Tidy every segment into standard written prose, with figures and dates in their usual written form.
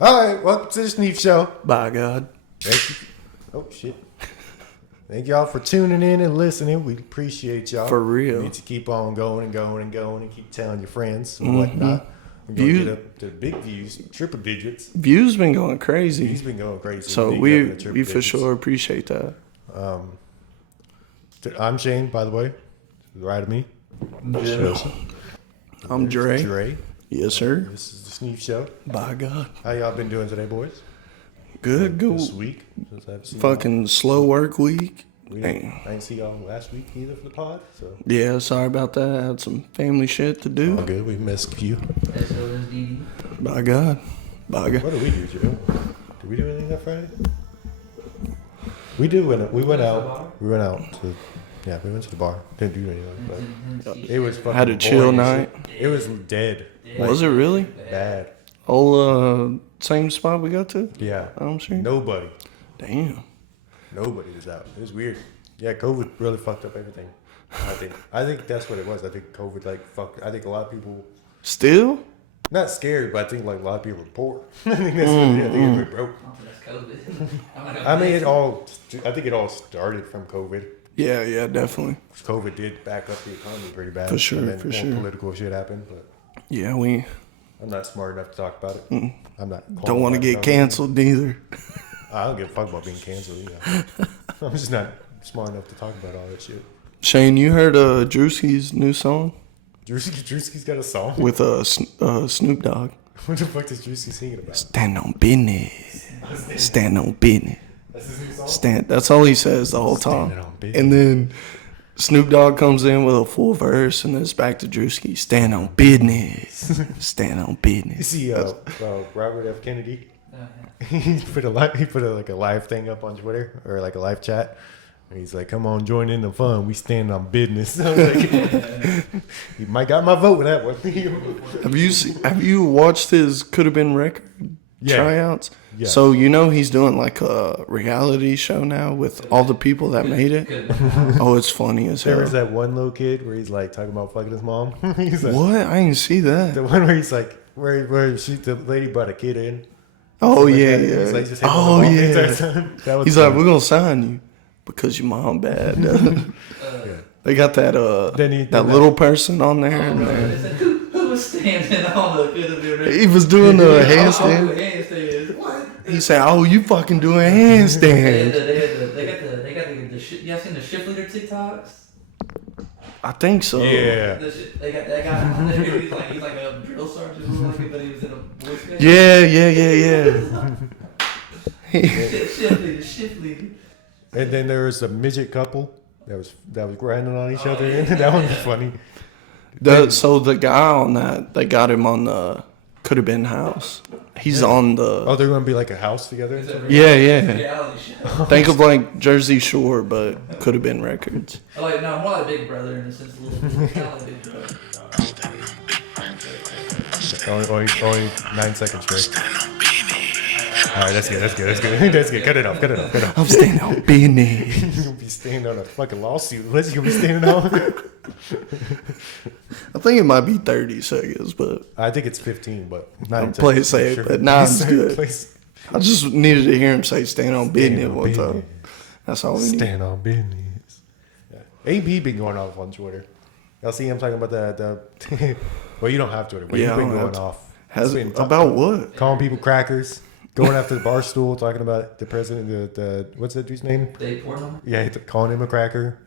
All right, welcome to the Schneef Show. By God. Thank you. Oh, shit. Thank y'all for tuning in and listening. We appreciate y'all. For real. You need to keep on going and going and going and keep telling your friends and whatnot. We're going to get up to big views, triple digits. Views been going crazy. Views been going crazy. So we for sure appreciate that. I'm Shane, by the way. To the right of me. I'm Dre. Dre. Yes, sir. This is the Schneef Show. By God. How y'all been doing today, boys? Good. This week? Since I've seen Fucking slow work week. I didn't see y'all last week either for the pod. So Yeah, sorry about that. I had some family shit to do. all good. We missed you. By God. By God. What did we do, Joe? Did we do anything that Friday? We did. We went out. We went out to. Yeah, we went to the bar. Didn't do anything, but it was fucking. Had a chill boring. night. It was dead. Was it really? Bad. Same spot we got to? Yeah. I'm sure. Nobody. Damn. Nobody was out. It was weird. Yeah, COVID really fucked up everything. I think that's what it was. I think COVID fucked. I think a lot of people. Still? Not scared, but I think a lot of people were poor. I think that's what it is. I think they were broke. That's COVID. I think it all started from COVID. Yeah, definitely. COVID did back up the economy pretty bad. For sure, and then for more sure. Political shit happened, but Yeah, I'm not smart enough to talk about it. I'm not. don't want to get canceled neither. I don't give a fuck about being canceled either. I'm just not smart enough to talk about all that shit. Shane, you heard Drewski's new song? Drewski's got a song? With Snoop Dogg. What the fuck is Drewski singing about? Stand on business. Stand on business. That's his new song? That's all he says the whole time. Standing on business. And then Snoop Dogg comes in with a full verse, and then it's back to Drewski. Stand on business. Stand on You business. see Robert F. Kennedy? He put a live thing up on Twitter, or like a live chat. And he's like, "Come on, join in the fun. We stand on business." I was like, "You might got my vote with that one." Have you watched his Could Have Been record tryouts? Yeah. So he's doing like a reality show now with all the people that made it. Oh, it's funny as hell. There was that one little kid where he's like talking about fucking his mom. He's like, What? I didn't see that. the one where he's like, where the lady brought a kid in. Oh Like yeah, that. yeah. He's like, just hitting on the mom the entire time. That was He's funny. like, we're gonna sign you because your mom bad. They got that that little person on there. And Who was standing on the Could Have Been record? he was doing a handstand. Handstand. What? He said, "Oh, you fucking doing handstand." They got the y'all seen the shift leader TikToks? I think so. Yeah. They got that guy on there. He's like a drill sergeant, but he was in a Boy Scout. Yeah. Shift leader. And then there was a midget couple that was grinding on each other. That one was funny. So the guy on that, they got him on the Could Have Been house. He's on the. Oh, they're gonna be like a house together. Yeah. Reality show. Think of like Jersey Shore, but Could Have Been records. No, more like Big Brother in the sense of kind of like Big Brother. Only 9 seconds, Trey. All right, that's good. Cut it off. I'm standing on business. You're gonna be standing on a fucking lawsuit. What's you gonna be standing on? I think it might be 30 seconds, but I think it's 15, but 9 play it seconds. safe. Sure. But 9's good. Place- I just needed to hear him say "stand on business" Stand on one time. business. That's all we need. Stand on business. Yeah. AB been going off on Twitter. Y'all see him talking about the well, you don't have Twitter, but Yeah, he's I been don't going have to. off. Has He's been about what? calling people crackers, going after the bar stool, talking about the president, the what's that dude's name? Dave Portnoy? Yeah, calling him a cracker.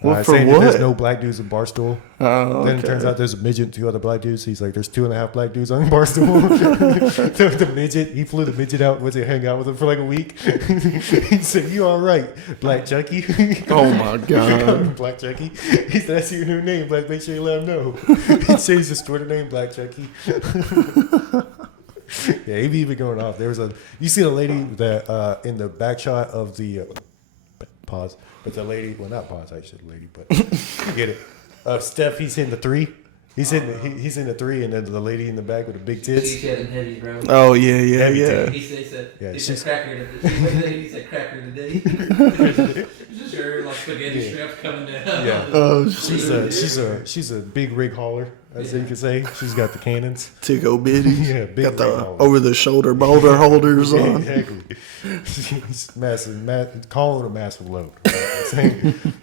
What for saying that what? there's no black dudes in Barstool. Oh, Then it okay. turns out there's a midget and 2 other black dudes. He's like, there's 2.5 black dudes on Barstool. the midget, he flew the midget out, went to hang out with him for like a week. He said, "You all right, Black Chucky?" Oh my god. Black Chucky. He said, "That's your new name, Black. Make sure you let him know." He changed his Twitter name, Black Chucky. Yeah, AB been going off. There was you see the lady that in the back shot of the pause, but the lady, well, not pause, I said lady, but you get it. Steph, he's hitting the 3. He's in the 3, and then the lady in the back with the big tits. She had them heavies, bro. Oh yeah. He said cracker today. He said cracker today. Just her like spaghetti straps coming down. Yeah. Oh, she's a big rig hauler, as you could say. She's got the cannons. Tico bitty. Yeah, big got rig the hauler. over the shoulder boulder holders Yeah, on. exactly. She's massive, calling it a massive load.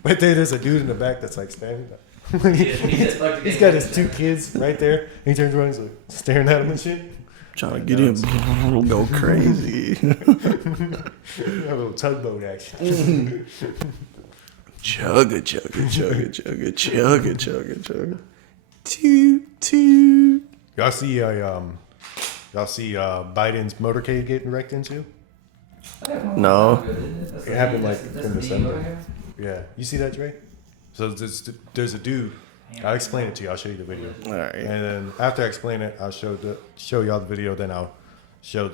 But there's a dude in the back that's like standing up. He's got his 2 kids right there. He turns around, he's like staring at him and shit. Trying to get him go crazy. A little tugboat action. Chugga. Toot toot. Y'all see Biden's motorcade getting wrecked into? No. It happened like in December. Yeah, you see that, Dre? So there's a dude. I'll explain it to you. I'll show you the video. All right. And then after I explain it, I'll show y'all the video. Then I'll show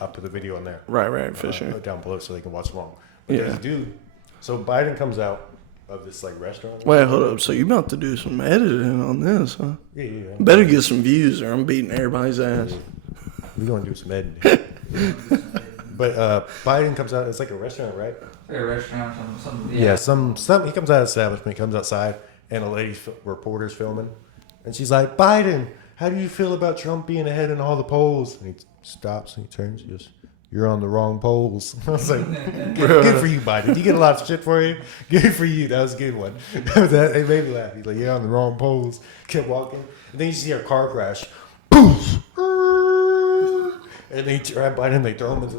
I'll put the video in there. Right, for sure. Down below so they can watch along. But Yeah. there's a dude. So Biden comes out of this like restaurant. Wait, hold up. So you about to do some editing on this, huh? Yeah. Better get some views or I'm beating everybody's ass. We're gonna do some editing. But Biden comes out. It's like a restaurant, right? Like a restaurant, something. Yeah. Some. He comes out of the establishment. Comes outside, and a lady reporter's filming, and she's like, "Biden, how do you feel about Trump being ahead in all the polls?" And he stops and he turns. He goes, "You're on the wrong polls." I was like, "Good for you, Biden. You get a lot of shit for you. Good for you. That was a good one." It made me laugh. He's like, "You're on the wrong polls." Kept walking, and then you see a car crash. Poof! And they grab Biden, they throw him in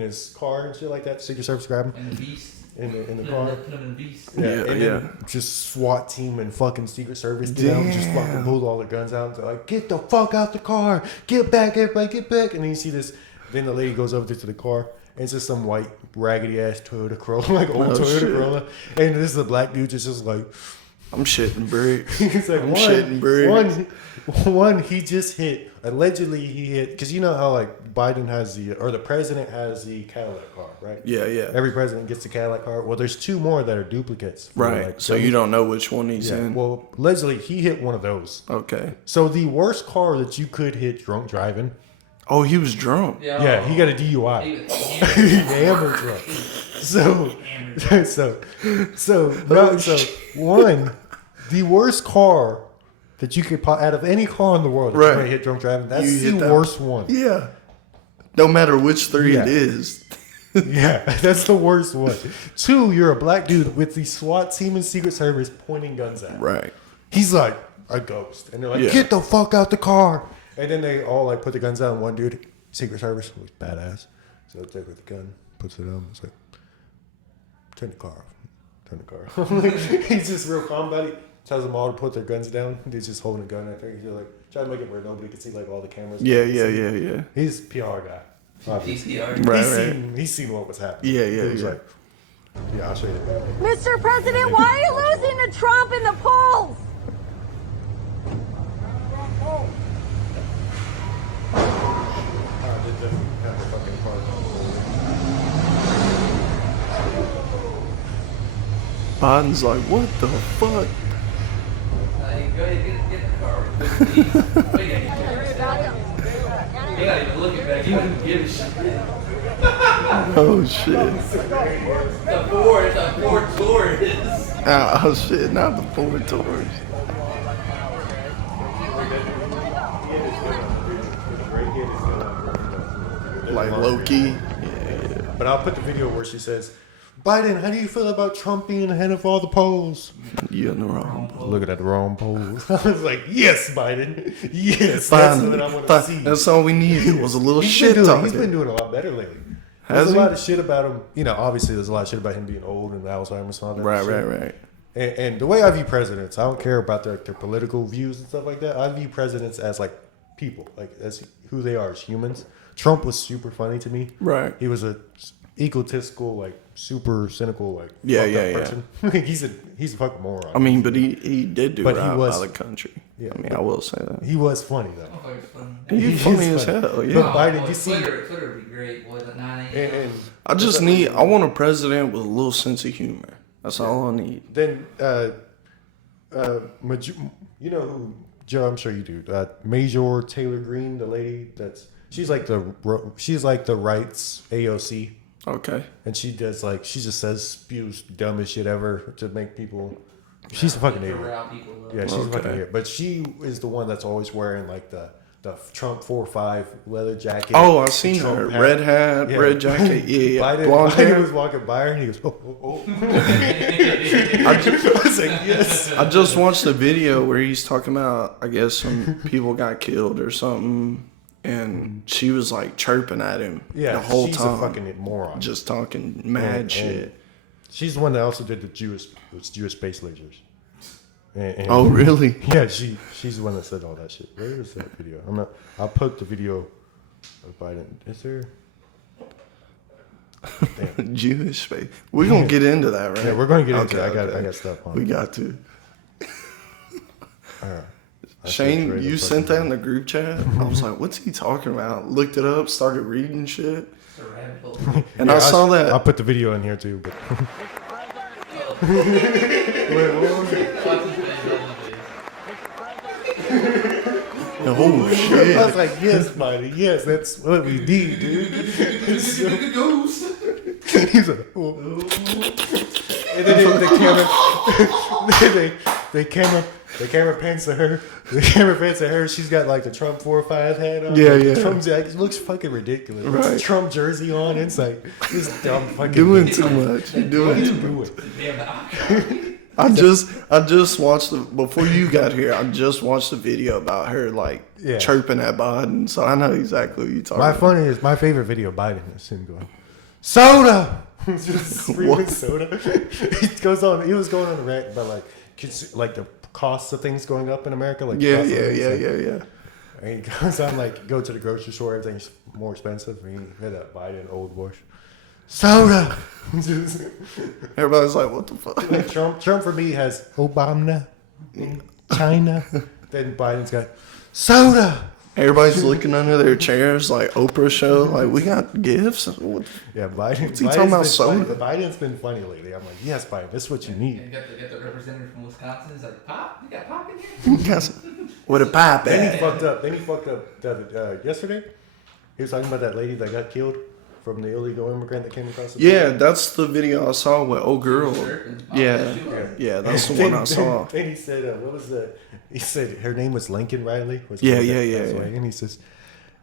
his car and shit like that. Secret Service grab him And the beast. in the car. Put him in the beast. Yeah. Just SWAT team and fucking Secret Service get out, and just fucking pull all the guns out. They're like, "Get the fuck out the car! Get back, everybody, get back!" And then you see this. Then the lady goes over there to the car, and it's just some white raggedy ass Toyota Corolla, like old Toyota shit. Corolla. And this is a black dude just like. I'm shitting bricks. He's like, I'm shitting bricks. One, he just hit. Allegedly, he hit because you know how like Biden has the president has the Cadillac car, right? Yeah. Every president gets the Cadillac car. Well, there's 2 more that are duplicates. Right. Like, so you don't know which one he's in. Well, allegedly, he hit one of those. Okay. So the worst car that you could hit drunk driving. Oh, he was drunk. Yeah, he got a DUI. He was Hammer drunk. So one, the worst car that you could out of any car in the world that Right. you might hit drunk driving. That's You the hit that worst one. Yeah. No matter which 3 Yeah. it is. Yeah, that's the worst one. 2, you're a black dude with the SWAT team and Secret Service pointing guns at him. Right. He's like a ghost, and they're like, Yeah. "Get the fuck out the car!" And then they all like put the guns down. One dude, Secret Service, was badass, so they take with the gun, puts it on. It's like, turn the car off. Turn the car off. He's just real calm about it. Tells them all to put their guns down. He's just holding a gun. I think he's like trying to make it where nobody can see like all the cameras. Yeah. He's a PR guy. Obviously. PCR. Right. He's seen what was happening. Yeah. He's like, yeah, I'll show you the video. Mr. President, why are you losing to Trump in the polls? Biden's like, what the fuck? Go ahead, get the car. We gotta get He not even looking back. He wouldn't give a shit. Oh shit. It's a Ford Taurus. Oh shit, not the Ford Taurus. Like Loki. But I'll put the video where she says, "Biden, how do you feel about Trump being ahead of all the polls?" You in the wrong. Looking at the wrong polls. I was like, "Yes, Biden. Yes, that's what I want to see." That's all we needed was a little shit He's talking. been doing a lot better lately. Has There's he? a lot of shit about him. You know, obviously there's a lot of shit about him being old and Alzheimer's and all that. Right. And the way I view presidents, I don't care about their political views and stuff like that. I view presidents as like people, like as who they are as humans. Trump was super funny to me. Right. He was a egotistical, like super cynical, like Yeah, fucked up yeah. person. he's a fucking moron. I mean, but he did do But right he was- by the country. Yeah. I mean, I will say that. he was funny though. He's funny as hell, yeah. But Biden, you see, Twitter would be great. Boys at 9 a.m. and I want a president with a little sense of humor. That's all I need. then You know who, Joe? I'm sure you do. Major Taylor Greene, the lady she's like the rights AOC, Okay. and she does she just spews dumbest shit ever to make people. She's a fucking idiot. Yeah, she's a fucking idiot. But she is the one that's always wearing the Trump 4-5 leather jacket. Oh, I've seen her. Hat. Red hat, red jacket. Yeah. Biden was walking by her and he goes, oh. I was like, yes. I just watched the video where he's talking about, I guess, some people got killed or something, and she was chirping at him the whole time. She's a fucking moron. Just talking mad shit. She's the one that also did the Jewish space lasers. And oh, really? Yeah, she's the one that said all that shit. Where is that video? I'll put the video of Biden. Is there? Jewish space. We're gonna get into that, right? Yeah, we're gonna get into it. I got stuff on. We got to. All right. Shane, you sent that in the group chat. I was like, "What's he talking about?" Looked it up, started reading shit, and I saw that. I'll put the video in here too. But oh shit! I was like, yes, buddy, yes, that's what we need, dude. He's like, oh. And then the camera pans to her. The camera pans to her. She's got the Trump 4-5 hat on. Yeah, The Trump jacket. It looks fucking ridiculous. Right. Trump jersey on. It's this dumb fucking. Doing too much. You're doing too much. I just watched before you got here. I just watched the video about her chirping at Biden, so I know exactly what you're talking about. My favorite video of Biden is him going, soda. Just screaming soda. He was going on a rant about the costs of things going up in America. Yeah. And he goes on go to the grocery store, everything's more expensive. And he had that Biden old voice. Soda. Everybody's like, what the fuck? Trump for me has Obama in China. Then Biden's got soda. Everybody's looking under their chairs like Oprah show. We got gifts. Yeah, Biden. What's he talking about soda? Biden's been funny lately. I'm like, yes, Biden, this is what you need. You got the representative from Wisconsin. He's like, Pop? You got Pop in here? What a pop Then at? he fucked up yesterday. He was talking about that lady that got killed from the illegal immigrant that came across the border. Yeah, that's the video I saw with old girl. Yeah, that's the one I saw. Then he said, what was that? He said her name was Lincoln Riley. Yeah. And he says,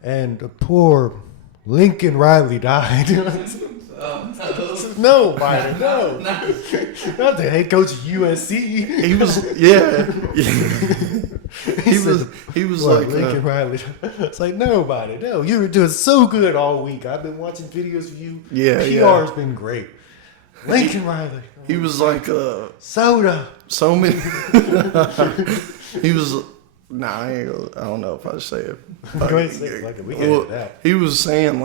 and the poor Lincoln Riley died. No, Biden, no. Not the head coach of USC. He was, he was like Lincoln Riley. It's like, no, Biden, no. You were doing so good all week. I've been watching videos of you. PR has been great. Lincoln Riley. He was like soda. So many. He was. Nah, I don't know if I should say it. Go ahead and say it. We can do that. He was saying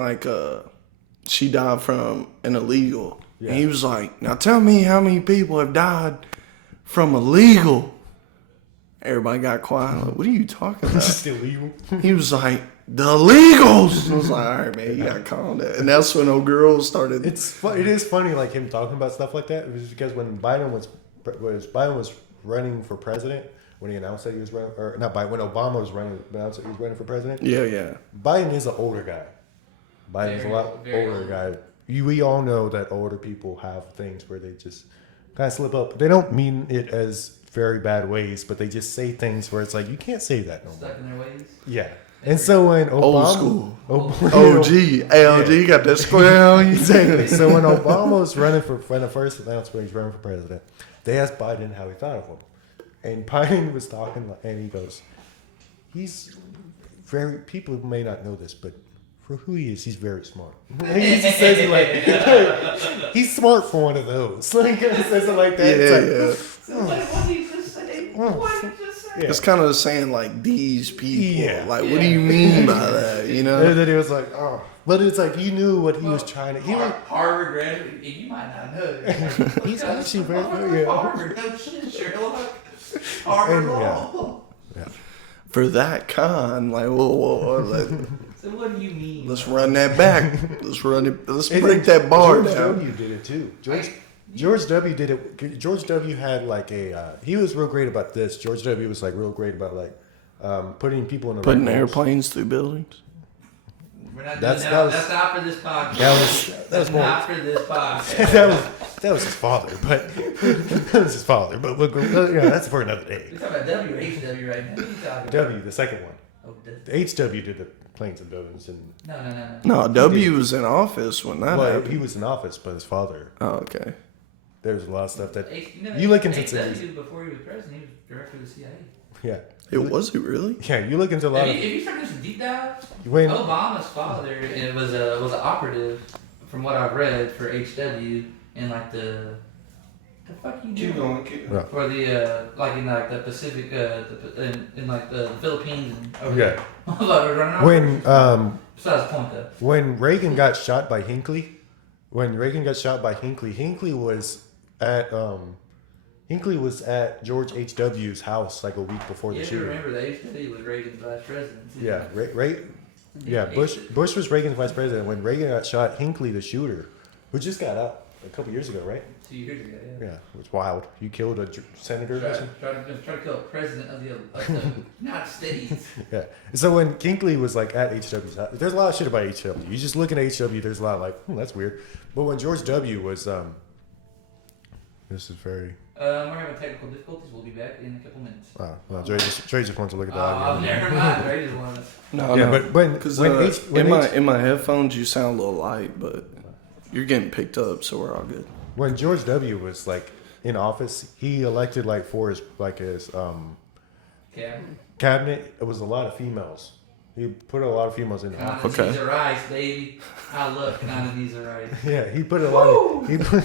she died from an illegal. Yeah. And he was like, now tell me how many people have died from illegal. Everybody got quiet. Like, what are you talking about? It's illegal. He was like, the illegals. I was like, all right, man, you gotta calm down. And that's when old girls started. It is funny, him talking about stuff like that. It was because when Biden was running for president, when he announced that he was running, or not Biden, when Obama was announced that he was running for president. Yeah. Biden is an older guy. Biden's a lot older guy. We all know that older people have things where they just kind of slip up. They don't mean it as very bad ways, but they just say things where it's like, you can't say that no more. Stuck in their ways? Yeah. And so when Obama... Old school. ALG got that square on you. Exactly. So when Obama was running when the first announced when he was running for president, they asked Biden how he thought of him. And Biden was talking, and he goes, people may not know this, but for who he is, he's very smart. He just says it he's smart for one of those. He says it like that. Yeah. What did you just say? What did you just say? It's kind of saying these people. Yeah. What do you mean by that? You know? And then he was like, oh. But it's you knew what he was trying to... Harvard graduate, you might not know. He's actually very good. Harvard, no shit, Sherlock. Harvard law. Yeah. For that con, whoa. So what do you mean? Let's run that back. Let's break that bar George down. W. did it too. George W. did it. George W. had like a. He was real great about this. George W. was like real great about like putting people in the Putting right roles. airplanes through buildings. We're not doing That's that's not for this podcast. That was more. Not for this podcast. that was his father, but that was his father. But look, that's for another day. We're talking about W or HW right now. What are you talking about? W, the second one. Oh, The HW did the planes and buildings, and no. No, W was in office when that well, happened. he was in office, but his father. Oh, okay. There's a lot of stuff that You you look into. HW before he was president, he was director of the CIA. Yeah. Was he really? Yeah, you look into a lot If of. you start doing some deep dives, When Obama's father was an operative, from what I've read, for HW in like the fuck you doing? Right. For the like in like the Pacific, in like the Philippines and over Yeah. there. When Besides the point though. when Reagan got shot by Hinckley, Hinckley was at George H.W.'s house like a week before the You shooting. remember that HW was Reagan's vice president. Too. Yeah, Bush was Reagan's vice president. When Reagan got shot, Hinckley, the shooter, who just got out a couple years ago, right? 2 years ago, yeah. Yeah, it was wild. You killed a senator or something? Try to kill a president of the United States. Yeah. So when Hinckley was like at HW's house, there's a lot of shit about HW. You just look at HW, there's a lot like, that's weird. But when George W. was, this is very. We're having technical difficulties. We'll be back in a couple minutes. Oh, well, Dre just wants to look at the Oh, audio. never mind. Ray just wanted to. No, Yeah, no. but Because in my headphones you sound a little light, but you're getting picked up, so we're all good. when George W. was like in office, he elected like for his cabinet. It was a lot of females. He put a lot of females in office. Quantities of rice, baby. I love quantities of rice. Yeah, he put a lot of. He put.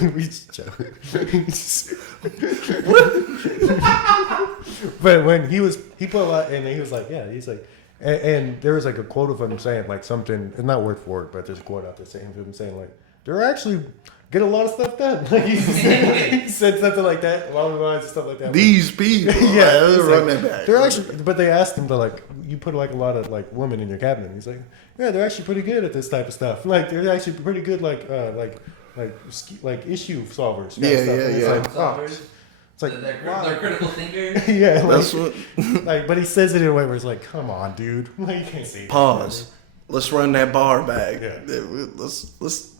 But when he put a lot, and he was like, yeah, he's like, and there was like a quote of him saying like something, not word for word, but there's a quote out there saying him saying like, they're actually get a lot of stuff done. Like he said something like that, along the lines of stuff like that. These people, Yeah, he's run like, that back. they're actually, but they asked him to like, you put like a lot of like women in your cabinet. He's like, yeah, they're actually pretty good at this type of stuff. Like they're actually pretty good, like issue solvers. kind of Yeah, stuff. yeah, And it's yeah. like, oh, it's like, They're critical thinkers. yeah, That's like, what. like, but he says it in a way where it's like, come on, dude, like you can't see. Pause. Let's run that bar back. Yeah. Let's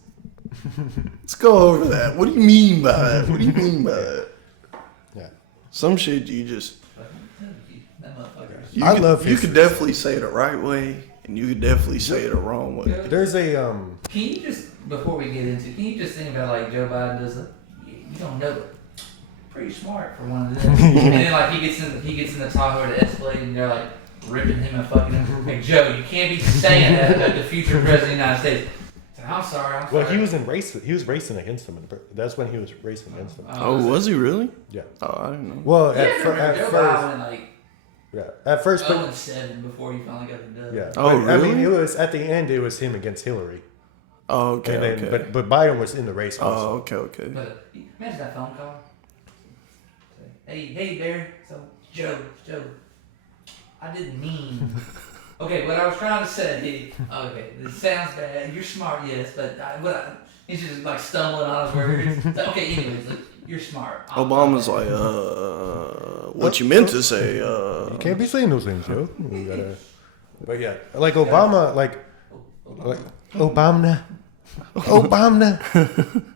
go over that. What do you mean by that? What do you mean by that? Yeah, Some shit you just. That motherfucker. You I could, love You history. could definitely say it the right way, and you could definitely say it the wrong way. there's a Can you just, before we get into, can you just think about like Joe Biden does a, you don't know it. Pretty smart for one of them. And then like he gets in the Tahoe or the Escalade and they're like ripping him and fucking him. Like, Joe, you can't be saying that about the future president of the United States. I'm sorry. well, he was racing against him. That's when he was racing against him. Oh, was he really? Yeah. Oh, I didn't know. Well, Yeah, at Joe Biden first, went like yeah, at first, but 0-7 before he finally got the dub. yeah. Oh, But, I mean, really? it was at the end. It was him against Hillary. Oh, okay, And then, okay. but Biden was in the race also. Oh, okay. But imagine that phone call. Say, hey, Barry. So, Joe, I didn't mean. Okay, what I was trying to say. Okay, this sounds bad. You're smart, yes, but he's just like stumbling on his words. Okay, anyways, look, you're smart. Obama's like, what you meant to say? You can't be saying those things, Joe. You gotta, but yeah, like Obama, like Obama,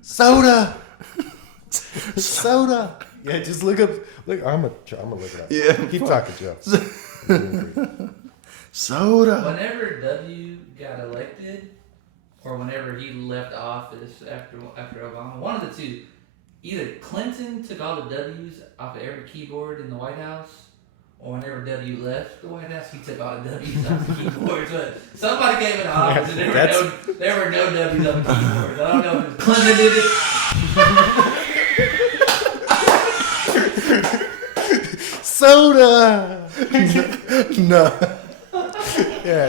soda. Yeah, just look up. Look, I'm gonna look it up. Yeah, keep talking, Joe. Soda. Whenever W got elected, or whenever he left office after Obama, one of the two, either Clinton took all the W's off of every keyboard in the White House, or whenever W left the White House, he took all the W's off the keyboards. But somebody came in office and there were no W's on the keyboards. I don't know if Clinton did it. Soda. No. Yeah,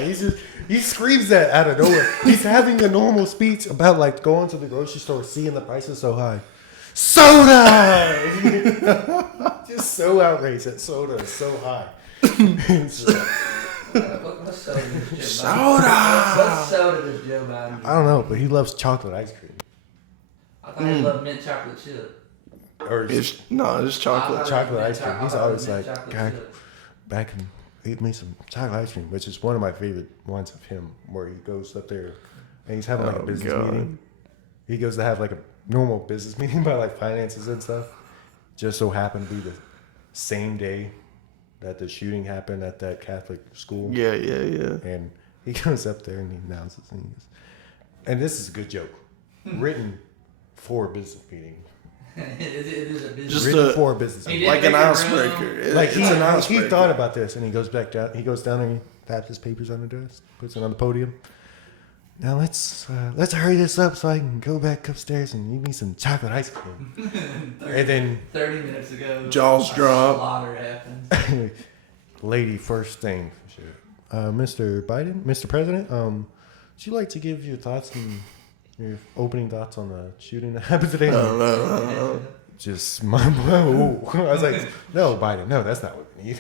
he screams that out of nowhere. He's having a normal speech about like going to the grocery store, seeing the prices so high. Soda! Just so outraged that soda is so high. What soda does Joe Biden? Soda! What soda does Joe Biden? I don't know, but he loves chocolate ice cream. I thought he loved mint chocolate chip. Or It's chocolate. chocolate ice cream. He's always like, chocolate God, chip. back and eat me some chocolate ice cream, which is one of my favorite ones of him, where he goes up there and he's having like a business meeting. He goes to have like a normal business meeting about like finances and stuff. Just so happened to be the same day that the shooting happened at that Catholic school. Yeah. And he goes up there and he announces and he goes, and this is a good joke, written for a business meeting. It is a business. Just Written for a business meeting. like an icebreaker. Like It's an icebreaker. he thought about this and he goes back down. He goes down and he taps his papers on the desk, puts it on the podium. Now let's hurry this up so I can go back upstairs and eat me some chocolate ice cream. And then 30 minutes ago, Jaws a drop. slaughter happened. lady first thing, Mr. Biden, Mr. President, would you like to give your thoughts and your opening thoughts on the shooting that happened today? Just my I was like, no, Biden, no, that's not what we need.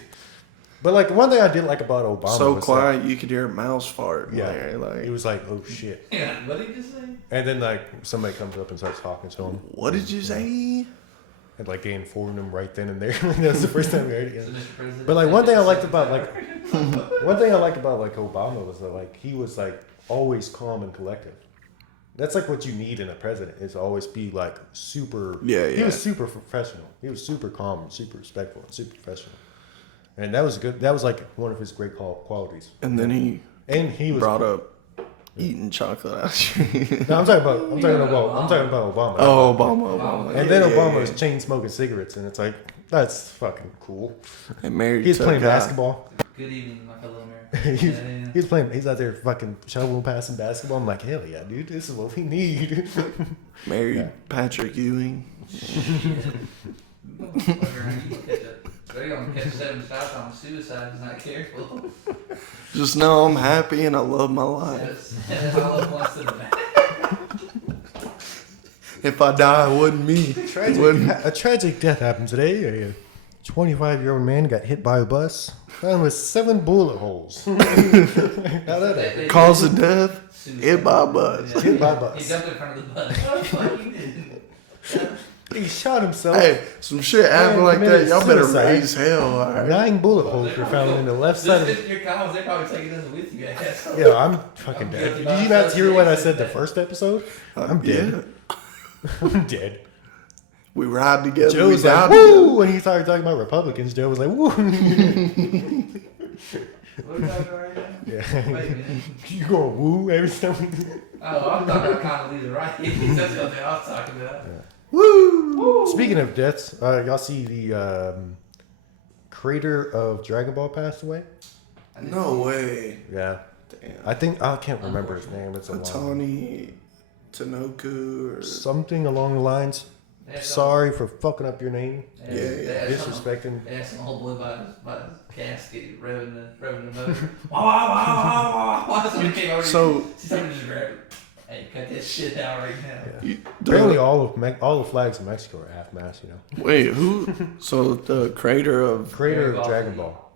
But like one thing I did like about Obama So was quiet you could hear a mouse fart. yeah, There, like, he was like, oh shit. Yeah, what did he just say? And then like somebody comes up and starts talking to him. what did you say? And like they informed him right then and there. That's the first time we heard it. So, Mr. President, But like one thing I liked about Obama was that like he was like always calm and collective. That's like what you need in a president is always be like super. Yeah. He was super professional. He was super calm, and super respectful, and super professional. And that was good. That was like one of his great qualities. And then he was brought up eating chocolate ice cream. No, I'm talking about Obama. Oh, Obama. And then Obama was chain smoking cigarettes, and it's like that's fucking cool. And married He's to a playing guy. basketball. Good evening, my fellow Americans. He's playing. He's out there fucking shovel passing basketball. I'm like, hell yeah, dude. This is what we need. Married Patrick Ewing. They're going to catch 7 shots on suicide. He's not careful. Just know I'm happy and I love my life. That's all it wants to the back. If I die, it wasn't me. A tragic death happened today. A 25-year-old man got hit by a bus, found with 7 bullet holes. How that happened? Cause of death, Suicide. hit by a bus. Hit by a bus. He jumped in front of the bus. What the fuck he did? He shot himself. Hey, some shit happened like that. committed Y'all better suicide. raise hell. All right. 9 bullet holes were found in the left side Just of your comments, they're probably taking this with you guys. Yeah, I'm fucking I'm dead. guilty Did you by not hear what I association. said the first episode? I'm dead. Yeah. I'm dead. We ride together. Joe we was die like, together. woo! When he started talking about Republicans, Joe was like, woo! What are we talking about right now? Yeah. Wait a minute. You going woo every time we Oh, I'm talking about Condoleezza Rice. That's what I was talking about. Woo! Speaking of deaths, y'all see the creator of Dragon Ball passed away? No way. Yeah. Damn. I can't remember his name. It's a long Atani Tanoku or something along the lines. Sorry for fucking up your name. Disrespecting. They had some old boy by his casket, revving the motor. Wah, wah, wah, wah, wah. Somebody came over. So- somebody just grabbed it. Hey, cut that shit out right now. Yeah. Apparently, all the flags in Mexico are half mast. You know. Wait, who? So the creator of Dragon Ball.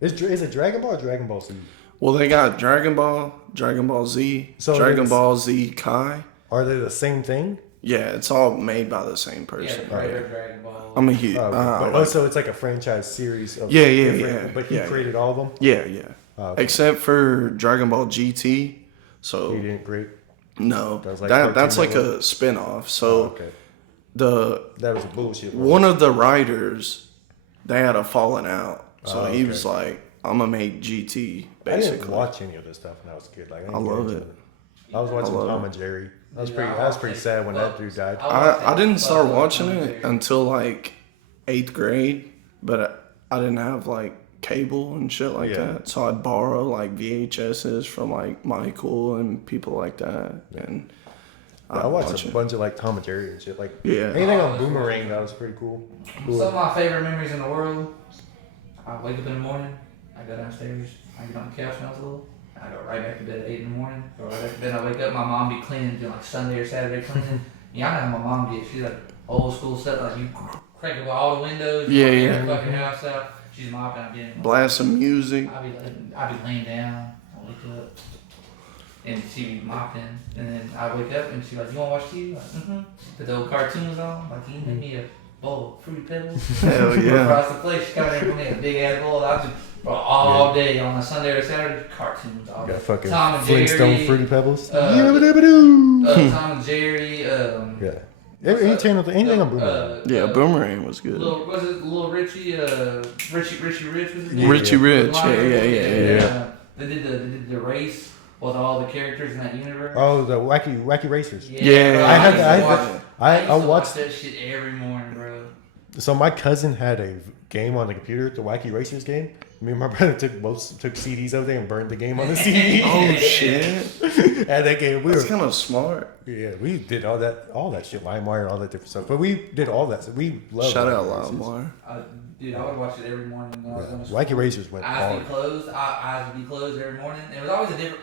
Is it Dragon Ball or Dragon Ball Z? well, they got Dragon Ball, Dragon Ball Z, So Dragon it's- Ball Z Kai. Are they the same thing? Yeah, it's all made by the same Yeah, person. the creator of Dragon Ball. I'm a huge. Oh, okay. So it's like a franchise series of Yeah, yeah, different- yeah, But he yeah, created all of them. yeah, yeah. Oh, okay. Except for Dragon Ball GT. So He didn't create. no, That was like that's like Cartoon a spin-off. So Oh, okay. the That was a bullshit. one of the writers, they had a falling out. So Oh, he okay. was like, "I'm gonna make GT." I didn't Basically, watch any of this stuff when I was a kid. Like I love it. I was watching love Tom it. and Jerry. That was Yeah, pretty. I That was watched pretty it. sad when Well, that dude died. I didn't start watching it until like 8th grade, but I didn't have like cable and shit like Yeah. that. So I'd borrow like VHSs from like Michael and people like that. And I watched a bunch of like Tom and Jerry and shit. Like Yeah. anything on Boomerang that was pretty cool. Some of my favorite memories in the world. I wake up in the morning. I go downstairs. I get on the couch when I was little. I go right back to bed at 8 in the morning. Go right back to bed. I wake up. My mom be cleaning, doing like Sunday or Saturday cleaning. Yeah, I know how my mom gets. She's like old school stuff. Like you crank up all the windows. You Yeah, clean yeah. the fucking house out. She's mopping. I'm getting. blast some music. I be laying down. I wake up. and she be mopping, and then I wake up and she like, you wanna watch TV? Like, put the old cartoons on. Like, can you make me a bowl of Fruity Pebbles? Hell yeah. Across the place, she come in for me a big ass bowl. I just all day on a Sunday or Saturday, cartoons. All Got day. fucking Tom and Flintstone Jerry, Fruity Pebbles. Tom and Jerry. Yeah. Any channel, anything on Boomerang. Yeah, Boomerang was good. Was it Little Richie? Richie Rich was his name? Richie Rich. Lion, Yeah. They did the race with all the characters in that universe. Oh, the wacky racers. Yeah. bro, I used to watch watched that shit every morning, bro. So my cousin had a game on the computer, the Wacky Racers game. Me and my brother took CDs over there and burned the game on the CD. Oh shit. And that game, That's kind of smart. yeah, we did all that shit, LimeWire and all that different stuff. But we did all that. So we love Shout out Wacky Racers. LimeWire. Dude, I would watch it every morning when I was on the Wacky Racers went eyes hard. be closed. Eyes would be closed every morning. It was always a different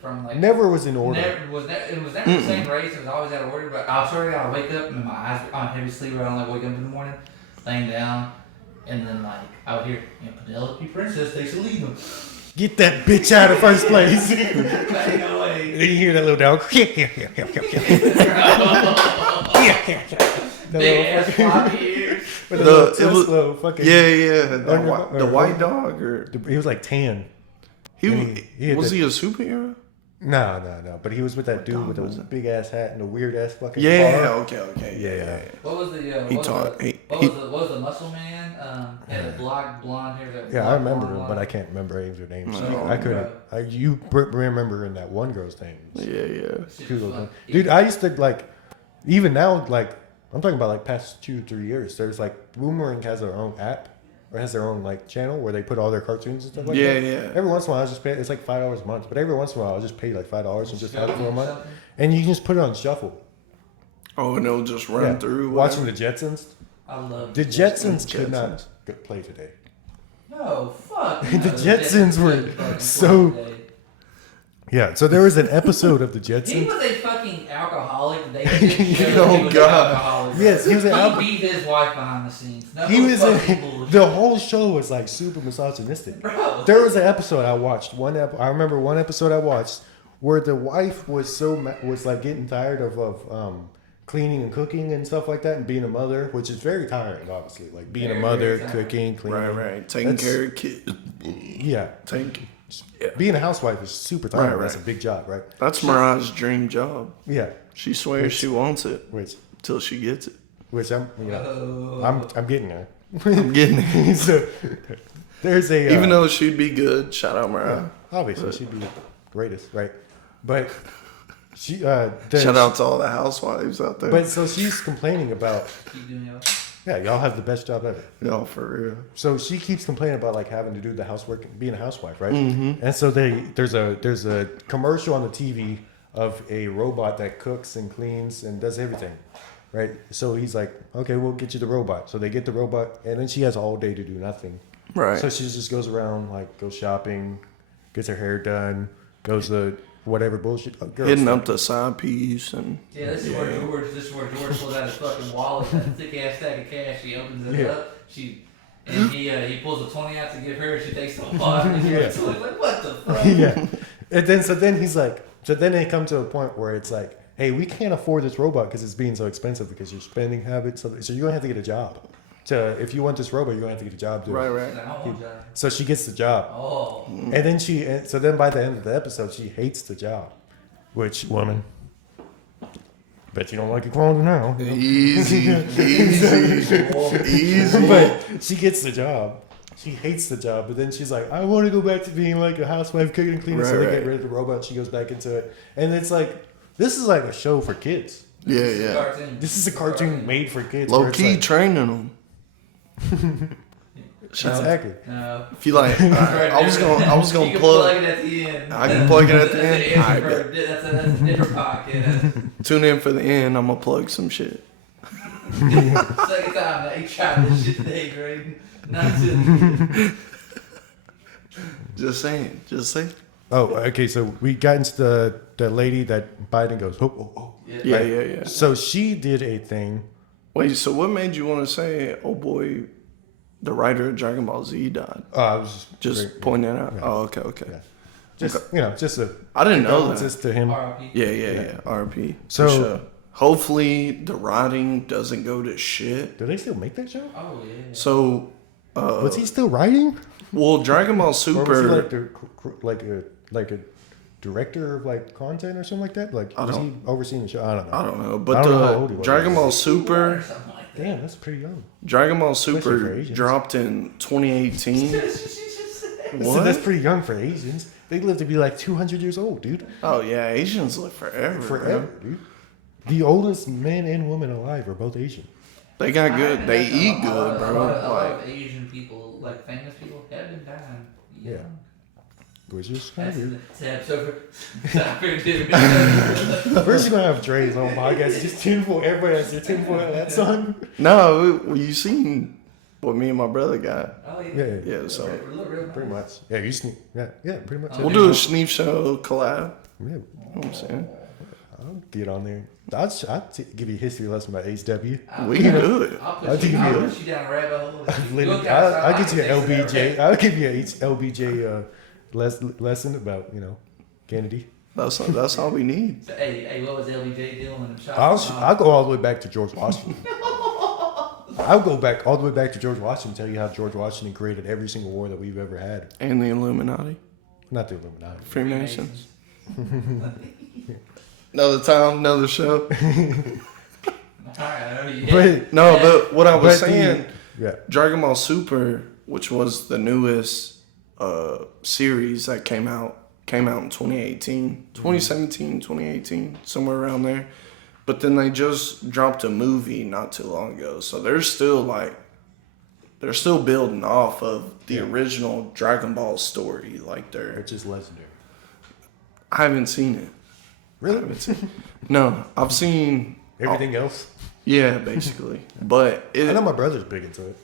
from like Never was in order. it was never the same race. It was always out of order. But I swear to God, I wake up and my eyes I'm a heavy sleeper. I don't like wake up in the morning, laying down, and then like I would hear, Penelope Princess takes the lead. Get that bitch out of first place. Ain't no way. Then you hear that little dog. Big ass floppy ears. With the little Tesla fucking. Yeah. Or The white dog, or He was like tan. he had was the- he a superhero? No. But he was with that dude with was the it? big ass hat and the weird ass fucking Yeah. car. Okay. Yeah. What was the He what taught. was the muscle man? Had a blonde hair. Yeah, I remember him, but I can't remember any of their names. No. I couldn't. You remember in that one girl's name. Yeah. Dude, I used to like, even now, like, I'm talking about like past 2-3 years. There's like Boomerang has their own app or has their own like channel where they put all their cartoons and stuff like that. Yeah. Every once in a while, I just pay. It's like $5 a month, but every once in a while, I'll just pay like $5 and just have it for a month, and you can just put it on shuffle. Oh, and it'll just run through. Watching Whatever. the Jetsons. I love The Jetsons could Jetsons. not play today. No, fuck. The Jetsons were so- Yeah, so there was an episode of the He Jetsons. was a fucking alcoholic. They didn't show Oh, he was God. an alcoholic. Yes, he was an He alcoholic. beat his wife behind the scenes. No He was fucking in, bullshit. the whole show was like super misogynistic. Bro. There was an episode I watched. I remember one episode I watched where the wife was was like getting tired of cleaning and cooking and stuff like that, and being a mother, which is very tiring, obviously. Like being a Very, mother, very tiring. cooking, cleaning. Right. Taking That's- care of kids. Yeah, Yeah. being a housewife is super tiring. Right. That's a big job, right? That's Mariah's dream job. Yeah, She swears she wants it which till she gets it. I'm getting there. I'm getting it. So there's a Even though she'd be good, shout out Mariah. obviously she'd be the greatest, right? But she Shout out to all the housewives out there. But so she's complaining about Keep doing yours. y'all have the best job ever. no, for real. So she keeps complaining about like having to do the housework, being a housewife, right? Mm-hmm. And so there's a commercial on the TV of a robot that cooks and cleans and does everything, right? So he's like, okay, we'll get you the robot. So they get the robot, and then she has all day to do nothing. Right. So she just goes around, like, goes shopping, gets her hair done, goes to whatever bullshit. Girl Hitting stuff. up the side piece and Yeah, this is where George pulls out his fucking wallet, that thick ass stack of cash. He opens it Yeah. up. He pulls a 20 out to give her. She takes the 5 and gives it to him. Like, what the fuck? Yeah. And then he's like, so then they come to a point where it's like, hey, we can't afford this robot because it's being so expensive because your spending habits. So you're gonna have to get a job. If you want this robot, you're gonna have to get a job. right. She's like, I want that. So she gets the job, Oh. and then by the end of the episode, she hates the job. Which woman? Bet you don't like your clothes now. Easy. But she gets the job. She hates the job, but then she's like, I want to go back to being like a housewife, cooking and cleaning. So they Right. get rid of the robot. She goes back into it, and it's like, this is like a show for kids. Yeah. Cartoon. This is a cartoon made for kids. Low where it's key like, training them. exactly. No. If you like, I was gonna You can plug. it at the end. I can plug it at the end? That's, Alright, that's a different podcast. Tune in for the end. I'm gonna plug some shit. Second time that he tried this shit today, Graydon. Not to Just saying. Oh, okay. So we got into the lady that Biden goes, oh. Yeah. So she did a thing. Wait, so what made you want to say, oh boy, the writer of Dragon Ball Z died? I was Just pointing that out. Oh, okay. Yeah. just a. I didn't know that. Condolences to him. R.I.P. Yeah. RP. So- For sure. Hopefully the writing doesn't go to shit. Do they still make that show? Oh yeah. So, Was he still writing? well, Dragon Ball Or was he Super. like a director of like content or something like that? Like was he overseeing the show? I don't know. I don't know, I but don't know how old he the was. Dragon Ball Super. Something like Damn, that's pretty young. Dragon Ball Especially for Super Asians. dropped in 2018. that. So that's pretty young for Asians. They live to be like 200 years old, dude. Oh yeah, Asians live forever. Forever, Bro. dude. The oldest men and women alive are both Asian. They got good. They eat good, A bro. lot of Like, Asian people, like famous people, have been dying. Yeah. Which is kind That's of weird. the episode for. First, you're gonna have Dre's on podcast. Just tinfoil. Everybody has their tinfoil on that song. no, you seen what me and my brother got? Oh Yeah, Yeah, so Real pretty much. Yeah, you sneak. Yeah, pretty much. we'll do a Schneef show collab. Yeah, You know what I'm saying? I'll get on there. I'll give you a history lesson about HW. We can do it. I'll I'll put you give you a- down a rabbit hole. I'll get you an LBJ. I'll give you an LBJ lesson about Kennedy. That's all we need. Hey, what was LBJ doing when the I'll go all the way back to George Washington. I'll go back all the way back to George Washington. Tell you how George Washington created every single war that we've ever had. And the Illuminati, Not the Illuminati. Freemasons. Another time, another show. But No, but what I was But the- saying, yeah, Dragon Ball Super, which was the newest series that came out in 2018, 2017, 2018, somewhere around there. But then they just dropped a movie not too long ago, so they're still building off of the original Dragon Ball story. Like which is legendary. I haven't seen it. Really? No, I've seen Everything else? Yeah, basically. But I know my brother's big into it.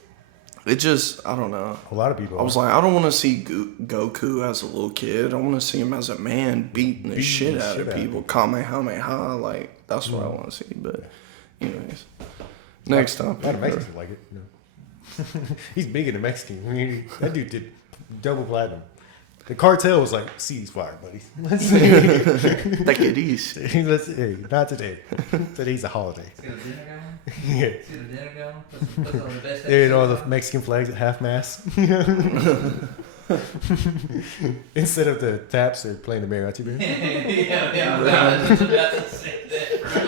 it just, I don't know. A lot of people. I was like, I don't want to see Goku as a little kid. I want to see him as a man beating the shit out of people. Kamehameha. Like, that's what I want to see. But, anyways. Next a topic. lot of Mexicans like it. He's big into Mexican. I mean, that dude did double platinum. The cartel was like, ceasefire, buddy. Take it easy. Hey, not today. Today's a holiday. Let's get a dinner going. Yeah. Let's get a dinner going. Put on the best There, all the episode. Mexican flags at half mast. Instead of the taps, they're playing the mariachi band. yeah, I was just about to say that, bro.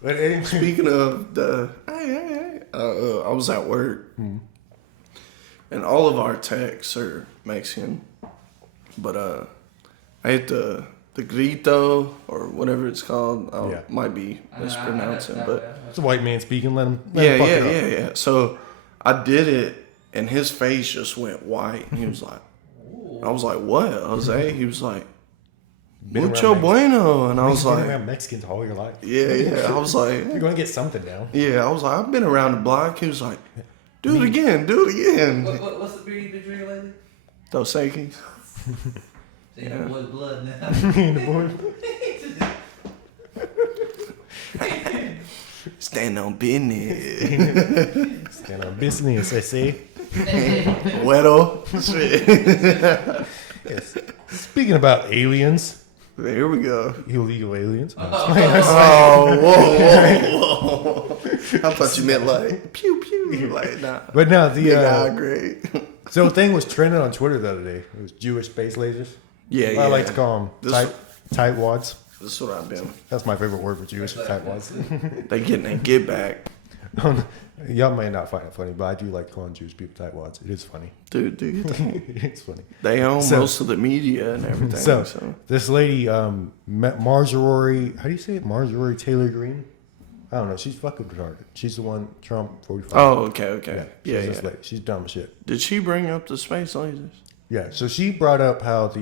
But anyway, Speaking of the, I was at work, and all of our techs are Mexican, but I hit the grito or whatever it's called. I Yeah. might be mispronouncing, but it's a white man speaking. Let him yeah. fuck it up. So I did it, and his face just went white, and he was like, I was like, what, Jose? He was like, Been around mucho Mexico. bueno, and I was You've been like, around Mexicans all your life. yeah. I was like, You're gonna get something now. yeah, I was like, I've been around the block. He was like, do it again. What's the beer you've been drinking lately? Dos Equis. Saying the boy's blood now. Stand on business. Stand on business, I say. Weto. Shit. Yes. Speaking about aliens, There we go. illegal aliens. Oh, whoa. I thought you meant like, pew, pew. Like, nah. But no, Big eye, great. so the thing was trending on Twitter the other day. It was Jewish space lasers. Yeah. I like to call them This- tight wads. This is what I've been. That's my favorite word for Jewish, tight wads. They getting their get back. Y'all might not find it funny, but I do like calling Jewish people tight wads. It is funny. Dude. It's funny. They own So- most of the media and everything. So, So, this lady, Marjorie, how do you say it? Marjorie Taylor Greene? I don't know. She's fucking retarded. She's the one Trump 45. oh, okay. Yeah. She's, she's dumb as shit. Did she bring up the space lasers? Yeah, so she brought up how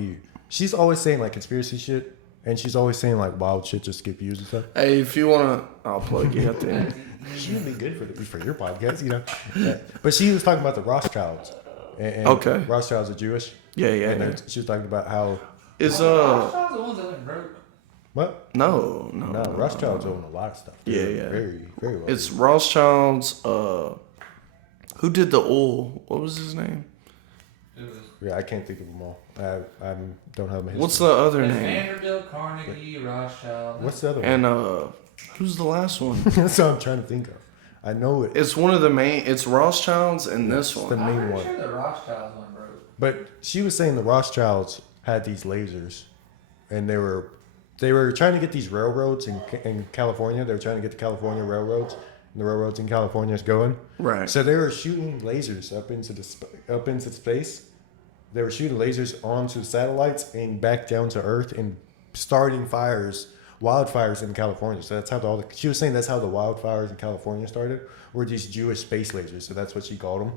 she's always saying like conspiracy shit, and she's always saying like wild shit just to get views and stuff. Hey, if you wanna, I'll plug you at the end. She would be good for your podcast, Yeah. But she was talking about the Rothschilds. And Okay. Rothschilds are Jewish. Yeah. And then she was talking about how Is I was the ones that went broke. What? No. Rothschilds own a lot of stuff. They're very, very well. It's Rothschilds. Who did the oil? What was his name? Yeah, I can't think of them all. I don't have my history. What's the other name? Vanderbilt, Carnegie, Rothschild. What's the other one? And who's the last one? That's what I'm trying to think of. I know it. It's one of the main. It's Rothschilds and this one. The main one. I'm pretty sure the Rothschilds one broke. But she was saying the Rothschilds had these lasers, and they were trying to get these railroads in California. They were trying to get the California railroads, and the railroads in California is going. Right. So they were shooting lasers up into space. They were shooting lasers onto satellites and back down to Earth and starting wildfires in California. So that's how she was saying that's how the wildfires in California started, were these Jewish space lasers. So that's what she called them.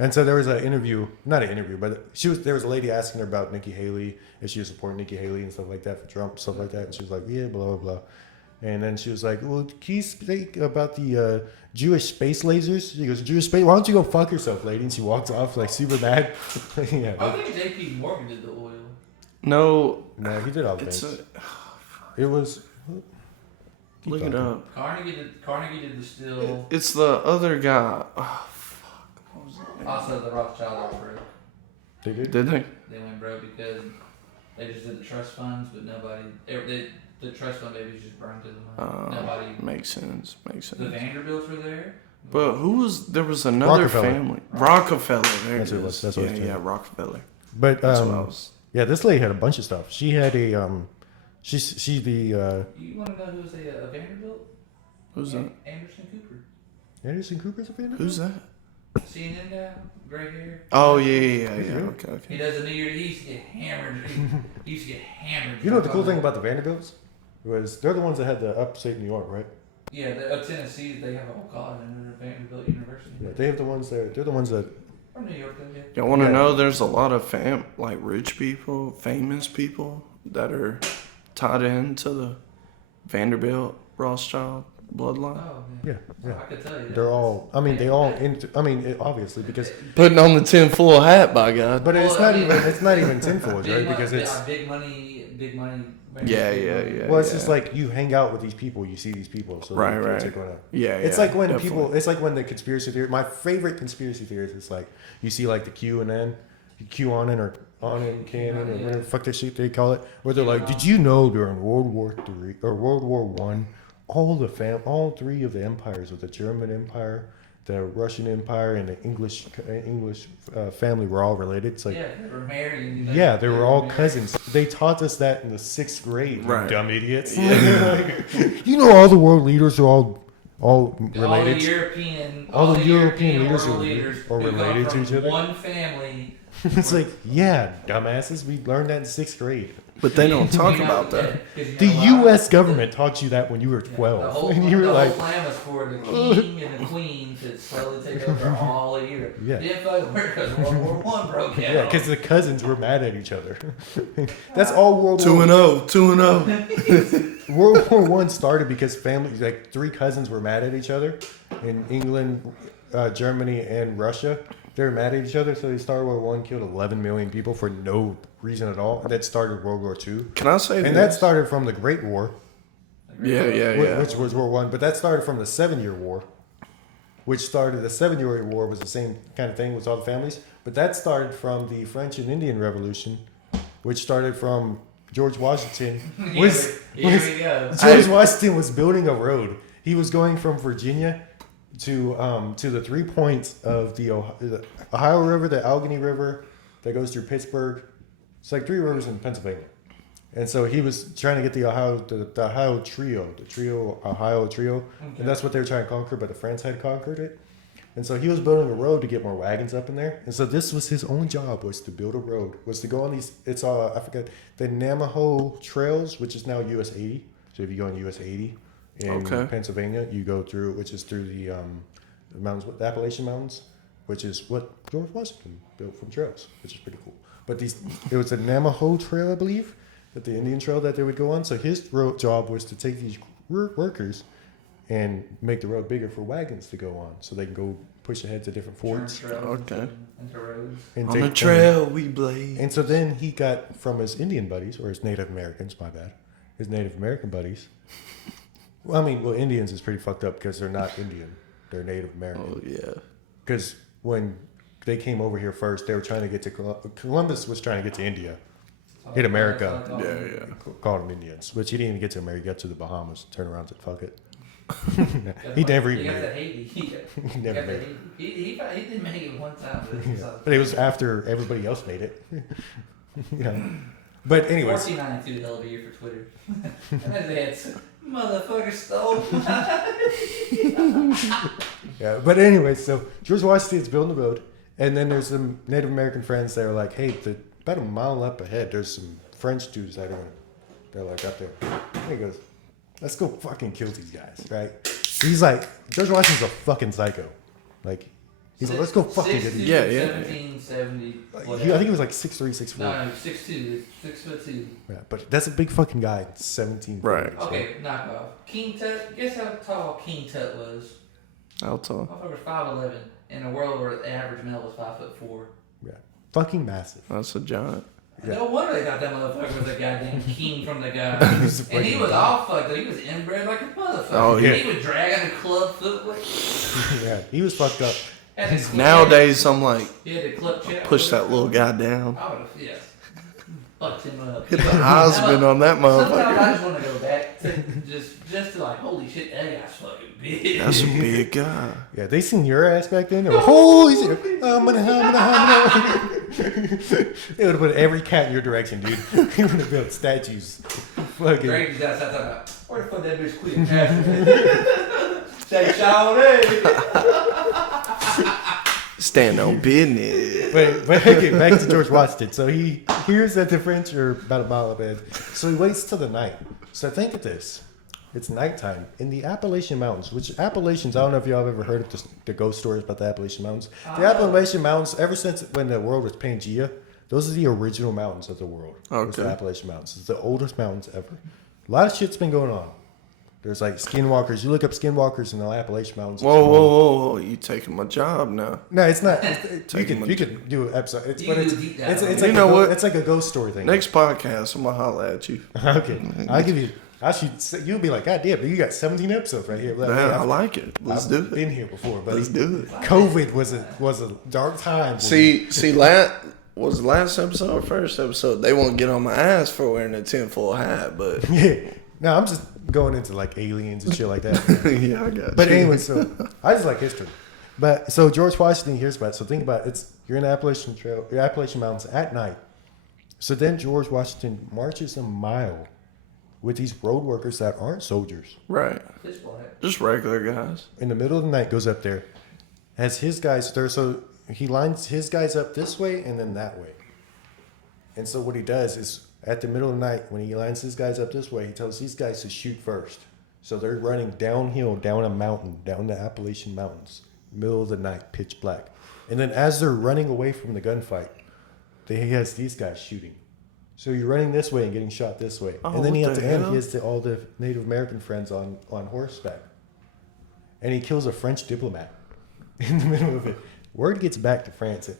And so there was an interview, not an interview, but there was a lady asking her about Nikki Haley, if she was supporting Nikki Haley and stuff like that for Trump, stuff like that. And she was like, yeah, blah, blah, blah. And then she was like, well, can you speak about the Jewish space lasers? She goes, Jewish space? Why don't you go fuck yourself, lady? And she walked off like super mad. Yeah. I think J.P. Morgan did the oil. No, he did all things. It was. Look it up. Carnegie did the steel. It's the other guy. Oh, fuck. What was it? Also, the Rothschilds all broke. They did? Did they? They went broke because they just did the trust funds, but nobody. The trust fund babies just burned to the money. Nobody. Makes sense. The Vanderbilts were there. But there was another Rockefeller. family. Rockefeller. There That's it what it was. is. That's what it was. Yeah, Rockefeller. But That's what I was. yeah, this lady had a bunch of stuff. She had a she the You want to know who's a Vanderbilt? Who's that? Anderson Cooper. Anderson Cooper's a Vanderbilt. Who's that? CNN guy, gray hair. Oh yeah. Okay. He does a New Year. He used to get hammered. He used to get hammered. You know what the cool thing about the Vanderbilts was? They're the ones that had the upstate New York, right? Yeah, the Tennessee, they have a whole college in Vanderbilt University. Yeah, they have the ones that they're the ones that. From New York, though, yeah. Y'all want to Yeah. know? There's a lot of rich people, famous people that are tied into the Vanderbilt Rothschild bloodline. Oh, Yeah, yeah. I could tell you. They're all. I mean, they all. Obviously, because. Putting on the tinfoil hat, by God. But it's Well, not I mean, even. It's not even tinfoil, Big right? money- Because it's. big money. Yeah. Well, it's just like you hang out with these people, you see these people, so Right. Are gonna, Yeah. It's like when definitely. people. It's like when the conspiracy theory. My favorite conspiracy theories is like you see like the QAnon or on canon or whatever the fuck that shit they call it, where they're like, did you know during World War III or World War One, all three of the empires of the German Empire, the Russian Empire, and the English family were all related. It's like They were married. yeah, they were all cousins. They taught us that in the 6th grade, you Right. dumb idiots. You know, all the world leaders are all related. All the European leaders world are leaders are who come related to from each other. One family. It's like, yeah, dumbasses, we learned that in 6th grade. But they don't talk You know, about that. The U.S. government taught you that when you were 12, The whole, and you were the like, whole plan was for the king and the queen to slowly take over all of Europe. Yeah. Didn't fucking work because World War One broke out. yeah, because the cousins were mad at each other. That's all World 2-0. World War One started because families, like 3 cousins, were mad at each other in England, Germany, and Russia. They were mad at each other, so they started World War One, killed 11 million people for no reason at all. And that started World War Two. Can I say And this? that started from the Great War, Yeah. which was World War One. But that started from the 7-Year War, which started the 7-Year War was the same kind of thing with all the families. But that started from the French and Indian Revolution, which started from George Washington. Here we go. George Washington was building a road. He was going from Virginia to the 3 points of the Ohio River, the Allegheny River that goes through Pittsburgh. It's like 3 rivers in Pennsylvania. And so he was trying to get the Ohio Trio, and that's what they were trying to conquer, but the France had conquered it. And so he was building a road to get more wagons up in there. And so this was his only job, was to build a road, was to go on these, I forgot, the Namaho Trails, which is now US 80. So if you go on US 80 in Pennsylvania, you go through, which is through the mountains, the Appalachian Mountains, which is what George Washington built from trails, which is pretty cool. But it was the Namaho Trail, I believe, that the Indian Trail that they would go on. So his job was to take these workers and make the road bigger for wagons to go on, so they can go push ahead to different forts. Okay. And On the trail we blaze. And so then he got from his Indian buddies, or his Native Americans, my bad, his Native American buddies. Well, I mean, Indians is pretty fucked up because they're not Indian. They're Native American. Oh, yeah. Because when they came over here first, they were trying to get to Columbus was trying to get to India, hit America. Yeah. Called them Indians, which he didn't even get to America. He got to the Bahamas, turned around and said, "Fuck it." He never even He got made that it. Haiti. He never made it. He didn't make it one time. But it was after everybody else made it. But anyways, 1492 hell of a year for Twitter. And then they had some motherfucker stole. yeah. But anyways, so George Washington's building the road, and then there's some Native American friends that are like, "Hey, about a mile up ahead, there's some French dudes that are, they're like up there." And he goes, "Let's go fucking kill these guys, right?" He's like, George Washington's a fucking psycho. Like, he's like, "Let's go fucking get these." Yeah. 1770. I think he was like 6'3", 6'4". No, 6'2", 6'2". Yeah, but that's a big fucking guy. 17. Right. Okay, knock off. King Tut. Guess how tall King Tut was? How tall? Motherfucker was 5'11" in a world where the average male was 5'4". Yeah, fucking massive. That's a giant. Yeah. No wonder they thought that motherfucker was a goddamn king from the guy. He was a And he fucking was guy. all fucked up. He was inbred like a motherfucker. Oh, yeah. He would drag on the club foot. Yeah, he was fucked up. Nowadays, I'm like, He had to club check. push that little guy down. I would have, yes. Fucked him up. Hit the husband on that Sometimes I motherfucker. just want to go back to just to like, holy shit, that guy's fucking big. That's a big guy. Yeah, they seen your ass back then. They were, holy shit. They would have put every cat in your direction, dude. They would have built statues. Fucking. Grady's outside talking about, where the fuck that bitch quit? Say, Shawty. Stand on business. But okay, back to George Washington. So he hears that the French are about a mile ahead. So he waits till the night. So think of this. It's nighttime in the Appalachian Mountains, which Appalachians, I don't know if y'all have ever heard of the ghost stories about the Appalachian Mountains. The Appalachian Mountains, ever since when the world was Pangea, those are the original mountains of the world. Those are the Appalachian Mountains. It's the oldest mountains ever. A lot of shit's been going on. There's like skinwalkers. You look up skinwalkers in the Appalachian Mountains. Whoa. You taking my job now. No, it's not. You Taking could do an episode. It's You but can it's do a deep dive. it's You like know what? It's like a ghost story thing. Next podcast, I'm going to holler at you. Okay, I'll give you. I should. You'll be like, God damn, but you got 17 episodes right here. Like, Man, hey, I like it. Let's I've do it. been here before, but Let's do it. COVID was a dark time. See, was the last episode or first episode? They won't get on my ass for wearing a tinfoil hat, but Yeah. No, I'm just going into like aliens and shit like that. yeah, I got But you. anyway, so I just like history. But so George Washington hears about it. So think about it. You're in the Appalachian Trail, your Appalachian Mountains at night. So then George Washington marches a mile with these road workers that aren't soldiers. Right. Pitch black. Just regular guys. In the middle of the night, goes up there, has his guys there. So he lines his guys up this way and then that way. And so what he does is at the middle of the night, when he lines his guys up this way, he tells these guys to shoot first. So they're running downhill, down a mountain, down the Appalachian Mountains, middle of the night, pitch black. And then as they're running away from the gunfight, he has these guys shooting. So you're running this way and getting shot this way. Oh, and then what at the the end, hell? he has all the Native American friends on horseback. And he kills a French diplomat in the middle of it. Word gets back to France.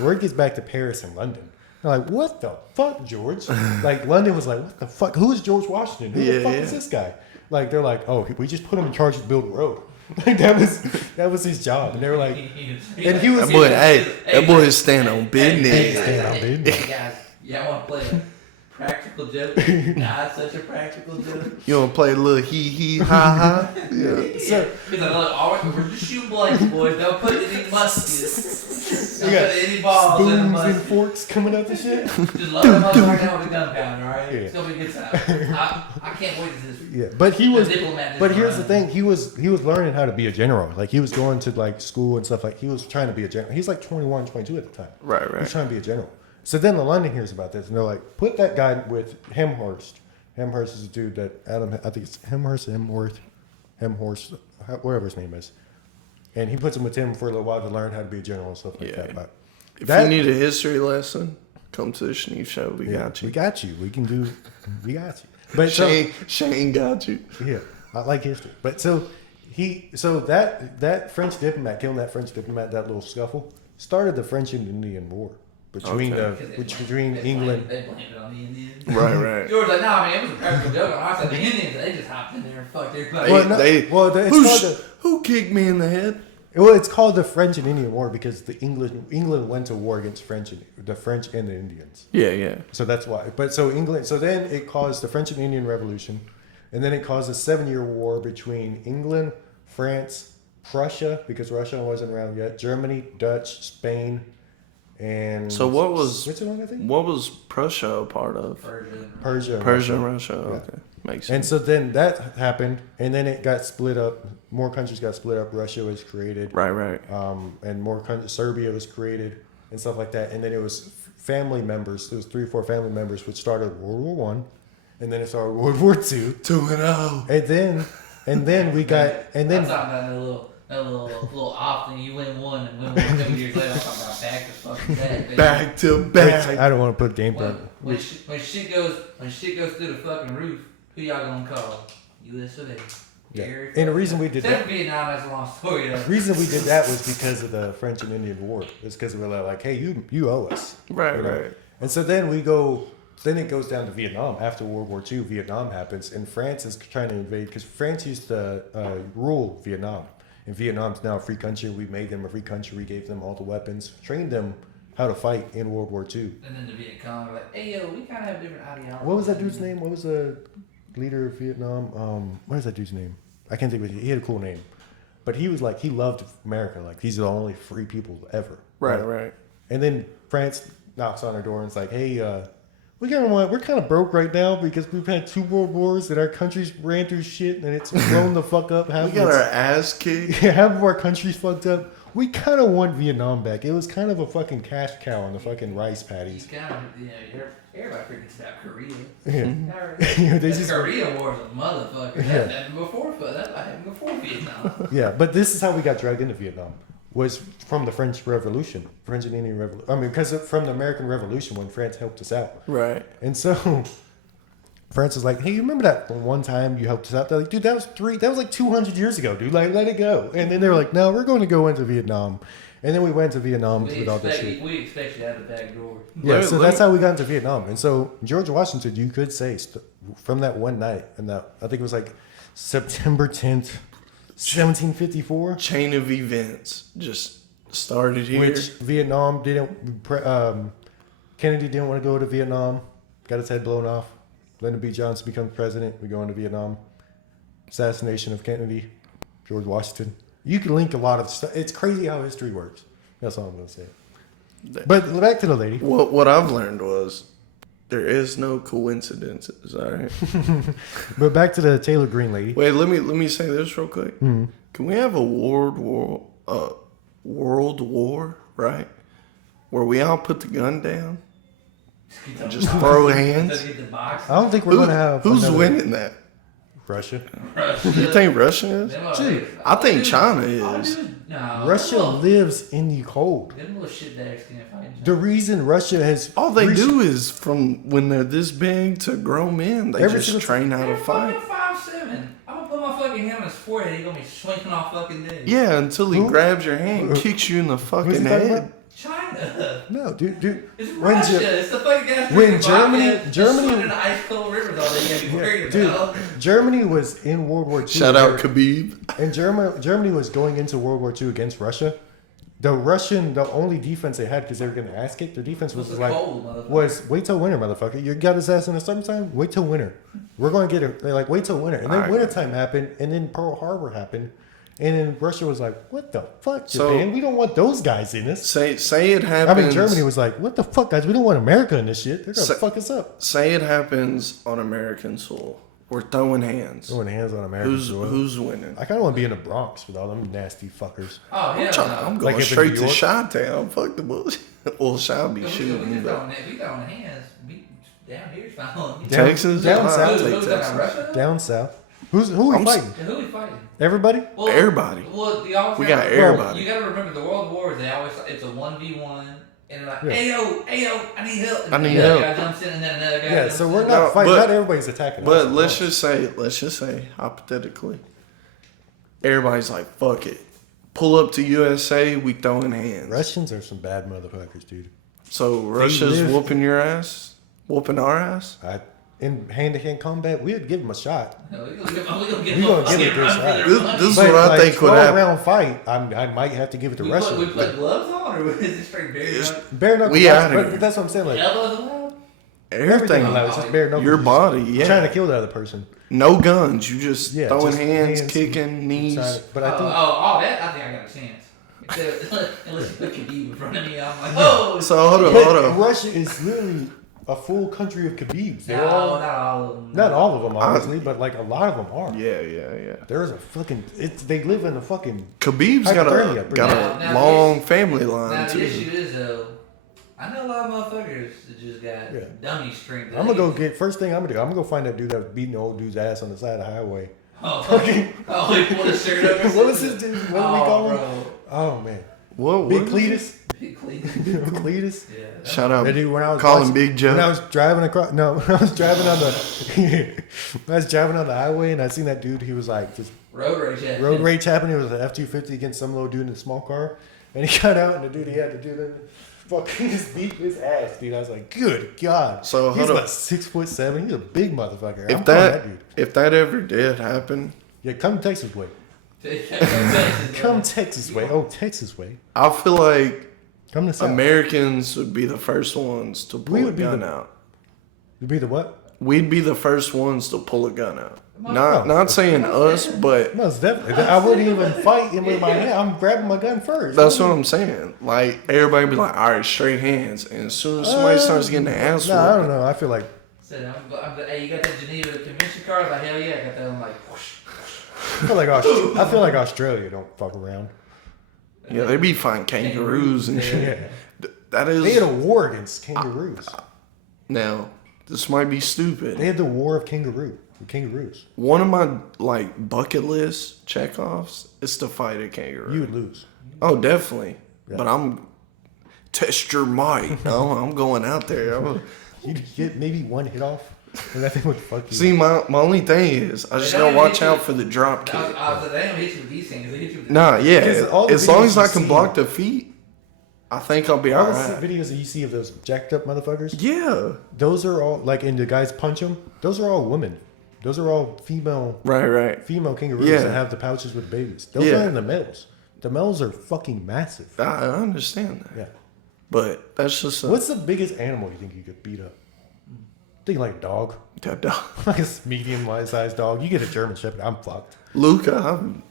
Word gets back to Paris and London. They're like, what the fuck, George? Like, London was like, what the fuck? Who is George Washington? Who the fuck is this guy? Like, they're like, oh, we just put him in charge to build a road. Like, that was his job. And they were like, and he was... That boy, that boy is standing on business. Hey, guys, y'all want to play a practical joke? Not such a practical joke. You want to play a little hee ha ha? Yeah. So, He's like, look, all right, we're just shooting blanks, boys. Don't put any muskets. Don't You got put any balls in the spoons and musket. forks coming out the shit. Just load them up right now with a gunpowder, all right? Yeah. It's going to be a good time. I can't wait to this. Yeah, but he was. The diplomat just But here's the run. thing: he was learning how to be a general. Like he was going to like school and stuff. Like he was trying to be a general. He's like 21, 22 at the time. Right. He's trying to be a general. So then the London hears about this, and they're like, "Put that guy with Hemhurst. Hemhurst is a dude that Adam. I think it's Hemhurst, whatever his name is." And he puts him with him for a little while to learn how to be a general and stuff like that. But If you need a history lesson, come to the Schneef show. We got you. We got you. We can do. We got you. But so, Shane got you. yeah, I like history. But so that French diplomat killing that French diplomat, that little scuffle started the French and Indian War. between between England. They blamed it on the Indians. Right. George was like, nah, man, it was a practical joke on our side. The Indians, they just hopped in there and fucked everybody. Who kicked me in the head? Well, it's called the French and Indian War because England went to war against the French and the Indians. Yeah. So that's why. But so England. So then it caused the French and Indian Revolution, and then it caused a 7-year war between England, France, Prussia because Russia wasn't around yet, Germany, Dutch, Spain, and so what was Switzerland? I think. What was Prussia a part of? Persia, and Russia. Yeah. Okay, makes sense. And so then that happened, and then it got split up. More countries got split up. Russia was created. Right. And more countries. Serbia was created and stuff like that. And then it was family members. There was 3 or 4 family members, which started World War One, and then it started World War Two. 2-0. And then we got I'm talking about that little off, and you win one and win one 2 years later. I'm talking about back to fucking back, baby. Back to back. I don't want to put game plan. When shit goes through the fucking roof, who y'all gonna call? U.S. of A. Yeah. And the reason we did that. Vietnam, that's a long story. The reason we did that was because of the French and Indian War. It's because we were like, hey, you owe us. Right. And so then it goes down to Vietnam. After World War II, Vietnam happens, and France is trying to invade because France used to rule Vietnam. And Vietnam's now a free country. We made them a free country. We gave them all the weapons, trained them how to fight in World War II. And then the Viet Cong were like, hey, yo, we kind of have different ideologies. What was that dude's name? What was the leader of Vietnam? What is that dude's name? I can't think of it. He had a cool name. But he was like, he loved America. Like, these are the only free people ever. Right. And then France knocks on our door and it's like, hey, we're kind of broke right now because we've had 2 world wars and our countries ran through shit and it's blown the fuck up. We got our ass kicked. Half of our country's fucked up. We kind of want Vietnam back. It was kind of a fucking cash cow on the fucking rice patties. Everybody freaking about Korea. Yeah. The Korea War was a motherfucker. That happened before Vietnam. Yeah, but this is how we got dragged into Vietnam. Was from the French Revolution, French and Indian Revolution. I mean, because from the American Revolution when France helped us out. Right. And so France was like, hey, you remember that one time you helped us out? They're like, dude, that was like 200 years ago, dude. Like, let it go. And then they were like, no, we're going to go into Vietnam. And then we went to Vietnam with all this shit. We expect you to have a back door. Yeah, so that's how we got into Vietnam. And so George Washington, you could say, from that one night, and that I think it was like September 10th, 1754. Chain of events just started here. Which Vietnam Kennedy didn't want to go to Vietnam. Got his head blown off. Lyndon B. Johnson becomes president. We go into Vietnam. Assassination of Kennedy. George Washington. You can link a lot of stuff. It's crazy how history works. That's all I'm going to say. But back to the lady. What I've learned was there is no coincidences. All right. But back to the Taylor Greene lady. Wait, let me say this real quick. Mm-hmm. Can we have a world war, right? Where we all put the gun down and just throw hands. I don't think we're going to have. Who's winning that? Russia. You think Russia is? Dude, I think China is. No, Russia lives in the cold. Them little shitbags can't fight. The reason Russia has all they do is from when they're this big to grown men, they just train how to fight. 5'7". I'm gonna put my fucking hand on his forehead. He's gonna be swinging off fucking day. Yeah, until he grabs your hand, kicks you in the fucking head. China. No, dude. It's Russia. It's the fucking guy when Germany in the ice cold rivers all day. You gotta be worried about. Germany was in World War II. Shout out Khabib. And Germany was going into World War II against Russia. The only defense they had, because they were going to ask it, their defense was wait till winter, motherfucker. You got us ass in the summertime? Wait till winter. We're going to get it. They're like, wait till winter. And then wintertime happened, and then Pearl Harbor happened. And then Russia was like, what the fuck, Japan? We don't want those guys in this. Say it happens. I mean, Germany was like, what the fuck, guys? We don't want America in this shit. They're going to fuck us up. Say it happens on American soil. We're throwing hands. Throwing hands on American soil. Who's winning? I kind of want to be in the Bronx with all them nasty fuckers. Oh, yeah. I'm going straight to Chi-Town. Fuck the bullshit. Well, Chi be shooting. We throwing hands. Down here's fine. Texas? Down south. Russia? Down south. Who are we fighting? Who are we fighting? Everybody? Well, everybody. Well, we got everybody. You got to remember the World Wars. It's a 1v1, and they're like, hey yo, I need help. And another guy jumps in, and then another guy. Yeah, so we're not fighting. Not everybody's attacking. But let's just say, hypothetically, everybody's like, fuck it, pull up to USA, we throwing hands. Russians are some bad motherfuckers, dude. So Russia's whooping your ass? Whooping our ass? In hand-to-hand combat, we'd give him a shot. No, we gonna give We gonna give it this shot. This is But what I think would happen. 12-round fight, I might have to give it to Russia. We put gloves on, or is it straight bare knuckles? Bare knuckles. We out here. But that's what I'm saying. Like Elbows allowed? Everything. allowed, it's just bare knuckles. Your You're body, just yeah. trying to kill the other person. No guns. You just throwing just hands, kicking, knees. But I think That I think I got a chance. Unless you put Khabib in front of me, I'm like, oh. So hold but up. Russia is literally a full country of Khabibs. They're No, all, not all of them. not all of them, obviously, but like a lot of them are. Yeah. There's a fucking. They live in a fucking. Khabib's got Hypothermia, a long family line Now too. the issue is though, I know a lot of motherfuckers that just got dummy strength. I'm gonna go get first thing I'm gonna do. I'm gonna go find that dude that was beating the old dude's ass on the side of the highway. He pulled his shirt over. What was his dude? What did we call him? Bro. Oh man, Whoa, Big what? Cletus. Big clean. Cletus. Yeah. Shout out. That dude, when I was Call him watching- Big Joe. When I was driving across, no, when I was driving on the, when I was driving on the highway and I seen that dude. He was like just Road rage. Yeah. road rage happening. It was an F-250 against some little dude in a small car, and he got out and the dude he had to do that. Fucking just beat his ass, dude. I was like, good God. So, he's hold about up. 6'7". He's a big motherfucker. I'm If calling dude. if that ever did happen, Yeah, come Texas way. Come Texas way. Oh, Texas way. I feel like Come to South. Americans would be the first ones to pull a would be gun the- out. You'd be the what? We'd be the first ones to pull a gun out. Oh. Not saying us, but Most definitely. I wouldn't even fight him with my hand. I'm grabbing my gun first. that's what I'm saying. Like everybody be like, all right, straight hands, and as soon as somebody starts getting the ass No, I whooped, don't know. I feel like Said, hey, you got that Geneva Convention card? I was like, hell yeah, I got that. I'm like, whoosh. I feel like Australia don't fuck around. yeah, they be fighting kangaroos and shit. Yeah. That They had is a war against kangaroos. now. This might be They stupid. had the war of kangaroos. One of my like bucket list checkoffs is to fight a kangaroo. You would lose. Oh, definitely. Yeah. But I'm test your might. No, I'm going out there. You'd get maybe one hit off, and that thing would fuck you. See, my only thing is I just gotta watch out for the drop kick. They don't hit you with these things. They hit you with Nah, yeah. Because all the As long videos as I you can see- block the feet, I think I'll be All alright. the videos that you see of those jacked up motherfuckers, Yeah. those are all like, and the guys punch them. Those are all women. Those are all female Right. kangaroos Yeah. that have the pouches with babies. Those Yeah. aren't the males. The males are fucking massive. I understand that. Yeah. But that's just What's the biggest animal you think you could beat up? Think like a dog, that dog. like a medium-sized dog. You get a German Shepherd, I'm fucked. Luca, I'm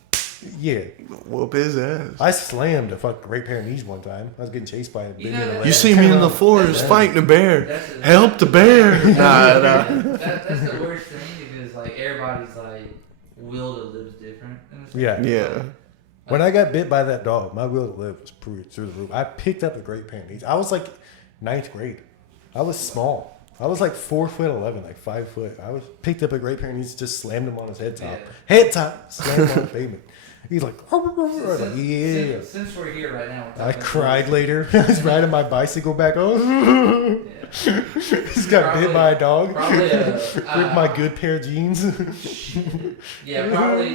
Yeah, whoop his ass. I slammed a fucking Great Pyrenees one time. I was getting chased by a big know, in You see me in the forest fighting a bear. Help the bear. Nah. That's the worst thing because like everybody's like will to live's different. And it's like, Yeah. Yeah. When I got bit by that dog, my will to live was through the roof. I picked up a Great Pyrenees. I was like 9th grade. I was small. I was like 4'11", like 5 foot. I was picked up a Great Pyrenees, just slammed him on his head top. Yeah. Head top, slammed him on the pavement. He's like, I was like, yeah. Since we're here right now, we're I talking cried later. I was riding my bicycle back. Oh, Yeah. just got bit by a dog. Probably Ripped my good pair of jeans. Yeah,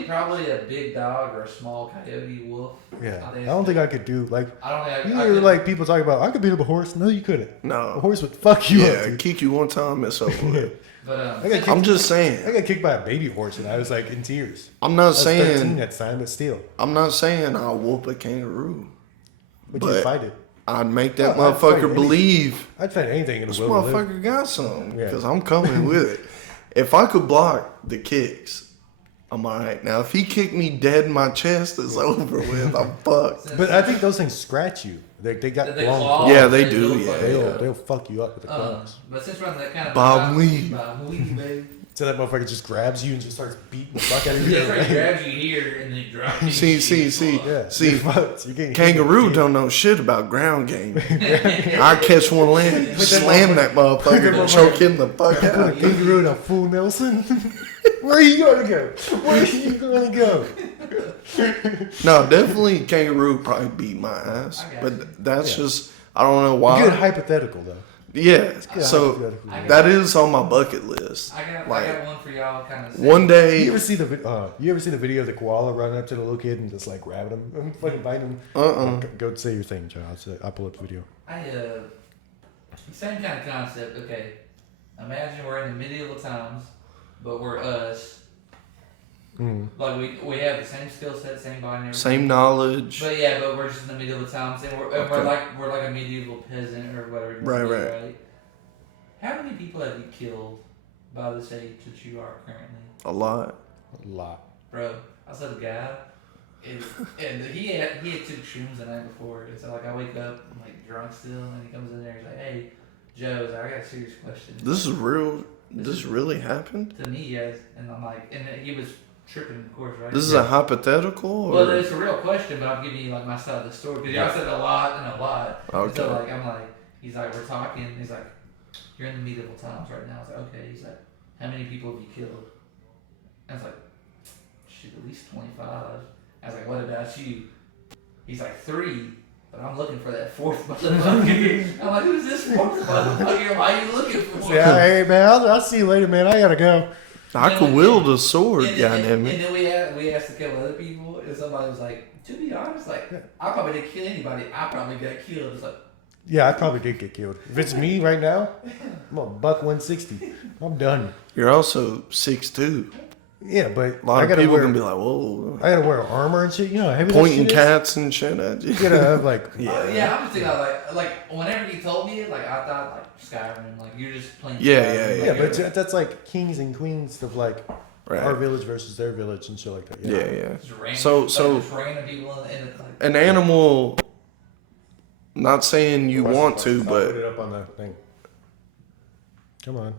probably a big dog or a small coyote wolf. Yeah, I think don't think I could do like. I don't think You I hear could- like people talking about I could beat up a horse. No, you couldn't. A No. horse would fuck you up. Yeah, Dude. kick you one time, it's over with. But I got kicked, I'm just I saying. got kicked by a baby horse and I was like in tears. I'm I not was 13 saying. at the time, but still, I'm not saying I'll whoop a kangaroo. but you But- fight it. I'd make that Well, I'd fight motherfucker any- believe I'd fight anything in the this world. to live. motherfucker got something. Yeah. Because I'm coming with it. If I could block the kicks, I'm alright. Now, if he kicked me dead in my chest, it's over with. I'm fucked. But I think those things scratch you. They got They long claw. claws. Yeah, they do, yeah. They'll fuck you up with the claws. But since we're on that kind of Bob Lee. baby. So that motherfucker just grabs you and just starts beating the fuck out of you. Yeah, right, grabs you here and then drops you. See. Yeah, See, you're fucked. You're getting Kangaroo hit. don't know shit about ground game. I catch one land, slam that motherfucker, and choke him the fuck Put a out. kangaroo in a full Nelson. Where are you gonna go? Where are you gonna go? No, definitely kangaroo probably beat my ass, but that's just I don't know why. Good hypothetical though. Yeah, good so hypothetical. that is on my bucket list. I got Like one for y'all kind of. one You day, ever see the video of the koala running up to the little kid and just like grabbing him and fucking biting him? Go say your thing, Joe. I'll pull up the video. Same kind of concept. Okay, imagine we're in the medieval times, but we're us. Like we have the same skill set, same body, and everything. Same knowledge. But we're just in the medieval times, and we're like a medieval peasant or whatever. Right. How many people have you killed by this age that you are currently? A lot. Bro, I saw the guy, and he had took shrooms the night before. And so like I wake up, I'm like drunk still, and he comes in there, he's like, "Hey, Joe, I got a serious question." This is real. This really happened? To me, yes. And I'm like, and he was tripping, of course, right? This is a hypothetical? Or? Well, it's a real question, but I'm giving you like my side of the story. Because y'all said a lot and a lot. Okay. And so like, I'm like, he's like, we're talking. He's like, you're in the medieval times right now. I was like, okay. He's like, how many people have you killed? I was like, shit, at least 25. I was like, what about you? He's like, 3. But I'm looking for that 4th motherfucker. I'm like, who's this 4th motherfucker? Why are you looking for? Yeah, hey man, I'll see you later, man. I gotta go. I could wield a sword, goddammit. And then we asked a couple other people, and somebody was like, to be honest, like, I probably didn't kill anybody. I probably got killed. It's like, yeah, I probably did get killed. If it's me right now, I'm a $160. I'm done. You're also 6'2". Yeah, but a lot of people can be like, whoa. I gotta wear armor and shit. You know how heavy pointing that shit cats and shit at you. You gotta have like yeah, I'm just thinking like whenever he told me it, like I thought like Skyrim, like you're just playing. Yeah, but that's like kings and queens of like our village versus their village and shit like that. Yeah. Just random, So just random people in it, like, an animal. Not saying you want to, but put it up on the thing. Come on.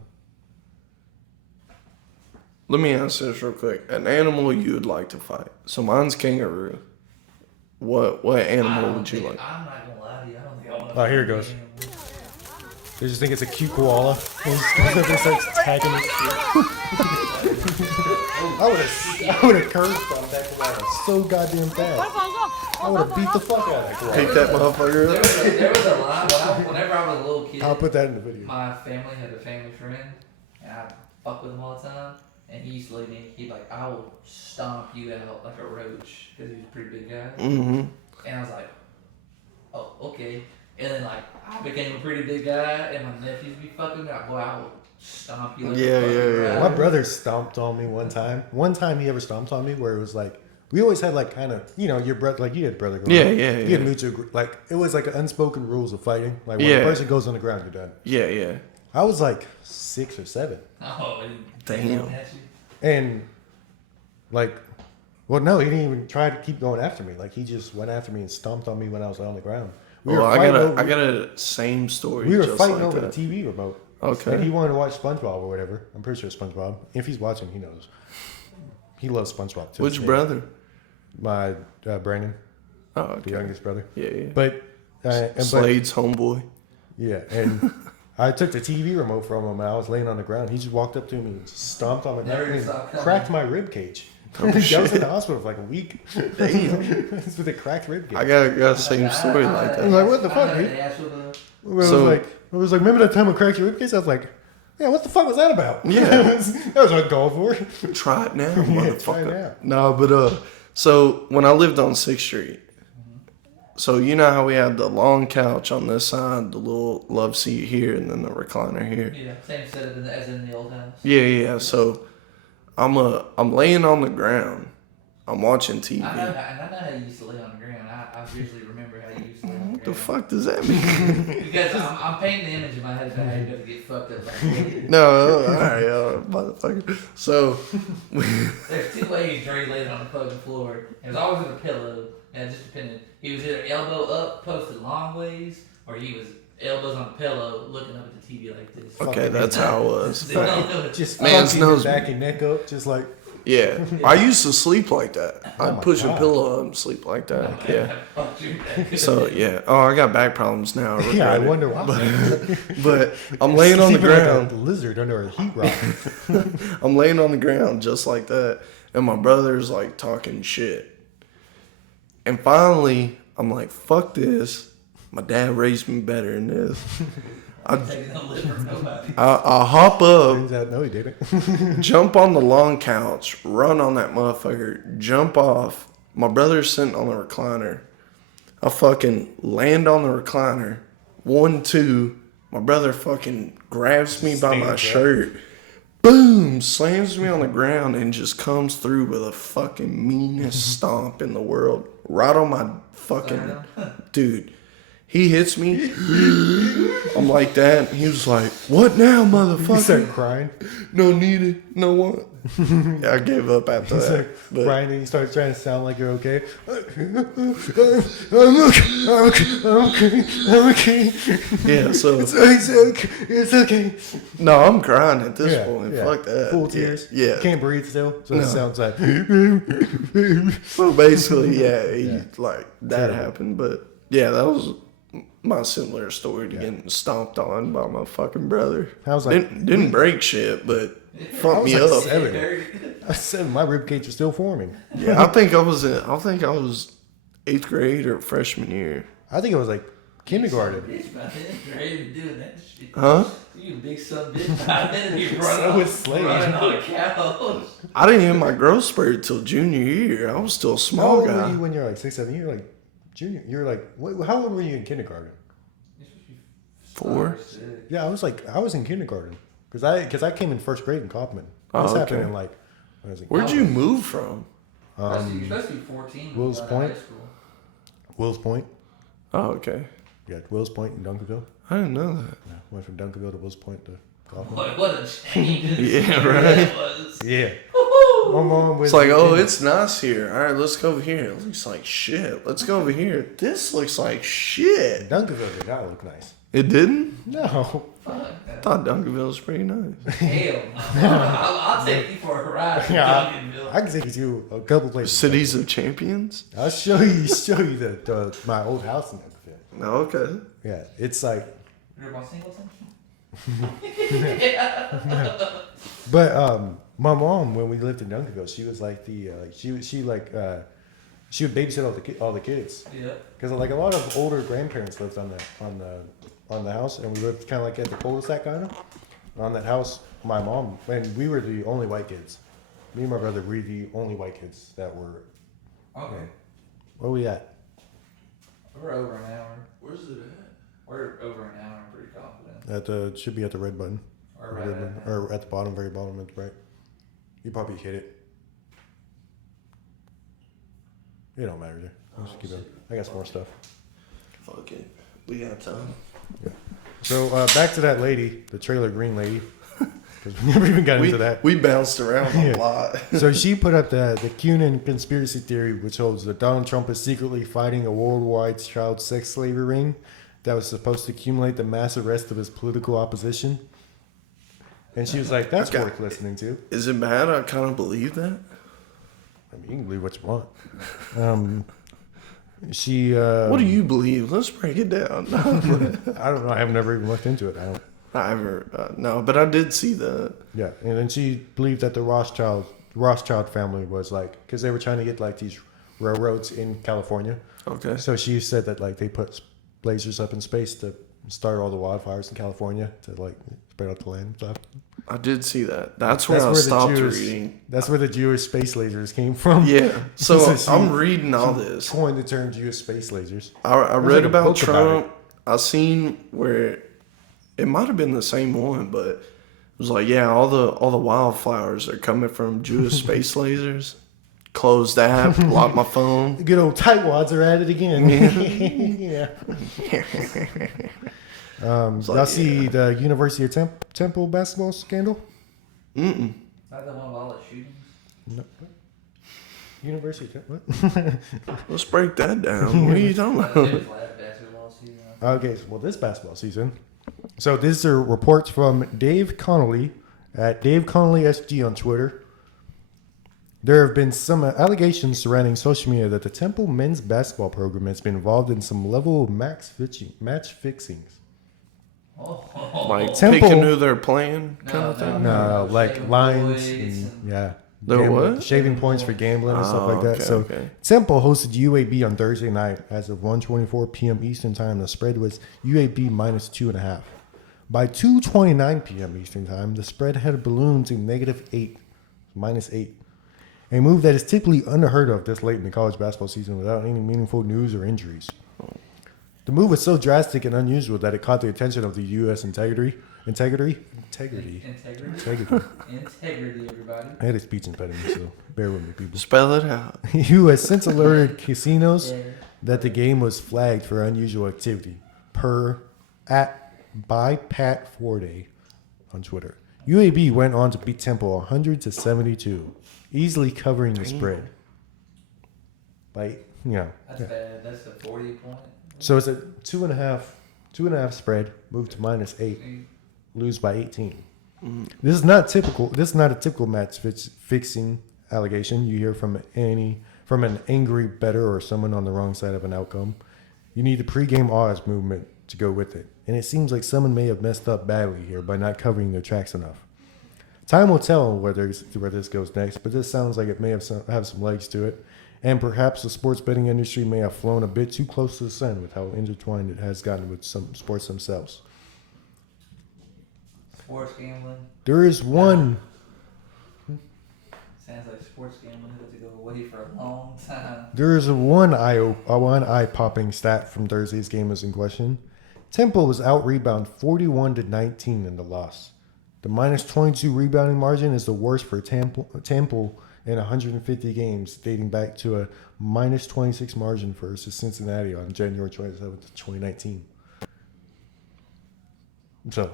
Let me ask this real quick. An animal you would like to fight. So mine's kangaroo. What animal would you like? I'm not gonna lie to you. I don't think I want to. Oh, here it goes. They just think it's a cute koala. They just comes up and starts tagging it. I would have cursed on that koala so goddamn fast. I would have beat the fuck out of that koala. Pick that motherfucker up. There was a line whenever I was a little kid. I'll put that in the video. My family had a family friend, and I fuck with him all the time. And he used to look at me, he'd be like, I will stomp you out like a roach, because he was a pretty big guy. Mm-hmm. And I was like, oh, okay. And then like, I became a pretty big guy, and my nephews be fucking me. Boy, I will stomp you like a fucking roach. My brother stomped on me one time. One time he ever stomped on me where it was like, we always had like kind of, you know, your brother, like you had a brother growing up. You had mutual, like, it was like unspoken rules of fighting. Like when a person goes on the ground, you're done. Yeah. I was like 6 or 7. Oh, damn. And like, well, no, he didn't even try to keep going after me. Like he just went after me and stomped on me when I was on the ground. I got a same story. We were just fighting like over that. the TV remote. Okay. And he wanted to watch SpongeBob or whatever. I'm pretty sure SpongeBob. If he's watching, he knows. He loves SpongeBob too. Which brother? My Brandon. Oh, okay. The youngest brother. Yeah. But Slade's homeboy. Yeah, and I took the TV remote from him and I was laying on the ground. He just walked up to me and stomped on my ground and cracked my rib cage. I was in the hospital for like a week. Damn. With a cracked rib cage. I got the same story like that. I was like, what the fuck, dude? It was like, remember that time I cracked your rib cage? I was like, yeah, what the fuck was that about? Yeah. that was uncalled for. Try it now, motherfucker. Try it now. No, but so when I lived on 6th Street, so you know how we had the long couch on this side, the little love seat here, and then the recliner here. Yeah, same setup as in the old house. Yeah. So I'm laying on the ground. I'm watching TV. I know how you used to lay on the ground. I visually remember how you used to lay on the ground. What the fuck does that mean? Because I'm painting the image in my head of how you're gonna get fucked up. Like No, alright, motherfucker. So there's 2 ways Dre laid on the fucking floor. It was always with a pillow. And it just depended. He was either elbow up, posted long ways, or he was elbows on the pillow, looking up at the TV like this. Okay, that's how it was. Just man's nose, back and neck up, just like. Yeah, I used to sleep like that. I'd push a pillow up and sleep like that. Yeah. So yeah. Oh, I got back problems now. I wonder why. But I'm laying on the ground. Like a lizard under a heat rock. I'm laying on the ground just like that, and my brother's like talking shit. And finally, I'm like, fuck this. My dad raised me better than this. I hop up, no, he didn't. jump on the long couch, run on that motherfucker, jump off. My brother's sitting on the recliner. I fucking land on the recliner. 1, 2, My brother fucking grabs me by my Stands up. shirt. Boom! Slams me on the ground and just comes through with a fucking meanest stomp in the world. Right on my fucking... Dude. He hits me. I'm like that. He was like, "What now, motherfucker?" You start crying. No need it. No what? I gave up after that. But Crying and you start trying to sound like you're okay. I'm okay. yeah, so It's okay. no, I'm crying at this point. yeah. Fuck that. Full tears. Yeah. Can't breathe still. So No. it sounds like. So basically, yeah. Like that Terrible. happened. But yeah, that was my similar story to getting stomped on by my fucking brother. I was like, didn't break shit, but fucked me like up. 7. I said my rib cage was still forming. Yeah, I think I was 8th grade or freshman year. I think it was like kindergarten. Bitch, man. Grade doing that shit. Huh? You big son bitch. I bet you So was Slade. running on a couch. I didn't hit my growth spurt till junior year. I was still a How small old were guy. you when you're like 6, 7? You're like junior. You're like, how old were you in kindergarten? 4? Yeah, I was in kindergarten because I came in 1st grade in Kaufman. This okay. happened in like when I was in Where'd you move from? You're supposed to be 14. when Will's you got out of Point. high school. Will's Point. Oh, okay. Yeah, Will's Point in Duncanville. I didn't know that. Yeah, went from Duncanville to Will's Point to Kaufman. What a change. Yeah, right. That was. Yeah. Woo-hoo. My mom was It's like, oh, in- it's nice here. All right, let's go over here. It looks like shit. Let's go over here. This looks like shit. Duncanville did not look nice. It didn't? No. I thought Duncanville was pretty nice. Hell no. I'll take you for a ride to Yeah, Duncanville. I can take you to a couple places. Cities of Champions? I'll show you the my old house in Duncanville. No, okay. Yeah, it's like, You're about Singleton? but my mom when we lived in Duncanville, she was like she would babysit all the kids. Yeah. Because like a lot of older grandparents lived on the house, and we lived kind of like at the cul-de-sac kind of on that house. My mom and we were the only white kids. Me and my brother were the only white kids that were. Okay. Where we at? We're over an hour. Where's it at? We're over an hour, I'm pretty confident. Should be at the red button. Or The right red at button. Or at the bottom, very bottom at the right. You probably hit it. It don't matter there. Let's keep it. I got some more stuff. Fuck it. We got time. So back to that lady, the trailer green lady, because we never even got into that. We bounced around a Yeah. lot. So she put up the Cunin conspiracy theory, which holds that Donald Trump is secretly fighting a worldwide child sex slavery ring that was supposed to accumulate the mass arrest of his political opposition. And she was like, "That's Okay. worth listening to." Is it bad? I kind of believe that. I mean, you can believe what you want. She. What do you believe? Let's break it down. I don't know. I've never even looked into it. I don't. No, but I did see that. Yeah, and then she believed that the Rothschild family was like, because they were trying to get like these railroads in California. Okay. So she said that like they put lasers up in space to start all the wildfires in California to like spread out the land and stuff. I did see that. That's where I stopped reading. That's where the Jewish space lasers came from. Yeah. So she- I'm reading all this. Coined the term Jewish space lasers. I was read like a about book about Trump. I seen where it might have been the same one, but it was like, yeah, all the wildflowers are coming from Jewish space lasers. Closed app, lock my phone. The good old tightwads are at it again. Yeah. Y'all see the University of Temple basketball scandal? Mm-mm. Not the one with all the shootings. No. University of Temple? What? Let's break that down. What are you talking It about? was last basketball season. Okay, well, this basketball season. So these are reports from Dave Connolly at Dave Connolly SG on Twitter. There have been some allegations surrounding social media that the Temple men's basketball program has been involved in some level of match fixings. Oh. Like Temple- picking who they're playing, kind of thing. No, like Shaving lines points and yeah. The Gambling- what? Shaving points for gambling and stuff like that. okay, So okay. Temple hosted UAB on Thursday night as of 1:24 p.m. Eastern Time. The spread was UAB minus 2.5. By 2:29 p.m. Eastern Time, the spread had ballooned to -8, -8. A move that is typically unheard of this late in the college basketball season without any meaningful news or injuries. The move was so drastic and unusual that it caught the attention of the U.S. integrity. Integrity, everybody. I had a speech impediment, so bear with me, people. Spell it out. You has since alerted casinos that the game was flagged for unusual activity by Pat Forday on Twitter. UAB went on to beat Temple 100-72, easily covering the spread. That's bad. That's a 40 point. So it's a 2.5 spread, moved to -8, lose by 18. This is not typical. This is not a typical match fixing allegation you hear from an angry bettor or someone on the wrong side of an outcome. You need the pregame odds movement to go with it, and it seems like someone may have messed up badly here by not covering their tracks enough. Time will tell where this goes next, but this sounds like it may have some legs to it, and perhaps the sports betting industry may have flown a bit too close to the sun with how intertwined it has gotten with some sports themselves. Sports gambling. There is one. Sounds like sports gambling has to go away for a long time. There is one eye-popping stat from Thursday's game is in question. Temple was out-rebounded 41-19 in the loss. The -22 rebounding margin is the worst for Temple in 150 games, dating back to a -26 margin versus Cincinnati on January 27th, 2019. So,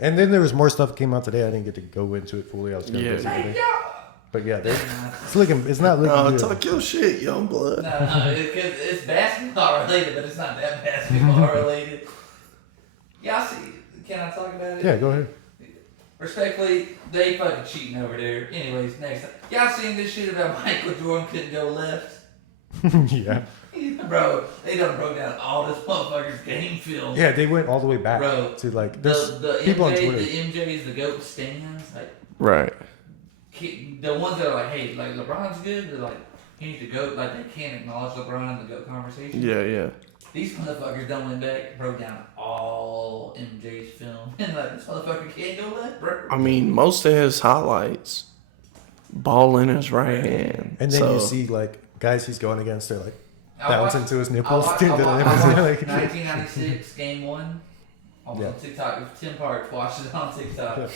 and then there was more stuff that came out today. I didn't get to go into it fully. I was going to go today. But yeah, it's not looking good. Talk your shit, young blood. No, it's basketball related, but it's not that basketball related. Y'all see? Can I talk about it? Yeah, go ahead. Respectfully, they fucking cheating over there. Anyways, next. Y'all seen this shit about Michael Jordan couldn't go left? Yeah. Bro, they done broke down all this motherfucker's game film. Yeah, they went all the way back to like the people MJ, on Twitter. The MJ's the GOAT stands, like Right. the ones that are like, hey, like LeBron's good, they're like, he needs to go, like they can't acknowledge LeBron in the GOAT conversation. Yeah. These motherfuckers done went back, broke down all MJ's film, and like this motherfucker can't go left, bro. I mean, most of his highlights, ball in his right hand. And then so, you see like guys he's going against, they're like I bouncing watched- to his nipples. I watched 1996 Game 1 on TikTok. Tim Parks watched it on TikTok. Yeah.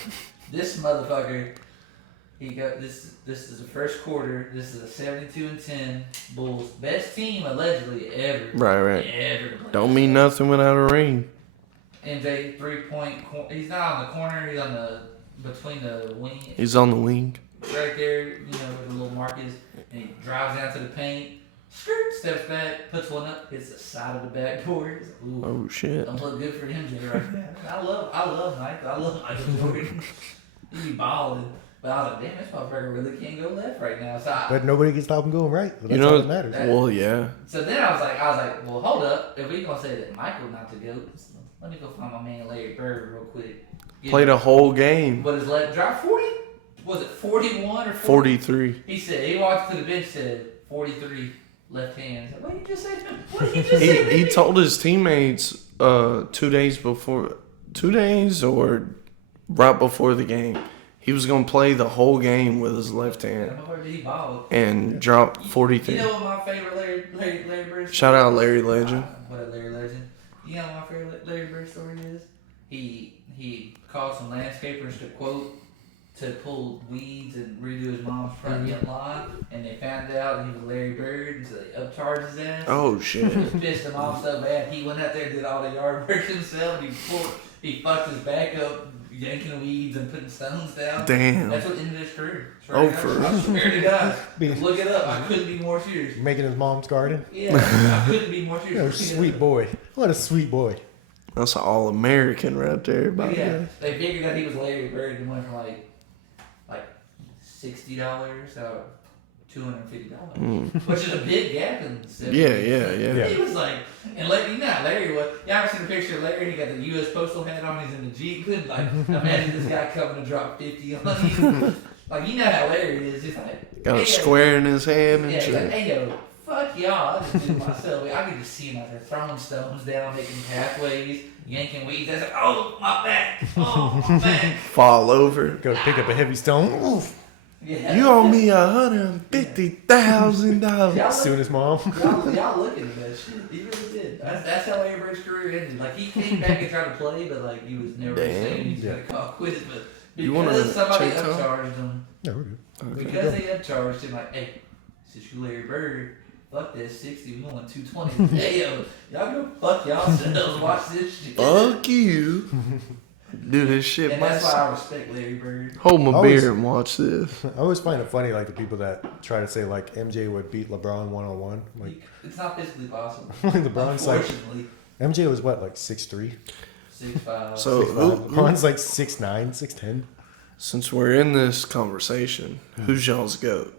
This motherfucker, he got this. This is the first quarter. This is a 72-10 Bulls best team allegedly ever. Right. Ever. Don't mean nothing without a ring. MJ 3-point. He's not on the corner. He's on the between the wing. He's on the wing. Right there, you know where the little mark is, and he drives down to the paint. Skirt, steps back, puts one up, hits the side of the backboard. Ooh, Oh shit. don't look good for MJ right now. I love Michael. I love Michael Jordan. He be balling. But I was like, damn, this motherfucker really can't go left right now. But nobody can stop him going right. So that's You know, all that matters. well, yeah. So then I was like, well, hold up. If we gonna say that Michael not to go, let me go find my man Larry Bird real quick. Played a whole game. What is left? Drop 40? Was it 41 or 43. He said he walked to the bench. Said 43 left hand. I said, what did you just say? What did you just say? He told his teammates 2 days before, 2 days or right before the game, he was gonna play the whole game with his left hand and drop 43. You know what my favorite Larry Bird? Shout out Larry Legend. What a Larry Legend. You know what my favorite Larry Bird story is? He called some landscapers to quote to pull weeds and redo his mom's front yard lawn, and they found out he was Larry Bird, and so they upcharged his ass. Oh shit. He pissed him off so bad. He went out there and did all the yard work himself. He fucked his back up, yanking weeds and putting stones down. Damn. That's what ended his career. Oh, for real? I swear to God. Look it up. I couldn't be more serious. Making his mom's garden. Yeah, I couldn't be more You're a serious. sweet boy. What a sweet boy. That's an all-American right there, by the Yeah, way. they figured that he was Larry Bird and went from like $60 to $250, which is a big gap in 70. Yeah. He was like, and Larry, you know how Larry was. Y'all ever seen a picture of Larry? He got the U.S. Postal hat on. He's in the Jeep. Like, imagine this guy coming to drop 50 on you. Like, you know how Larry is. He's like, Got hey, a square in his hand and yeah, he's like, shit. hey yo, fuck y'all. I just do it myself. I could just see him out there throwing stones down, making pathways, yanking weeds. I was like, oh my back, oh my back. Fall over. Go pick up a heavy stone. Oof. Yeah. You owe me $150,000. Soon as mom. Y'all looking at that shit. He really did. That's how Larry Bird's career ended. Like, he came back and tried to play, but, like, he was never saying he's going to call quits. But because somebody upcharged him, Yeah, we're good. because they upcharged him, like, hey, since you Larry Bird, fuck that 60, we want 220. Hey, yo, y'all go fuck yourselves. Watch this shit. Fuck you. Do this shit. And that's why I respect Larry Bird. Hold my beer and watch this. I always find it funny, like the people that try to say like MJ would beat LeBron 1-on-1. Like It's not physically possible. LeBron's like Unfortunately. MJ was what, like 6'3", 6'5". So 6'5". LeBron's like 6'9", 6'10". since we're in this conversation, who's y'all's GOAT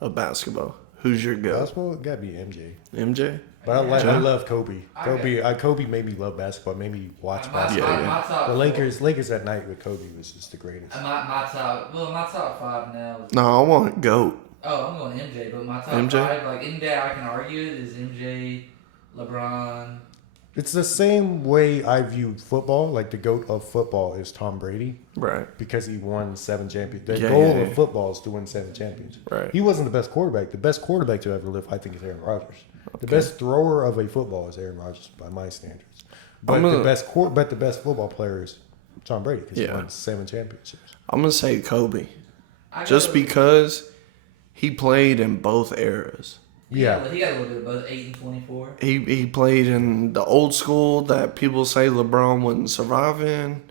of basketball? Who's your GOAT? Basketball gotta be MJ. MJ? But I love Kobe. Kobe made me love basketball. Made me watch basketball. My top The four- Lakers at night with Kobe was just the greatest. My top five now. No, I want GOAT. Oh, I'm going MJ, but my top MJ? five, like any day I can argue it, is MJ, LeBron. It's the same way I viewed football. Like the GOAT of football is Tom Brady. Right. Because he won 7 champions. The Yeah, goal yeah. of football is to win 7 champions. Right. He wasn't the best quarterback. The best quarterback to ever live, I think, is Aaron Rodgers. The best thrower of a football is Aaron Rodgers by my standards. But the best football player is Tom Brady because he won 7 championships. I'm going to say Kobe. Just because he played in both eras. Yeah. He got a little bit of both 8 and 24. He played in the old school that people say LeBron wouldn't survive in,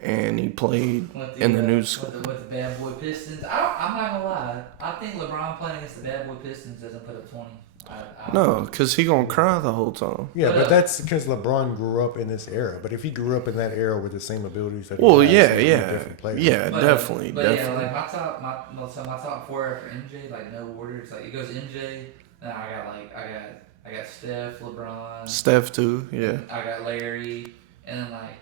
and he played in the new school. With the bad boy Pistons. I'm not going to lie. I think LeBron playing against the bad boy Pistons doesn't put up 20. No, because he going to cry the whole time. Yeah, but that's because LeBron grew up in this era. But if he grew up in that era with the same abilities that Well, he has, he'd be a yeah. different player. Yeah, definitely. Yeah, like my top 4 after MJ, like no order. It's like it goes MJ. Then I got Steph, LeBron. Steph, too, yeah. I got Larry, and then like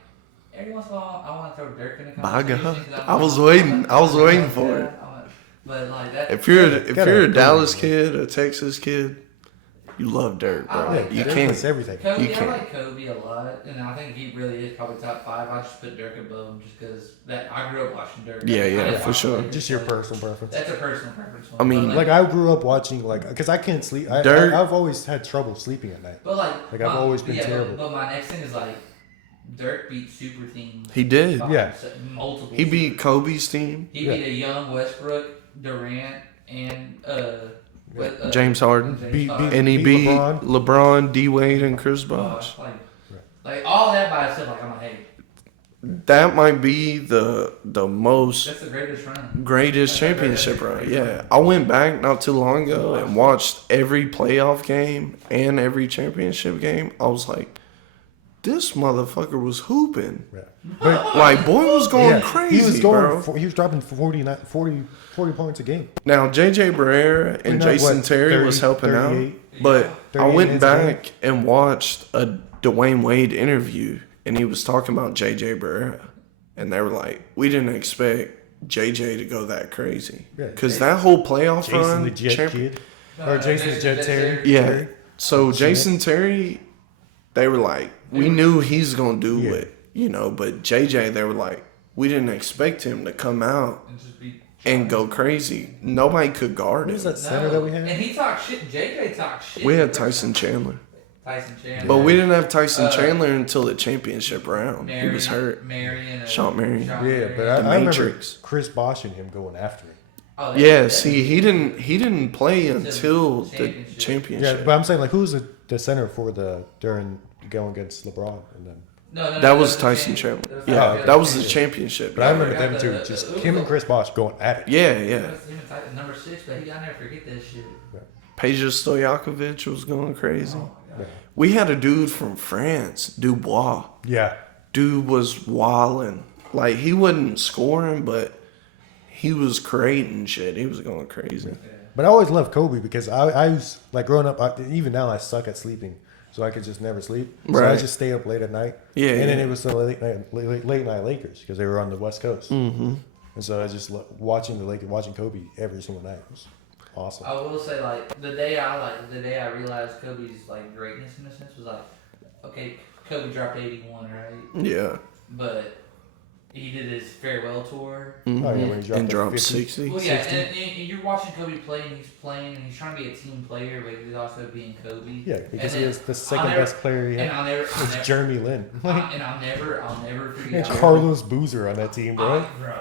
every once in a while, I want to throw Dirk in the By conversation. God. I was waiting for it. But like that. If you're a Dallas kid, a Texas kid, you love Dirk, bro. like You Dirk. can't. It's everything. Kobe, You I can't. like Kobe a lot, and I think he really is probably top 5. I just put Dirk above him just because I grew up watching Dirk. Yeah, I didn't for watch sure. Lakers, Just your but personal preference. That's a personal preference. I mean, Like I grew up watching, like, because I can't sleep. Dirk- I've always had trouble sleeping at night. but I've always been terrible. But my next thing is like Dirk beat super teams. He did. Yeah. Multiple. He beat Kobe's team, He beat a young Westbrook, Durant, and James Harden. Beat- And he beat LeBron, D-Wade, and Chris Bosh. Like all that by itself, like I'm like, hey, That might be the most that's the greatest run. greatest championship run. Yeah, I went back not too long ago and watched every playoff game and every championship game. I was like, this motherfucker was hooping. Yeah. But Like, boy was going crazy, he was going. bro. He was dropping 40 points a game. Now, J.J. Barrera and Not, Jason what, Terry 30, was helping 38? out. But I 38 went minutes a back and watched a Dwayne Wade interview, and he was talking about J.J. Barrera. And they were like, we didn't expect J.J. to go that crazy. Yeah. Because that whole playoff Jason run... the Jet Kid. Or Jason the Jet Terry. Yeah. So Jason Terry, they were like, we knew he's going to do it, you know. But JJ, they were like, we didn't expect him to come out And just be and go crazy. Nobody could guard Who was him. that center that we had? And he talked shit. JJ talked shit. We had Tyson Chandler. Tyson Chandler. But we didn't have Tyson Chandler until the championship round. He was hurt. Sean Marion. Yeah, but I remember Matrix. Chris Bosh and him going after him. Oh, Yeah, see, he didn't play until the Yeah, championship. but I'm saying, like, who was the center for during going against LeBron and then? No, That was Tyson Chandler. Yeah, that was the championship. But I remember them two, just him and Chris Bosh going at it. Yeah. Number 6, but I never forget that shit. Peja Stojakovic was going crazy. Yeah. We had a dude from France, Dubois. Yeah. Dude was wilding. Like, he wasn't scoring, but he was creating shit. He was going crazy. But I always loved Kobe because I was, like, growing up, even now I suck at sleeping. So I could just never sleep. So I Right. just stay up late at night. Yeah, And then yeah. it was the late night Lakers because they were on the West Coast. Mm-hmm. And so I was just watching Kobe every single night. It was awesome. I will say, like, the day I realized Kobe's, like, greatness in a sense was like, okay, Kobe dropped 81, right? Yeah. But he did his farewell tour. Mm-hmm. Oh, yeah, when he dropped, And dropped 50. 60. Well, yeah, and you're watching Kobe play, and he's playing, and he's trying to be a team player, but he's also being Kobe. Yeah, because And he was the second best player he And had. I'll never, It's Jeremy Lin. and I'll never forget. Carlos Boozer on that team, bro. Bro.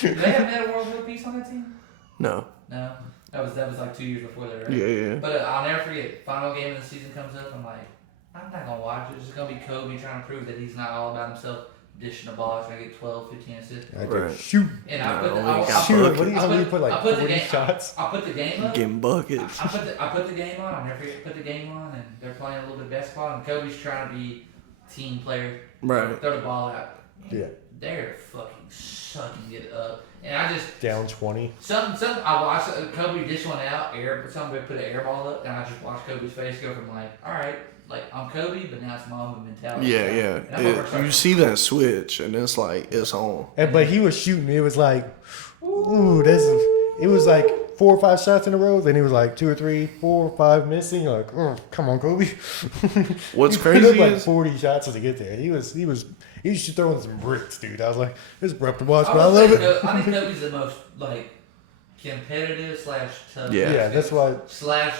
Do they have had a World Cup piece on that team? No. No. That was like 2 years before that, right? Yeah. But I'll never forget. Final game of the season comes up. I'm like, I'm not gonna watch it. It's just gonna be Kobe trying to prove that he's not all about himself. Dishing the ball, trying to get 12, 15 assists. I Right. could shoot. And I put No, the, we got Shoot, buckets. what do you want me to put like I put the 40 game, shots? I put the game up. Getting buckets. I put the game on. I'll never forget. Put the game on, and they're playing a little bit of basketball, and Kobe's trying to be team player. Right. Throw the ball out. Yeah. They're fucking sucking it up, and I just Down 20. some I watched Kobe dish one out, somebody put an air ball up, and I just watched Kobe's face go from like, all right, like I'm Kobe, but now it's Mamba mentality. Yeah. And I'm over You starting- see that switch, and it's like, it's on. But he was shooting. It was like, ooh, it was like 4 or 5 shots in a row. Then he was like 2 or 3, 4 or 5 missing. You're like, oh, come on, Kobe. What's He put crazy up like is 40 shots to get there. He was throwing some bricks, dude. I was like, this is rough to watch, but I love it. I think Kobe's the most like competitive / tough. Yeah, that's why. /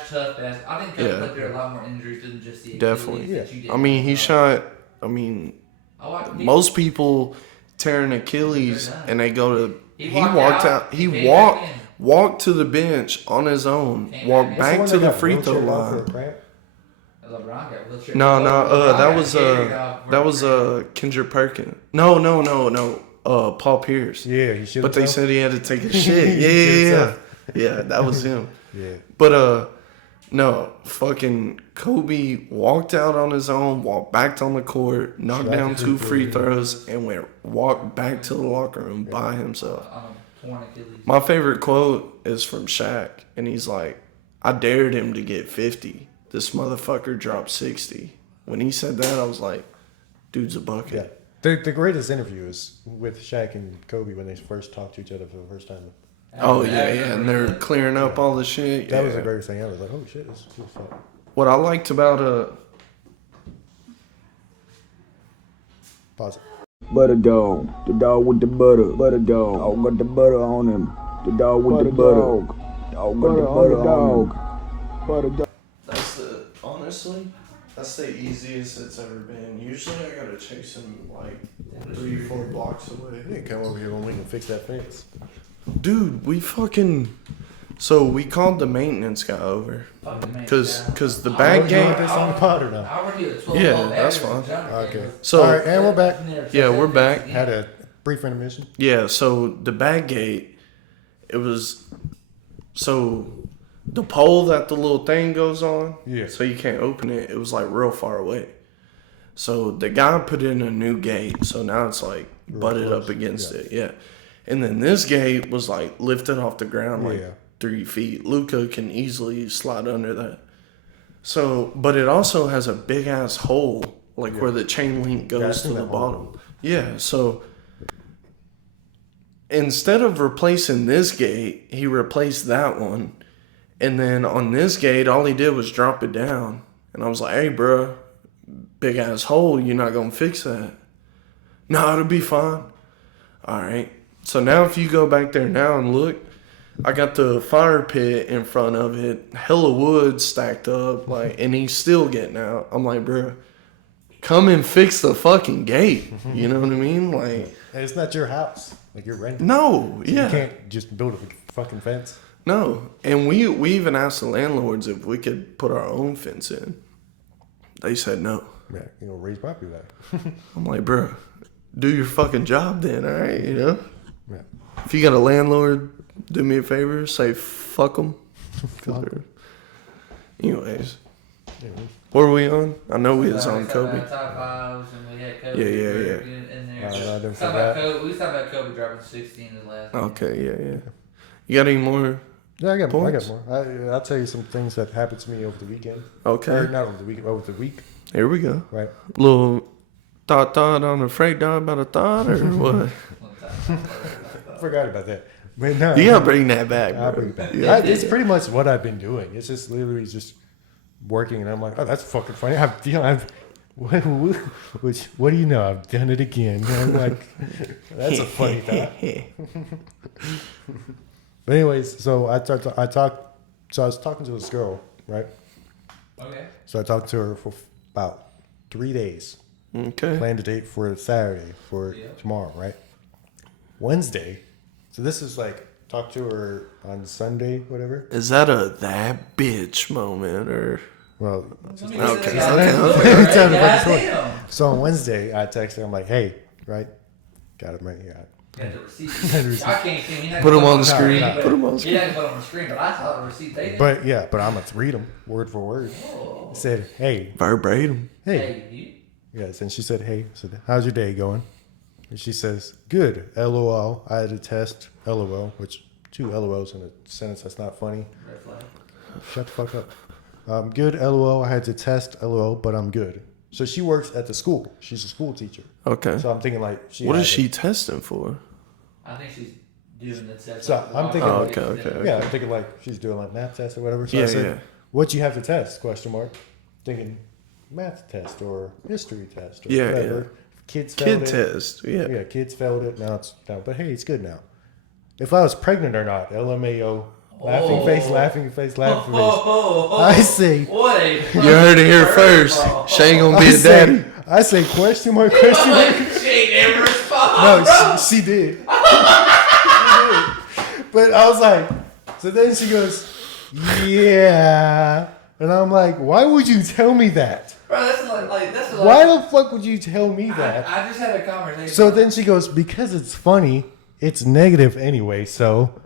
tough ass. I think Kobe Yeah. put through a lot more injuries than just the Definitely. Achilles that you did. I mean, he shot. I mean, most people tear an Achilles and they go to. He walked out. He walked to the bench on his own. Walked back to the free throw line. LeBron got wheelchair. No, LeBron that was Kendrick Perkins. No. Paul Pierce. Yeah, he should. But they said he had to take a shit. Yeah, that was him. Yeah. But no, fucking Kobe walked out on his own, walked back on the court, knocked down 2 free throws, and walked back to the locker room by himself. My favorite quote is from Shaq, and he's like, "I dared him to get 50. This motherfucker dropped 60." When he said that, I was like, "Dude's a bucket." Yeah. The greatest interview is with Shaq and Kobe when they first talked to each other for the first time. Oh yeah, and they're clearing up all the shit. That was the greatest thing. I was like, oh shit, this is cool stuff. What I liked about Pause it. Butter dog, the dog with the butter. Butter dog, dog got the butter on him. The dog with the butter. Dog got the butter on him. Butter dog. Honestly, that's the easiest it's ever been. Usually I gotta chase him like 3-4 blocks away. You can come over here when we can fix that fence. Dude, so we called the maintenance guy over. Cause the bag You want gate. this on the pod or not? I already did a 12 Yeah, ball that's battery fine. with Okay. So All right, and we're back. Yeah, we're back. Had a brief intermission. Yeah, so the bag gate, so the pole that the little thing goes on, Yeah. so you can't open it, it was like real far away. So the guy put in a new gate, so now it's like butted close, up against it, yeah. And then this gate was like lifted off the ground like 3 feet. Luca can easily slide under that. So, but it also has a big ass hole, like where the chain link goes to the bottom. Yeah, so instead of replacing this gate, he replaced that one. And then on this gate, all he did was drop it down. And I was like, hey, bro, big ass hole, you're not going to fix that. No, it'll be fine. All right. So now if you go back there now and look, I got the fire pit in front of it, hella wood stacked up, like, and he's still getting out. I'm like, bro, come and fix the fucking gate. You know what I mean? Like, And it's not your house. Like you're renting. no, So yeah. You can't just build a fucking fence. No, and we even asked the landlords if we could put our own fence in. They said no. Yeah, you know, raise property value. I'm like, bro, do your fucking job then, all right? You know, Yeah. if you got a landlord, do me a favor, say fuck them. Anyways, where were we on? I know we was on Kobe. Top fives, and we had Kobe. Yeah. In there. I never We was said talking about that. Kobe. We was talking about Kobe dropping 16 in his last. game. Okay, yeah. You got any more? Yeah, I got more. Points? I'll tell you some things that happened to me over the weekend. Okay, Or not over the weekend, over the week. here we go. Right. Little thought on a freight dog about a thought or what? I forgot about that. But no, You gotta bring that back, bro. I'll bring it back. Yeah. It's pretty much what I've been doing. It's just literally just working, and I'm like, oh, that's fucking funny. What do you know? I've done it again. I'm like, that's a funny thought. But anyways, so I was talking to this girl, right? Okay. So I talked to her for about 3 days. Okay. Planned a date for Saturday for tomorrow, right? Wednesday. So this is like talk to her on Sunday, whatever. Is that a that bitch moment or? Well, Okay. so on Wednesday I texted her. I'm like, hey, right? Got him right here. I can't see him. Put him on the screen. No. Put him on the screen. Yeah, put him on the screen, but I saw the receipt. They didn't. But I'm gonna read them word for word. It said, hey, Verbatim. hey. Hey, you. Yes, and she said, hey, I said, how's your day going? And she says, good, LOL. I had a test, LOL, which 2 LOLs in a sentence that's not funny. Red flag. Shut the fuck up. Good, LOL. I had to test, LOL, but I'm good. So she works at the school. She's a school teacher. Okay. So I'm thinking like, What is she testing for? I think she's doing the test. So I'm thinking. Oh, okay. Yeah, I'm thinking like she's doing like math test or whatever. So I Yeah, said, yeah. what you have to test? Question mark. Thinking math test or history test or Yeah, whatever. yeah. Kids failed Kid it. test. Yeah. Yeah, kids failed it. Now it's down. But hey, it's good now. If I was pregnant or not, LMAO. Laughing face, laughing face, laughing face. I say. What a You heard it here first. She ain't gonna be a daddy. I say question mark, question mark. She ain't ever respond. No, she did. She did. But I was like, so then she goes, yeah. And I'm like, why would you tell me that? Bro, that's like that's like. Why the fuck would you tell me that? I just had a conversation. So then she goes, because it's funny, it's negative anyway. So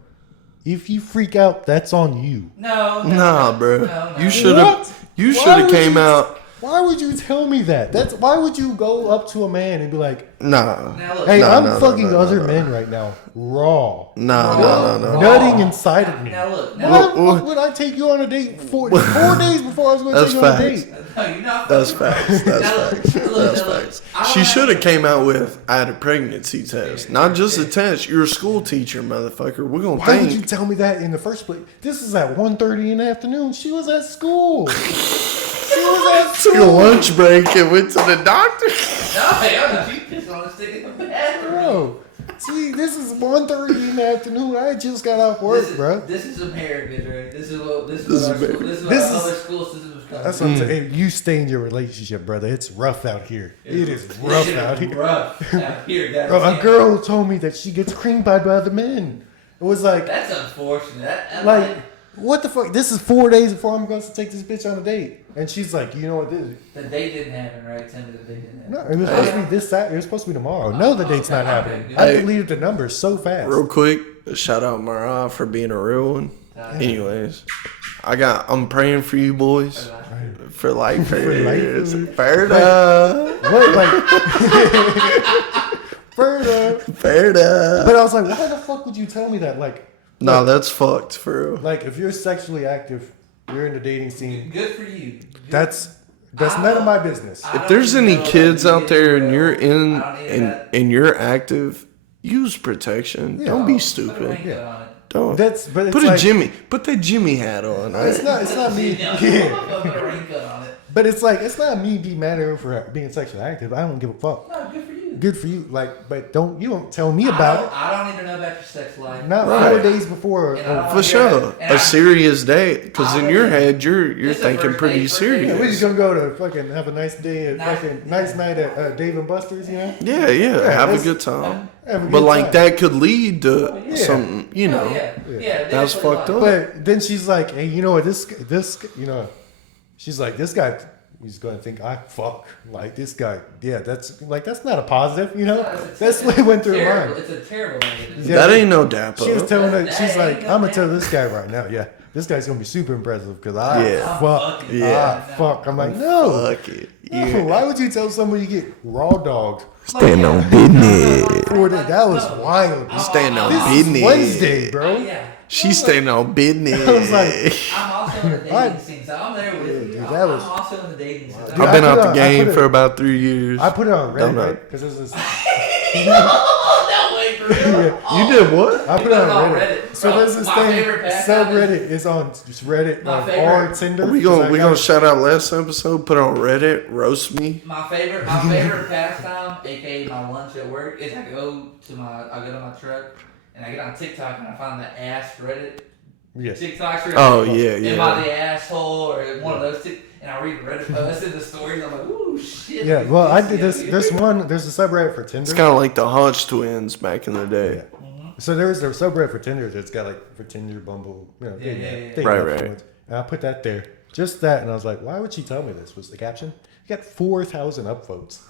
if you freak out, that's on you. No. Nah, bro. No. You should What? have. You Why should have would came you- out. Why would you tell me that? Why would you go up to a man and be like, Nah. Now look. hey, No, I'm no, no, fucking no, other no. men right now, raw. No. Nutting inside of me. Now look. Why Now the fuck would I take you on a date 4 days before I was going to That's take you on a facts. date? no, you're not. That's fucking- facts. That's Now look, facts. look, That's look. facts. I don't She have- should have came out with, I had a pregnancy test. Not just a test. You're a school teacher, motherfucker. We're going to Why would you think. tell me that in the first place? This is at 1:30 in the afternoon. She was at school. She was at Took a school. lunch break and went to the doctor. No, I you pissed on a stick in the bathroom. Bro, see, this is 1:30 in the afternoon. I just got off work, bro. This is America, right? This is what This our is school, America. this is This what is- other school systems come. That's what I'm saying. Hey, you stay in your relationship, brother. It's rough out here. It is rough out here. Rough out here, guys. Bro, a girl told me that she gets cream pied by other men. It was like, That's unfortunate. That, like, what the fuck? This is 4 days before I'm going to take this bitch on a date. And she's like, you know what this is? the date didn't happen, right? Tell me the date didn't happen. No, it was supposed to be this Saturday. It was supposed to be tomorrow. No, the date's not happening. I Hey. deleted the numbers so fast. Real quick, shout out Mara for being a real one. Anyways, I'm praying for you boys. For life. life. Fair enough. What, like, Berta. Fair enough. But I was like, why the fuck would you tell me that? Like, Nah, that's fucked for real. like if you're sexually active, you're in the dating scene. Good for you. That's none of my business. If there's any kids out there and you're and you're active, use protection. Yeah. Don't be Put a stupid. raincoat on it. Don't. But it's Put like, Put that Jimmy hat on. It's not me. Yeah. Yeah. Put a raincoat on it. But it's like, it's not me being mad at her for being sexually active. I don't give a fuck. No, good for you. Good for you. Like, but you don't tell me about it. I don't need to know about your sex life. Not Right. 4 days before. And I don't For wanna hear sure, that. And a serious date. Because I in your already- head, you're It's the thinking first pretty date, first date. Yeah, we're just serious. gonna go to fucking have a nice day at Nice- fucking nice night at Dave and Buster's, you know? Yeah, have a it's- good time. Have a But good like time. that could lead to Yeah. something, you know. Yeah, That's definitely fucked like- up. But then she's like, hey, you know what? This, you know, she's like, this guy, he's gonna think I fuck like this guy. Yeah, that's not a positive, you know. That's what went through her terrible. mind. It's a terrible negative. Yeah. That ain't no dap She was up. telling her, That she's like, ain't I'm gonna no tell this guy right now. Yeah, this guy's gonna be super impressive because I Yeah. fuck. Yeah. Fuck. I'm like, no. Fuck it. No, Yeah. why would you tell somebody you get raw dogged? Stand on business. That was wild. Stand on This business. is Wednesday, bro. Yeah. She's standing on business. I was like, I'm also in the dating scene, so I'm there with you. dude, I'm, that was- I'm also in the dating scene. Dude, I've been I out put the on- I game put for it- about 3 years. I put it on Don't Reddit know. because this is. No way, bro. You did what? I put it on Reddit. So Bro, there's this my thing. favorite pastime Subreddit is on Reddit My or favorite- Tinder. We gonna shout out last episode. Put it on Reddit. Roast me. My favorite pastime, aka my lunch at work, is I go to my truck and I get on TikTok and I find the ass Reddit. Yes. TikToks. Oh yeah, Am I yeah. the asshole or one of those? And I read Reddit posts and the stories. I'm like, ooh shit. Yeah. Well, I did this. There's a subreddit for Tinder. It's kind of like the Hodge twins back in the day. Yeah. So there's a subreddit for Tinder that's got like for Tinder, Bumble, dating Right. apps. And I put that there, just that, and I was like, why would she tell me this? Was the caption? You got 4,000 upvotes,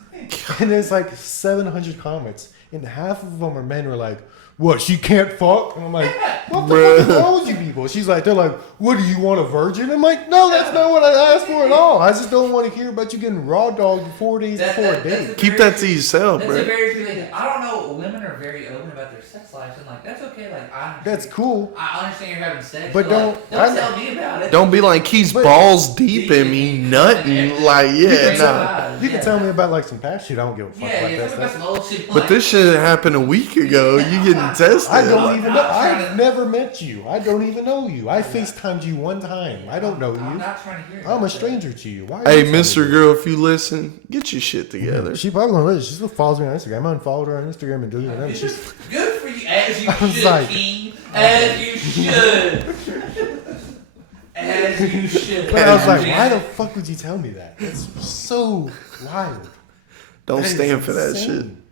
and there's like 700 comments, and half of them are men who are like, what? She can't fuck? And I'm like, what the fuck is wrong with you people? They're like, what do you want, a virgin? I'm like, no, that's not what I asked for at all. I just don't want to hear about you getting raw dogged 4 days before a date. Keep that to yourself, That's bro. a very true thing. I don't know. Women are very open about their sex lives, and like that's okay. Like That's cool. I understand you're having sex, But don't tell me about it. Don't be like he's balls deep in me, nutting. Like, yeah, nah. You can tell me about like some past shit. I don't give a fuck about that tell me about stuff. some old shit. But this shit happened a week ago. You getting tested? I don't Like, even know. I've never met you. I don't even know you. I FaceTimed you one time. I don't know I'm you. not trying to hear it. I'm a stranger to you. Why? Are Hey, you telling Mr. me Girl, if you listen, get your shit together. this? She probably gonna listen. She still follows me on Instagram. I unfollowed her on Instagram and deleted her. She's Good for you, as you was should, like- King. As you should. As you should. But I was like, why the fuck would you tell me that? That's so wild. Don't That is stand for that shit. insane.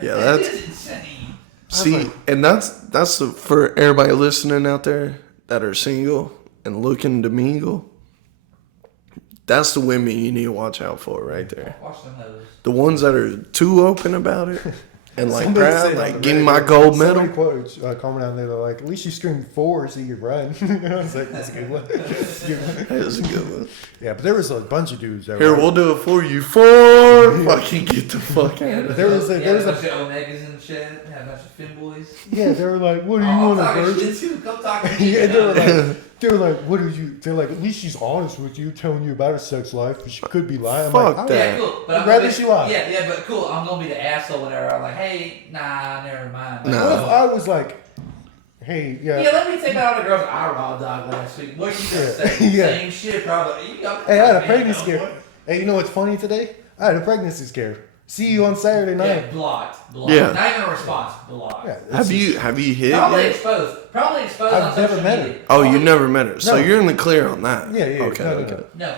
Yeah, That that's is insane. see, and that's for everybody listening out there that are single and looking to mingle. That's the women you need to watch out for right there. Watch them hoes. The ones that are too open about it and like Somebody proud, said on like the getting Reddit, my gold somebody medal. quoted comment down there. They're like, at least you screamed 4 so you could run. I was like, that's a good one. That's a good one. That's a good one. Yeah, but there was a bunch of dudes that Here, were we'll do it for you. 4. Fucking get the fuck out of There was a- there was a- a bunch of Omegas and shit. Had a bunch of femboys. yeah, they were like, what do you I'm want, a talking virgin? shit too. Come talk to me. Yeah, they were like, what are you? They're like, at least she's honest with you, telling you about her sex life, but she could be lying. I'm Fuck like, that. Yeah, cool. But I'd I'm rather gonna she be, lie. Yeah, but cool. I'm gonna be the asshole whenever I'm like, hey, nah, never mind. Like, No. What if I was like, hey, yeah, let me take out all the girls I raw dog last week. What you gonna say? Yeah. Same shit, probably. You know, hey, I had a man, pregnancy no, scare. Hey, you know what's funny today? I had a pregnancy scare. See you on Saturday Yeah, night. blocked. Yeah. Not even a response. Blocked. Yeah, Have you hit Probably yet? exposed. Probably exposed I've on never social met media. her. Oh, you never met her, so No. you're in the clear on that. Yeah. Okay, no, okay. no. No,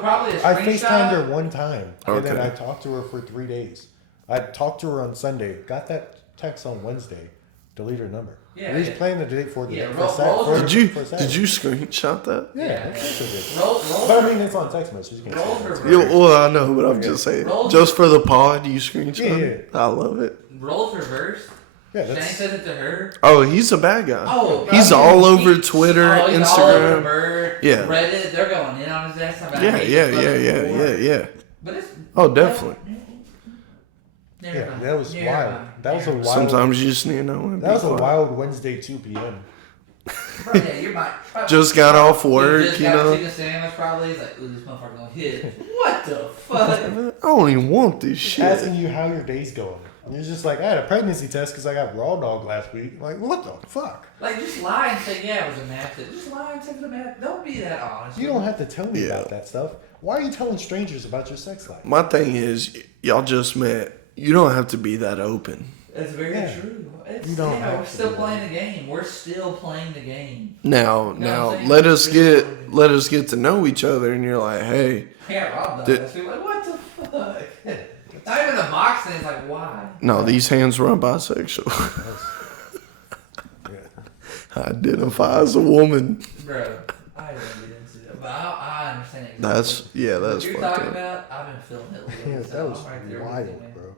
probably a I screenshot. FaceTimed her one time, and then Okay. I talked to her for 3 days. I talked to her on Sunday, got that text on Wednesday, deleted her number. Yeah, we was yeah. planning the date for the Yeah, for roll- Sat- roll- for- Did you for Saturday. screenshot that? Yeah, Yeah, of course I did. Roll, But I mean, it's on text message. You can roll see her it. reverse. Yeah, well, I know, but I'm just saying. Roll- Just for the pod, you screenshot it? Yeah. I love it. Roles reversed. Yeah, Shane that's said it to her. Oh, he's a bad guy. Oh, He's bro, all over he- Twitter, he's all over Instagram. Bird, Yeah. Reddit. They're going in on his ass. About Yeah, hate yeah, fucking yeah, war. yeah. But it's Oh, definitely. Never yeah, mind. that was Never wild. mind. That was a Never wild. Sometimes you just need to know when. That was a people are. wild Wednesday 2 p.m. mind. Bro, yeah, you're my, Just got off He work, just you got a know. chicken sandwich probably. He's like, ooh, this motherfucker gonna hit. What the fuck? I don't even want this shit. Asking you how your day's going. And you're just like, I had a pregnancy test because I got raw dog last week. Like, what the fuck? Like, just lie and say, yeah, it was a math test. Just lie and say it was a math. Don't be that honest. You don't have to tell me Yeah. about that stuff. Why are you telling strangers about your sex life? My thing is, y'all just met. You don't have to be that open. That's very Yeah. true. It's, You don't have we're to still do that. playing the game. We're still playing the game. Now, I'm now, saying? let us get to know each other, and you're like, hey, Yeah, Rob Did- does. We're like, what the fuck? Not even the boxing. It's like, why? no, these hands run bisexual. Yeah. Identify as a woman. Bro, I didn't get into that. But I understand it. That's what that's you're fucked talking up. about. I've been feeling it lately. Yeah, so that was I'm right there with you, wild, man. bro.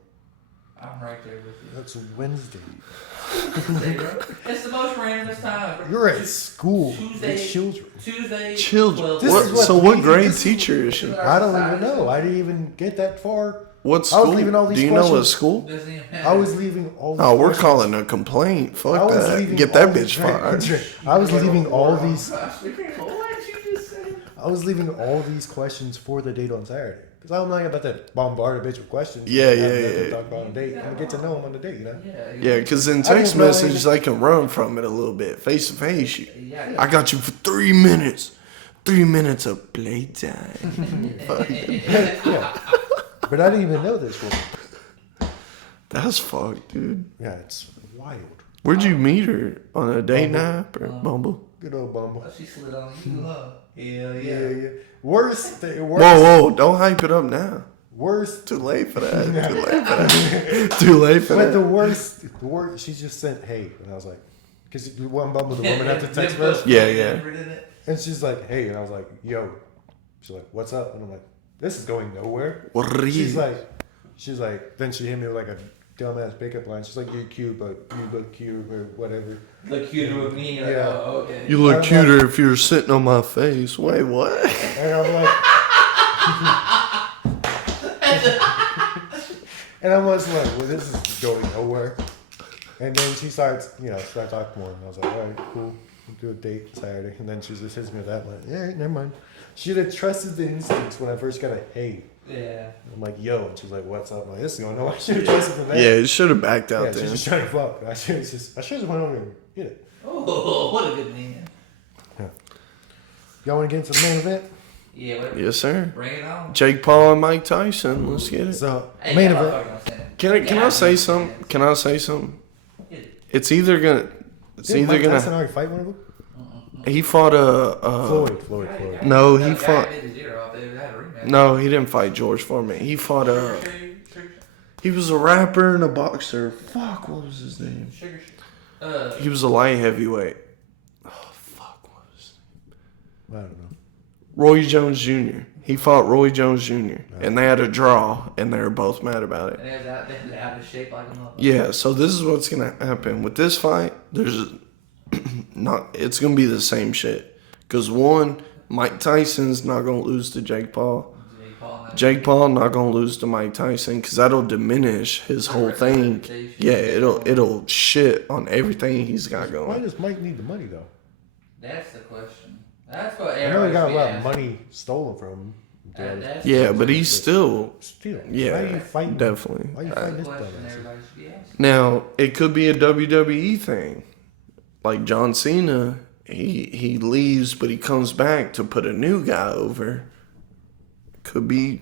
I'm right there with you. That's Wednesday. Tuesday, bro. It's the most randomest time. You're at school Tuesday. with children. Tuesday. Children. 12. This What, is what so what these- grade this is- teacher is she? I don't even know. I didn't even get that far. What I was school? leaving all these Do you know what questions- school? Doesn't even matter. I was leaving all these Oh, we're questions- calling a complaint. I Fuck was that. leaving Get that all bitch fired. I was leaving all these. Gosh, what did you just say? I was leaving all these questions for the date on Saturday. Because I'm not about to bombard a bitch with questions. Yeah, Have yeah, nothing yeah. to talk about on a date. I'm going to get to know him on the date, you know? Yeah, because in I text didn't know messages, they can run from it a little bit. Face to face, Yeah. I got you for 3 minutes. 3 minutes of playtime. Yeah. But I didn't even know this woman. That's fucked, dude. Yeah, it's wild. Where'd you meet her? On a date Bumble. night or Bumble? Good old Bumble. Oh, she slid on you, huh? Hell Yeah. Worst. Whoa, don't hype it up now. Worst. Too late for that. Too late for that. Too late for But that. the worst, she just sent hey. And I was like, because one Bumble, the woman had to text first. Yeah. And she's like, hey. And I was like, yo. She's like, what's up? And I'm like, this is going nowhere. What are She's you? like, then she hit me with like a dumbass pickup line. She's like, you're cute, but you look cute or whatever. Look cuter with me. Like, Yeah. oh, okay. You look I'm cuter if you're sitting on my face. Wait, what? And I'm like, and I was like, well, this is going nowhere. And then she starts talking more. And I was like, all right, cool. We'll do a date Saturday. And then she just hits me with that line. Yeah, never mind. She'd have trusted the instincts when I first got a hey. Yeah. I'm like, yo. And she's like, what's up? I'm like, this is going nowhere. I should have trusted from there. Yeah, it should have backed out Yeah, then. she's just trying to fuck. I should have just went over and hit it. Oh, what a good man. Y'all want to get into the main event? Yeah, whatever. Yes, sir. Bring it on. Jake Paul and Mike Tyson. Let's get it. So, Hey, main yeah, event. motherfucker, I'm Can I say something? Can I say something? It's either gonna. Didn't Mike Tyson already fight one of them? He fought Floyd. No, he Guy fought. did a zero off. They had a rematch. No, he didn't fight George Foreman. He fought He was a rapper and a boxer. Fuck, what was his name? He was a light heavyweight. Oh fuck, what was his name? I don't know. Roy Jones Jr. He fought Roy Jones Jr. And they had a draw, and they were both mad about it. And they was out of shape like a motherfucker. Yeah, so this is what's gonna happen with this fight. It's gonna be the same shit. Cause one, Mike Tyson's not gonna lose to Jake Paul. Jake Paul not gonna lose to Mike Tyson, cause that'll diminish his whole thing. Yeah, it'll shit on everything he's got Why going. does Mike need the money though? That's the question. That's what I know he got a lot of everybody's money stolen from him. That's Yeah, but he's still Still, why are yeah, you fighting? definitely. Why are you the fighting this question dumbass? everybody should be asking. Now it could be a WWE thing, like John Cena. He leaves, but he comes back to put a new guy over. Could be.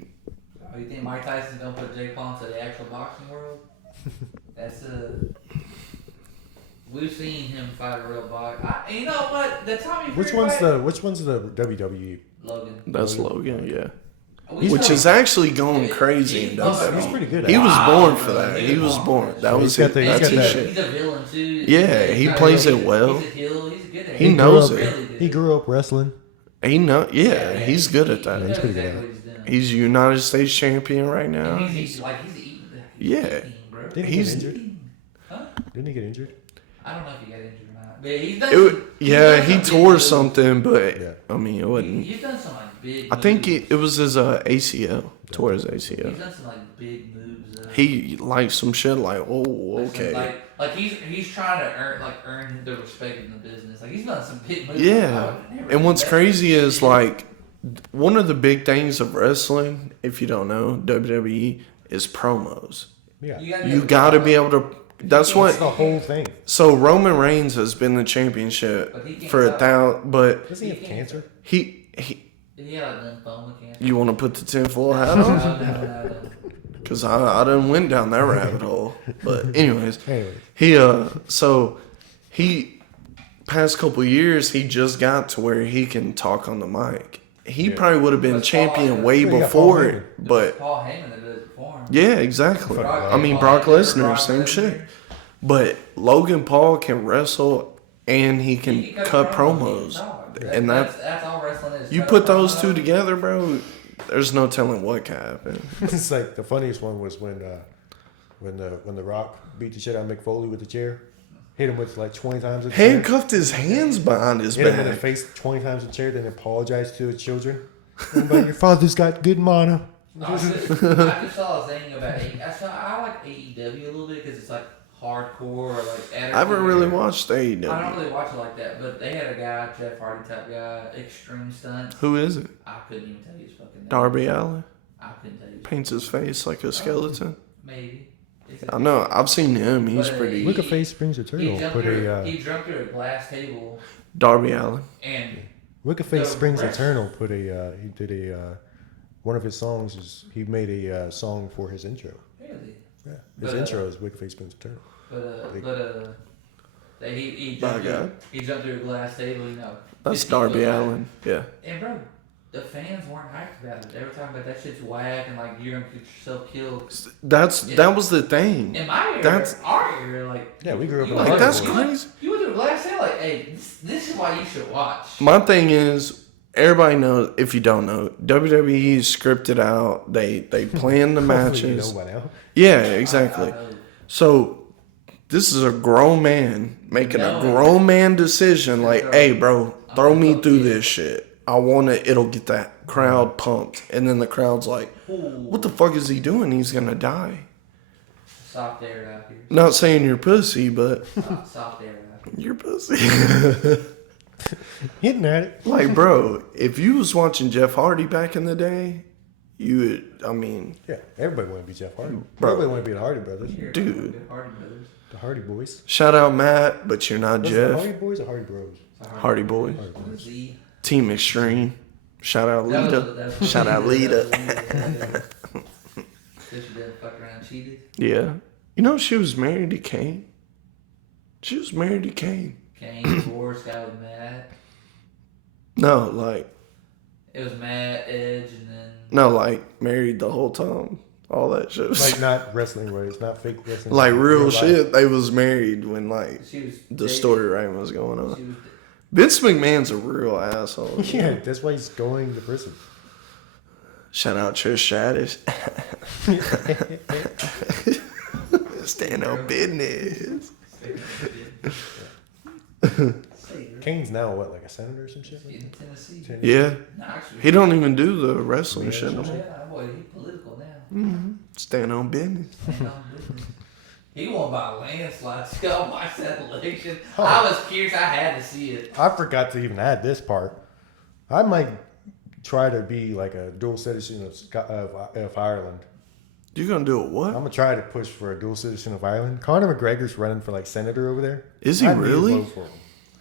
Oh, you think Mike Tyson's gonna put Jake Paul into the actual boxing world? That's we've seen him fight a real box. You know what? The Tommy Which Fury one's fight? the WWE? Logan. That's Logan, yeah. We Which saw- is actually going crazy in He's WWE. pretty good at He it. was born for that. He was born. That was He's got it. the- he's That's got his that- shit. He's a villain too. Yeah, he plays it well. He's a heel. He's good at He it. knows grew it. up- Really good. He grew up wrestling. He's good at that. He He's knows pretty good at exactly it. what he's doing. He's United States champion right now. And he's eating. Yeah. Eating, bro. Didn't he He's- get injured? Huh? Didn't he get injured? I don't know if he got injured or not, but he's done. Yeah, he done some tore big something, but Yeah. I mean, it wasn't. He's done some like big. I think moves. it was his ACL. Tore his He's ACL. done some like big moves. He like some shit like, oh, Like, okay. Like he's trying to earn the respect in the business. Like he's done some big moves. I Yeah. would never And do what's that crazy shit. is like one of the big things of wrestling, if you don't know, WWE is promos. Yeah. You gotta be able to. That's That's what. the whole thing. So Roman Reigns has been the championship But he can't for talk. 1,000, but Doesn't he have cancer? he. Yeah, like lymphoma cancer. You want to put the tinfoil hat No, on? no. Because I done went down that rabbit hole. But anyways, Anyways. he past couple years he just got to where he can talk on the mic. He probably would have been But champion Paul- way Yeah, Paul before Heyman. it, but Paul Heyman that did it before him. yeah, exactly. Brock- I mean Brock Lesnar, same shit. But Logan Paul can wrestle and he can cut promos, and that's all wrestling is. you Cut put those promos. two together, bro. There's no telling what can happen. It's like the funniest one was when the Rock beat the shit out of Mick Foley with the chair, hit him with like 20 times the chair, Handcuffed his hands behind his hit him in the back. face 20 times the chair, then apologized to his children. But your father's got good mana. I just saw a thing about I like AEW a little bit because it's like hardcore or like. Attitude. I haven't really watched I don't AEW. really watch it like that, but they had a guy, Jeff Hardy type guy, extreme stunts. Who is it? I couldn't even tell you his fucking name. Darby Allin? I I couldn't tell you. Paints his face like a skeleton. Maybe. I know. I've seen him. He's pretty. Look at Face Springs Eternal. He jumped through a glass table Darby Allin. and Look at Face Springs rest- Eternal. He did a one of his songs is he made a song for his intro. really. Yeah, his But, intro is Wicked Face Springs Eternal. He My jumped God. he jumped through a glass table, you know. That's 50 foot Darby high. Allin. Yeah. And bro, the fans weren't hyped about it. They were talking about that shit's whack and like you're gonna get yourself killed. That was the thing. In my era, That's- our era, like Yeah, we grew up you on went- Like, that's you went- crazy. You went through a glass table, like, hey, this is why you should watch. My thing is, everybody knows. If you don't know, WWE is scripted out. They plan the Hopefully matches. you know by now. Yeah, exactly. I know. So this is a grown man making a grown man decision. Like, hey, bro, throw me through this shit. I want it. It'll get that crowd pumped. And then the crowd's like, what the fuck is he doing? He's gonna die. Soft air out here. Not saying you're pussy, but Soft air out here. you're pussy. Hitting at it. Like, bro, if you was watching Jeff Hardy back in the day, you would. I mean, Yeah, everybody want to be Jeff Hardy. Bro. Everybody want to be the Hardy Brothers. Here, Dude. good Hardy Brothers. The Hardy Boys. shout out Matt, but you're not Was it the Jeff. Hardy Boys or Hardy Bros? Hardy Boy. Hardy Boys. Z. Team Extreme. Shout out That Lita. was Shout out Lita. That she did fuck around, cheated. Yeah. You know she was married to Kane? She was married to Kane. Kane divorced, got with Matt. No, like It was Matt, Edge, and then married the whole time. All that shit. Like not wrestling ways, not fake wrestling. Like real life. shit. They was married when like she was the dating- story right was going She on. was Vince McMahon's a real asshole. Yeah, that's why he's going to prison. Shout out Trish Stratus. Stand on business. Kane's now what, like a senator or some shit? in Tennessee. Yeah. No, actually, He don't even do the wrestling shit no more. yeah, boy, he political now. Stand on business. Stand on business. He won by a landslide. Y'all watch that election. Oh. I was curious. I had to see it. I forgot to even add this part. I might try to be like a dual citizen of Ireland. You gonna do it what? I'm gonna try to push for a dual citizen of Ireland. Conor McGregor's running for like senator over there. Is he I need to really? vote for him.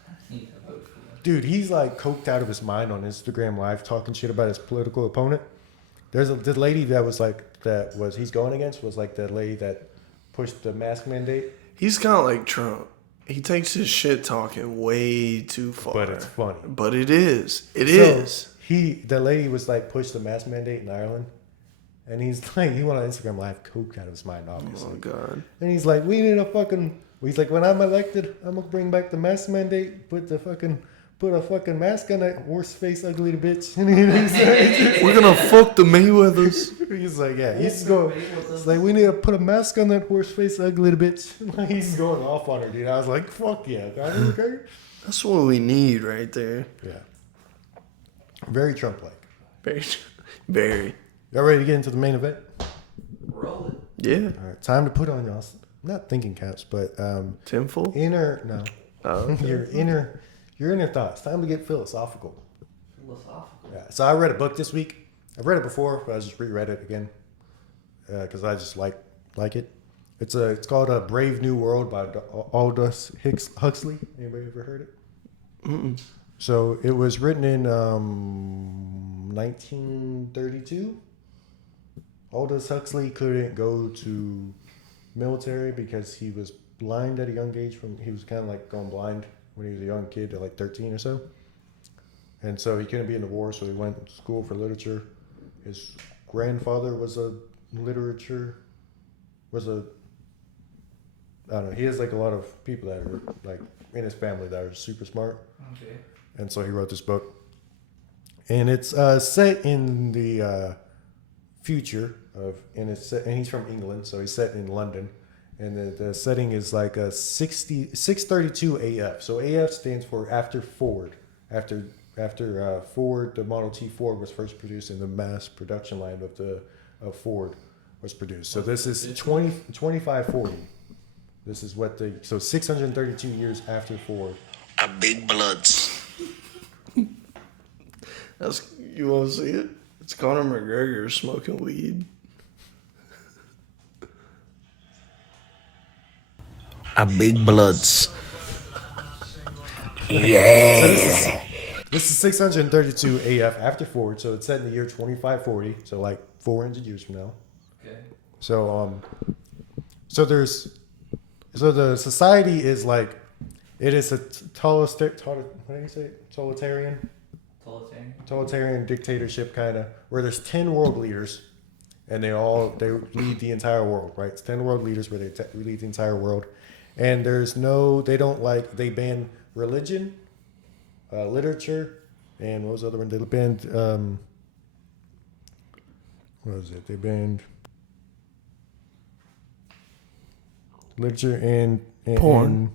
I need to vote for him. Dude, he's like coked out of his mind on Instagram Live talking shit about his political opponent. There's the lady that he's going against was like the lady that pushed the mask mandate. He's kind of like Trump. He takes his shit talking way too far. But it's funny. But it is. It is. The lady was like push the mask mandate in Ireland. And he's like, he went on Instagram Live coked out of his mind, obviously. Oh god. And he's like, we need he's like, when I'm elected, I'm gonna bring back the mask mandate, put a fucking mask on that horse face ugly bitch. And We're gonna fuck the Mayweathers. he's like, yeah, he's going, it's like, we need to put a mask on that horse face ugly bitch. He's going off on her, dude. I was like, fuck yeah, Conor McGregor. That's what we need right there. Yeah. Very Trump-like. Very. Very. Y'all ready to get into the main event? Roll it. Yeah. All right, time to put on y'all, not thinking caps, but Tenfold? your inner thoughts. Time to get philosophical. Philosophical. Yeah. So I read a book this week. I've read it before, but I just reread it again because I just like it. It's called A Brave New World by Aldous Huxley. Anybody ever heard it? Mm-mm. So it was written in 1932. Aldous Huxley couldn't go to military because he was blind at a young age. He was kind of like going blind when he was a young kid at like 13 or so. And so he couldn't be in the war, so he went to school for literature. His grandfather was I don't know, he has like a lot of people that are like in his family that are super smart. Okay. And so he wrote this book. And it's set in the future and he's from England, so he's set in London. And the setting is like a 632 AF. So AF stands for after Ford. After Ford, the Model T Ford was first produced in the mass production line of Ford was produced. So this is 2540. This is so 632 years after Ford. A big bloods. You want to see it? It's Conor McGregor smoking weed. A big bloods. Yeah. This is 632 AF after forward, so it's set in the year 2540, so like 400 years from now. Okay. So the society is like, it is a totalitarian dictatorship kind of, where there's 10 world leaders, and they lead the entire world, right? It's 10 world leaders where they lead the entire world, and they ban religion, literature, and what was the other one? They banned what was it? They banned literature and porn. And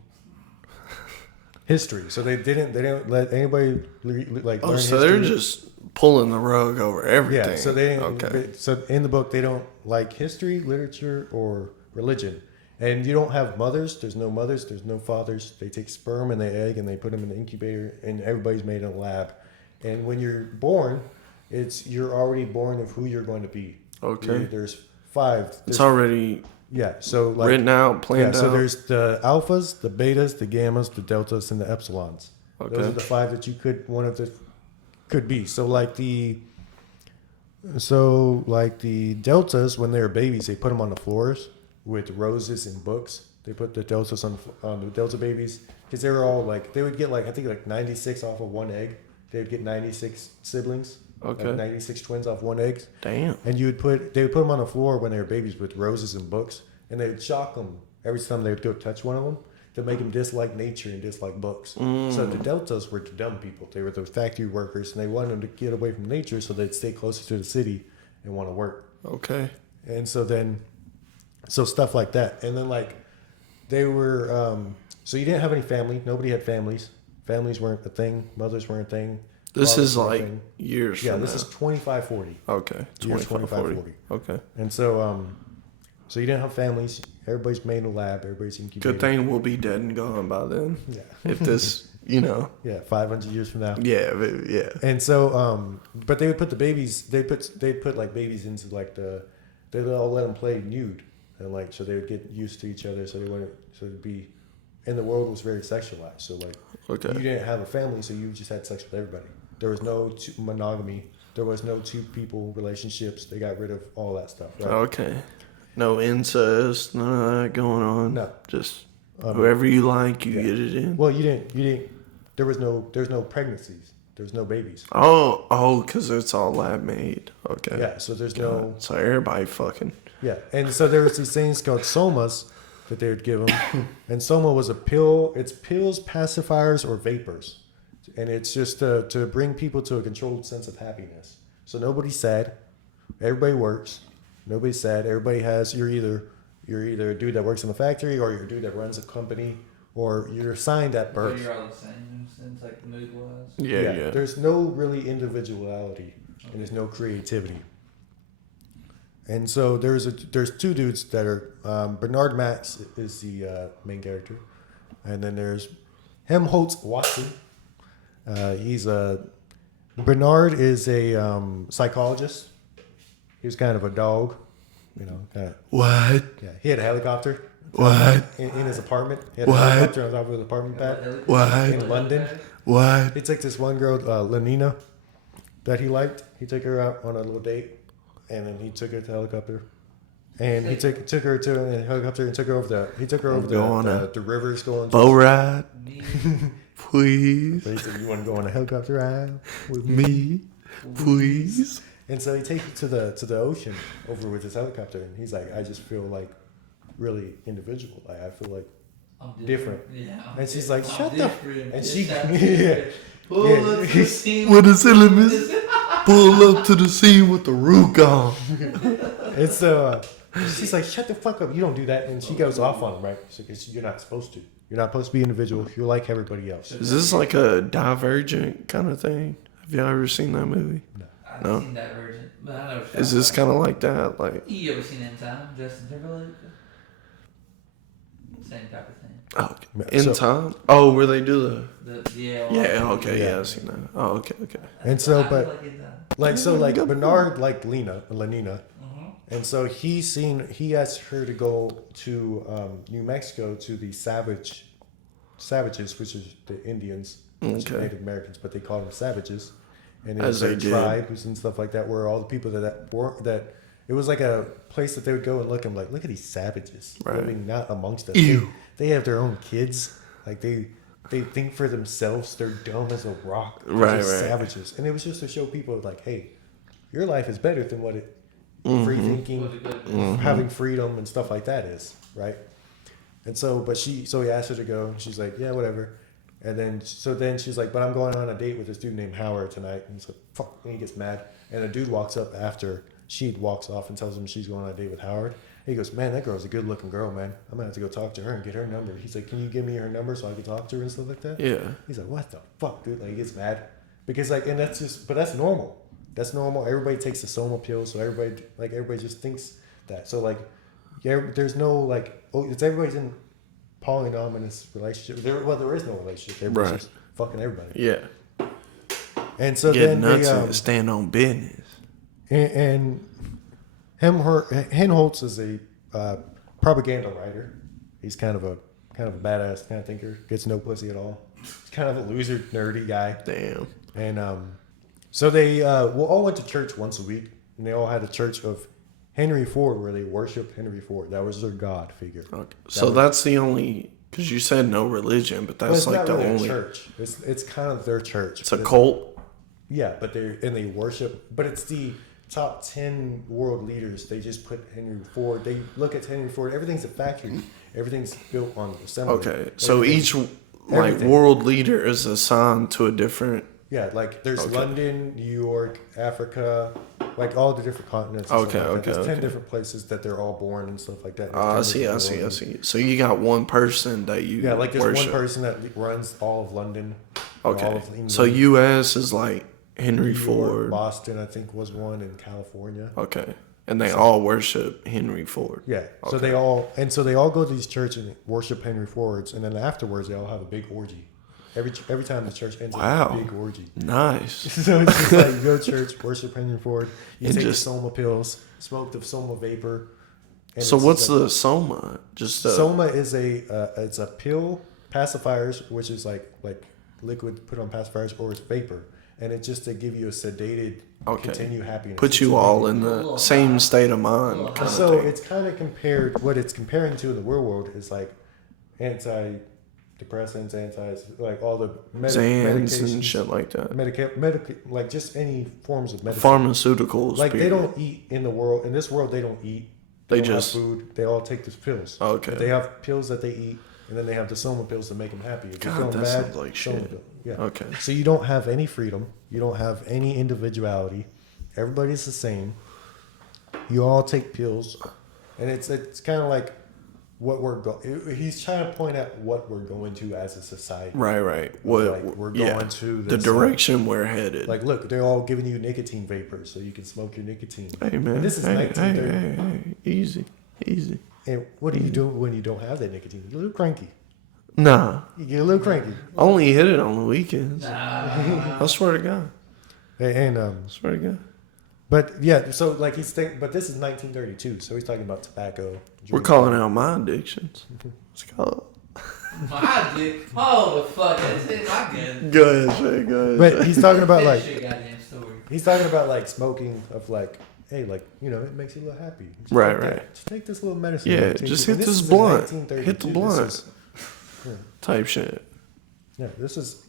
history. So they didn't let anybody like. Oh, learn so history. they're just pulling the rug over everything. Yeah. So so in the book they don't like history, literature, or religion. And you don't have mothers. There's no mothers. There's no fathers. They take sperm and they egg and they put them in the incubator, and everybody's made in a lab. And when you're born, you're already born of who you're going to be. Okay. There's 5. It's already so like written out, planned out. So there's the alphas, the betas, the gammas, the deltas, and the epsilons. Okay. Those are the 5 that you could be. So like the deltas, when they're babies, they put them on the floors with roses and books. They put the deltas on the delta babies because they were all like, they would get like, I think like 96 off of one egg. They would get 96 siblings. Okay. Like 96 twins off one egg. Damn. And they would put them on the floor when they were babies with roses and books, and they would shock them every time they would go touch one of them to make them dislike nature and dislike books. So the deltas were the dumb people. They were the factory workers, and they wanted them to get away from nature so they'd stay closer to the city and want to work. Okay. And so stuff like that. And then like they were, so you didn't have any family. Nobody had families. Families weren't a thing. Mothers weren't a thing. This fathers is weren't a like thing. years from now. Yeah, this is 2540. Okay. 2540. Okay. And so you didn't have families. Everybody's made in a lab. Everybody's incubated. Good thing we'll be dead and gone by then. Yeah. If this, Yeah, 500 years from now. Yeah. And so, but they would put the babies. They put like babies into like they'd all let them play nude, and like so they would get used to each other. So they wouldn't. So it'd be, and the world was very sexualized. So like, you didn't have a family, so you just had sex with everybody. There was no monogamy. There was no 2 people relationships. They got rid of all that stuff. Right? Okay. No incest, none of that going on. No. Just whoever you like, you get it in. Well, you didn't. There's no pregnancies. There's no babies. Oh, because it's all lab made. Okay. Yeah. So there's no. So everybody fucking. Yeah, and so there was these things called somas that they would give them, and soma was a pill. It's pills, pacifiers, or vapors, and it's just to bring people to a controlled sense of happiness. So nobody's sad, everybody works. Nobody's sad. Everybody has. You're either a dude that works in the factory, or you're a dude that runs a company, or you're assigned at birth. But you're all the same since like the mood was. Yeah. There's no really individuality, and there's no creativity. And so there's 2 dudes that are Bernard Max is the main character, and then there's Helmholtz Watson. Bernard is a psychologist. He was kind of a dog, What? Yeah, he had a helicopter. What? In his apartment. He had What? a helicopter on top of his apartment pad. What? In London. What? He took this one girl, Lenina, that he liked. He took her out on a little date, and then he took her to the helicopter. And he took her to a helicopter and took her over the rivers going. Boat ride, please. So he said, "You want to go on a helicopter ride with Me, please." And so he takes you to the ocean over with his helicopter, and he's like, "I just feel like really individual. Like I feel like I'm different." Yeah. And she's like, "Shut the." And she, Pull up to the scene with the elements. Pull up to the scene with the roof on. And so she's like, "Shut the fuck up! You don't do that." And she goes off on him, right? So you're not supposed to. You're not supposed to be individual. You're like everybody else. Is this like a Divergent kind of thing? Have you ever seen that movie? I've No. seen Divergent, but I know. Is this kind of like that? Like, You ever seen In Time, Justin Timberlake? Same type of thing. Oh, okay. In time? Oh, where they do Yeah. okay, yeah, I've seen that. Oh, okay. And so, I feel but like in time. like Bernard liked Lenina, and so he asked her to go to New Mexico to the savages, which is the Indians, which are Native Americans, but they call them savages, and it was their tribes and stuff like that, where all the people that it was like a place that they would go and look and like, look at these savages living not amongst us. They have their own kids, like they think for themselves. They're dumb as a rock. They're savages, and it was just to show people like, hey, your life is better than what it free thinking, having freedom and stuff like that is, right? And so, he asked her to go, and she's like, yeah, whatever. And then she's like, but I'm going on a date with this dude named Howard tonight. And he's like, fuck, and he gets mad. And a dude walks up after she walks off and tells him she's going on a date with Howard. He goes, man, that girl's a good looking girl, man. I'm gonna have to go talk to her and get her number. He's like, can you give me her number so I can talk to her and stuff like that? Yeah. He's like, what the fuck, dude? Like, he gets mad because and that's normal. That's normal. Everybody takes the Soma pill, so everybody just thinks that. So there's no it's everybody's in polyamorous relationship. There is no relationship. Everybody's just fucking everybody. Yeah. And so Get then nuts and stand on business. And Helmholtz is a propaganda writer. He's kind of a badass kind of thinker. Gets no pussy at all. He's kind of a loser, nerdy guy. Damn. And so they all went to church once a week, and they all had a church of Henry Ford where they worshiped Henry Ford. That was their god figure. Okay. That's the only, because you said no religion, but that's like the only church. It's kind of their church. It's a cult. Yeah, but they worship. But it's the top 10 world leaders. They just put Henry Ford. They look at Henry Ford. Everything's a factory. Everything's built on assembly. Okay, so each world leader is assigned to a different. Yeah, like there's London, New York, Africa, like all the different continents. There's 10 different places that they're all born and stuff like that. I see. So you got one person that you there's worship. one person that runs all of London. Okay, all of England. So U.S. is like Henry New York, Ford. Boston, I think, was one in California. Okay, and they all worship Henry Ford. Yeah, so they all go to these churches and worship Henry Fords, and then afterwards they all have a big orgy. Every time the church ends, a big orgy. Nice. So it's just like you go to church, worship Henry Ford. You take the Soma pills, smoke the Soma vapor. So what's the Soma? Soma is it's a pill pacifiers, which is like liquid put on pacifiers, or it's vapor, and it's just to give you a sedated, continue happiness. Put you all in the same state of mind. So it's kind of compared. What it's comparing to in the real world is like antidepressants, like all the Xans and shit like that. Like just any forms of medicine. Pharmaceuticals. Like they don't eat in the world. In this world, they don't eat. They just have food. They all take these pills. Okay. But they have pills that they eat, and then they have the Soma pills to make them happy. If you're feeling bad, sounds like Soma shit. pill. Yeah. Okay. So you don't have any freedom. You don't have any individuality. Everybody's the same. You all take pills, and it's kind of like what we're going. He's trying to point at what we're going to as a society. Right. We're going to the direction we're headed. Like, look, they're all giving you nicotine vapors so you can smoke your nicotine. Hey man, and this is 1930. Easy. And what do you do when you don't have that nicotine? You're a little cranky. Nah. You get a little cranky. Only hit it on the weekends. I swear to God. And I swear to God. But yeah, so like but this is 1932, so he's talking about tobacco. We're calling out my addictions. Let's call it. My addiction. Oh fuck! That's my good. Go ahead, Shay. Go ahead. But he's talking about like story. He's talking about like smoking of like, hey, like it makes you a little happy. Just right. Just take this little medicine. Yeah, just hit this blunt. Hit the blunt. Type shit. Yeah, this is.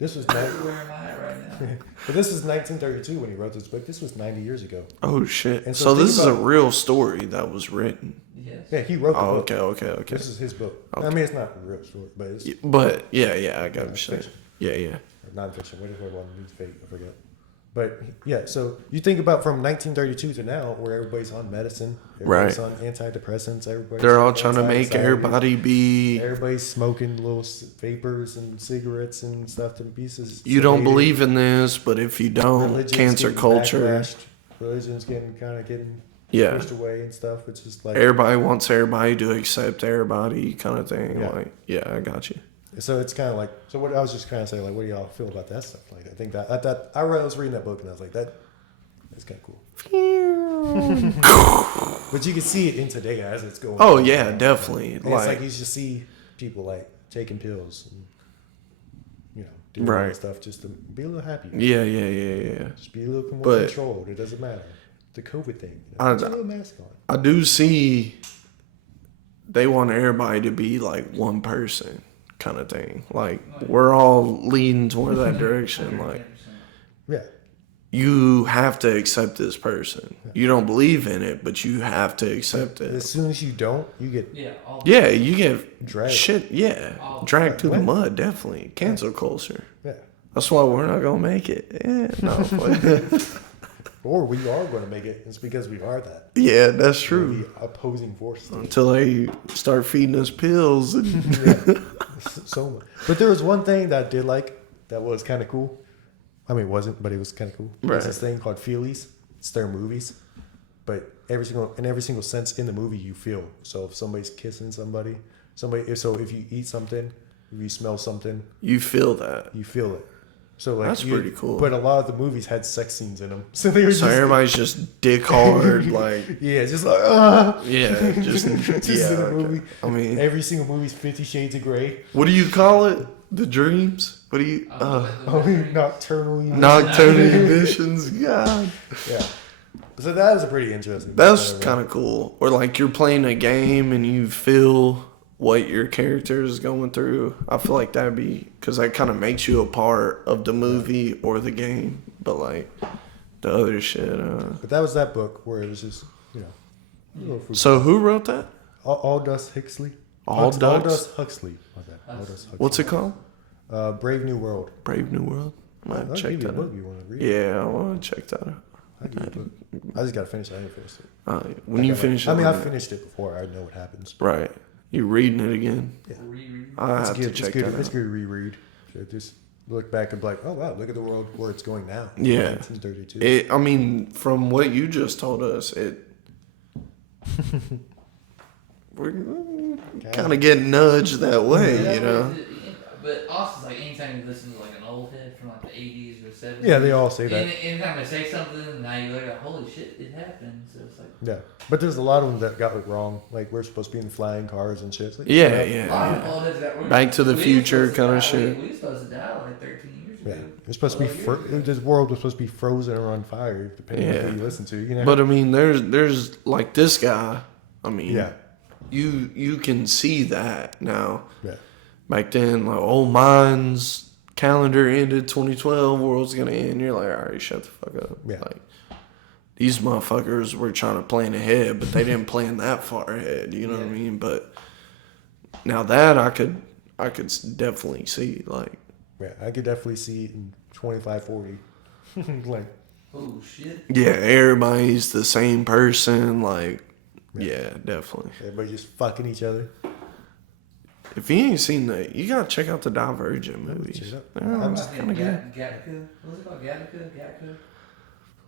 This was where am I at right now? But this is 1932 when he wrote this book. This was 90 years ago. Oh shit! And so this is a real story that was written. Yes. Yeah, he wrote the book. Okay. This is his book. Okay. I mean, it's not a real story, but it's. But yeah, I got it. Yeah. Non-fiction. What is the one? Fake. I forget. But yeah, so you think about from 1932 to now, where everybody's on medicine, everybody's on antidepressants, they're all trying to make everybody be. Everybody's smoking little vapors and cigarettes and stuff to pieces. You don't believe in this, but if you don't, cancel culture. Religion's getting. Yeah. pushed away and stuff. It's just like Everybody wants everybody to accept everybody kind of thing. Yeah. Like, yeah, I got you. so. It's kind of like so. What I was just trying to say, like, what do y'all feel about that stuff? Like, I think that I was reading that book and I was like, that's kind of cool. But you can see it in today as it's going. Oh on. yeah, definitely. And it's like you just see people like taking pills and doing all that stuff just to be a little happier. Yeah. Just be a little more But- controlled. It doesn't matter. The COVID thing. I- Put your little mask on. I do see they want everybody to be like one person kind of thing. Like we're all leading toward that direction. Like Yeah. you have to accept this person. You don't believe in it, but you have to accept As it. soon as you don't, you get Yeah, you get Dragged. shit. Yeah, dragged through the mud. Definitely cancel culture. yeah. That's why we're not gonna make it. Yeah, no. Or we are going to make it. It's because we are that. Yeah, that's We're true. the opposing force. Until they start feeding us pills. And So much. But there was one thing that I did like that was kind of cool. I mean, it wasn't, but it was kind of cool. There's this thing called feelies. It's their movies, but every single sense in the movie you feel. So if somebody's kissing somebody, if you eat something, if you smell something, you feel that. you feel it. So like That's pretty cool. But a lot of the movies had sex scenes in them, so they were So just everybody's just dick hard, like yeah, just like yeah, just in yeah. the Okay. movie. I mean, Every single movie's 50 Shades of Grey. what do you call it? The dreams? What do you? Nocturnal. Nocturnal emissions. God, Yeah. So that was a pretty interesting. that's kind of cool. Or like you're playing a game and you feel what your character is going through. I feel like that'd be because that kind of makes you a part of the movie or the game. But like the other shit. But that was that book where it was just a little fruit. So who wrote that? Aldous Huxley. Aldous? Aldous Huxley. Aldous Huxley. What's it called? Brave New World. Brave New World. I I'll might check give you a that book out. you want to read. Yeah, I want to check that out. I'll give you a book. I just gotta finish it. I ain't finished it. When you finish it, I let me- finished it before. I know what happens. Right. You reading it again? Reread. I It's have good. to check It's good. that It's out. good to reread. So just look back and be like, oh wow, look at the world where it's going now. Yeah. 1932. I mean, from what you just told us, we're kind of getting nudged that way, you know? But also, like, anytime you listen to like an old head from like the 80s or 70s. Yeah, they all say that. Anytime they say something, now you look at, holy shit, it happened. So it's like. Yeah, but there's a lot of them that got it wrong. Like we're supposed to be in flying cars and shit. It's like, Yeah, A lot of yeah. old heads that were. Back to the we were future supposed to kinda die- shit. We were supposed to die like 13 years ago. Yeah, it's supposed to be 12 years ago. this world was supposed to be frozen or on fire, depending on Yeah. who you listen to. You know. But I mean, there's like this guy. I mean, yeah, you can see that now. yeah, Back then, like, oh, mine's calendar ended 2012, world's gonna end. You're like, all right, shut the fuck up. Yeah. Like, these motherfuckers were trying to plan ahead, but they didn't plan that far ahead. You know what I mean? But now that I could definitely see, like, yeah. I could definitely see it in 25, 40. Like, Oh shit. yeah, everybody's the same person. Like, yeah, definitely. everybody just fucking each other. If you ain't seen that, you gotta check out the Divergent movies. Check it out. They're I'm just kind of good. Gattaca. What's it called? Gattaca?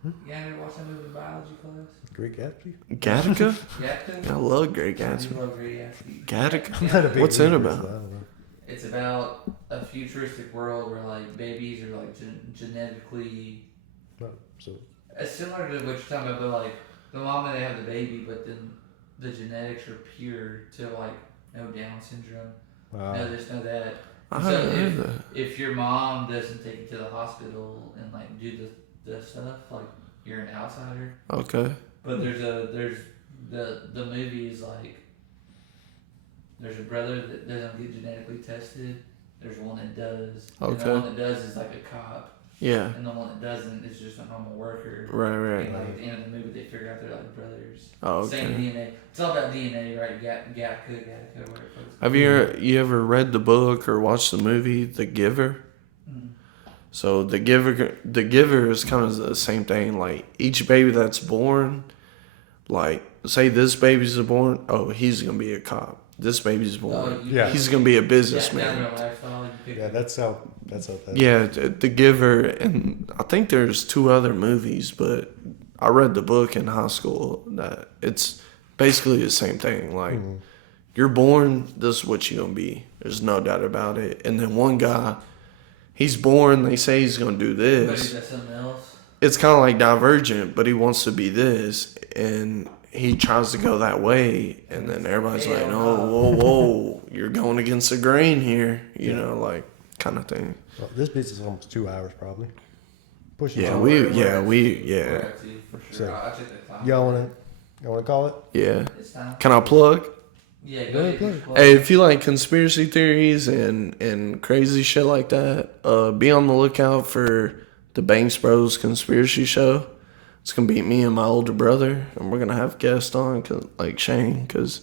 You ever watch that movie in biology class? Great Gatsby. Gattaca? Gattaca? I love Great I Gatsby. love Great Gatsby. Gattaca? I'm not a big What's it reader, about? so I don't know. It's about a futuristic world where like babies are like genetically. No, so It's similar to what you're talking about, but like the moment they have the baby, but then the genetics are pure to like no Down syndrome, no this, no that. I So haven't heard that. if your mom doesn't take you to the hospital and like do the stuff, like you're an outsider. Okay. But there's the movie is like there's a brother that doesn't get genetically tested. There's one that does. And Okay. the one that does is like a cop, Yeah. and the one that doesn't is just a normal worker. Right. And like at the end of the movie, they figure out they're like brothers. Oh, Same okay. DNA. It's all about DNA, right? Gattaca, whatever. Have you ever read the book or watched the movie The Giver? Mm. So The Giver is kind of the same thing. Like each baby that's born, like say this baby's born, oh he's gonna be a cop. This baby's born, Yeah. he's gonna be a Down businessman. their lifestyle, you pick yeah, that's how that. Yeah, The Giver, and I think there's 2 other movies, but I read the book in high school that it's basically the same thing. Like, you're born, this is what you're going to be. There's no doubt about it. And then one guy, he's born, they say he's going to do But this. is that something else? It's kind of like Divergent, but he wants to be this. And he tries to go that way. And then everybody's like, no, whoa, you're going against the grain here. You know, like, kind of thing. Well, this bitch is almost 2 hours probably. Pushing. Yeah, We're we. at two, for sure. So, I'll check the time. Y'all wanna call it? Yeah. It's time. Can I plug? Yeah, go ahead. Hey, if you like conspiracy theories and crazy shit like that, be on the lookout for the Banks Bros Conspiracy Show. It's gonna be me and my older brother, and we're gonna have guests on, like Shane, because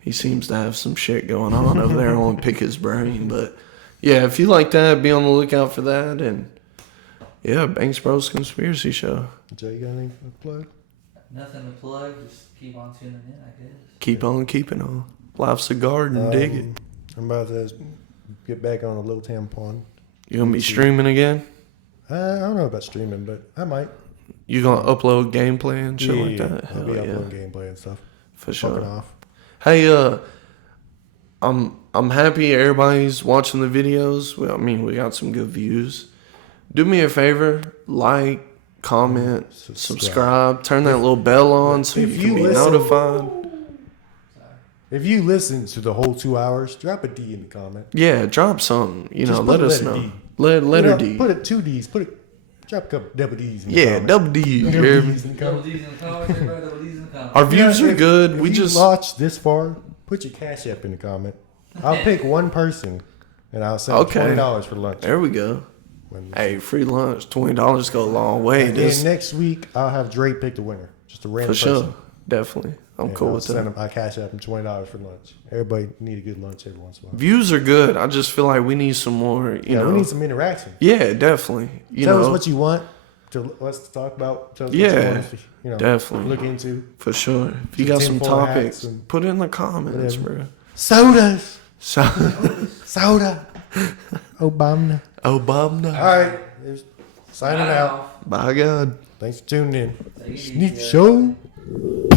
he seems to have some shit going on over there. I want to pick his brain, but yeah, if you like that, be on the lookout for that, and yeah, Banks Bros Conspiracy Show. Jay, you got anything to plug? Nothing to plug. Just keep on tuning in, I guess. Keep on keeping on. Life's a garden, dig it. I'm about to get back on a Little Tam Pond. You gonna be streaming again? I don't know about streaming, but I might. You gonna upload gameplay and shit like that? I'll be Hell uploading gameplay and stuff. For Fucking sure. off. Hey, I'm happy everybody's watching the videos. Well, I mean, we got some good views. Do me a favor, like, comment, subscribe, turn that little bell on so you can be notified. If you listen to the whole 2 hours, drop a D in the comment. Yeah, drop something. You know, Just let put us letter know. D. Letter D. Put it 2 Ds. Drop a couple double Ds in the Yeah, comment. double D. you Double hear me? Ds in the Double comment. D's in the comments, everybody. Double D's in the comments. Our views are If- good. If We you just watched this far, put your Cash App in the comment. I'll pick one person, and I'll send Okay. $20 for lunch. there we go. When- Hey, free lunch, $20 go a long way. And This then next week, I'll have Dre pick the winner. Just a random for sure, person. definitely. I'm And cool I'll with send that. him, I Cash App him $20 for lunch. Everybody need a good lunch every once in a while. Views are good. I just feel like we need some more. You Yeah, know, we need some interaction. yeah, definitely. You Tell know, us what you want to let's talk about. Tell us what Yeah, you want us to, definitely. look into. for sure. If you Some got some tinfoil hats topics, and put it in the comments, whatever. bro. Sodas. So, Soda. Obama. Obama. All right. Signing Sign out. off. By God. Thanks for tuning in. Take it easy, Schneef guys. Show.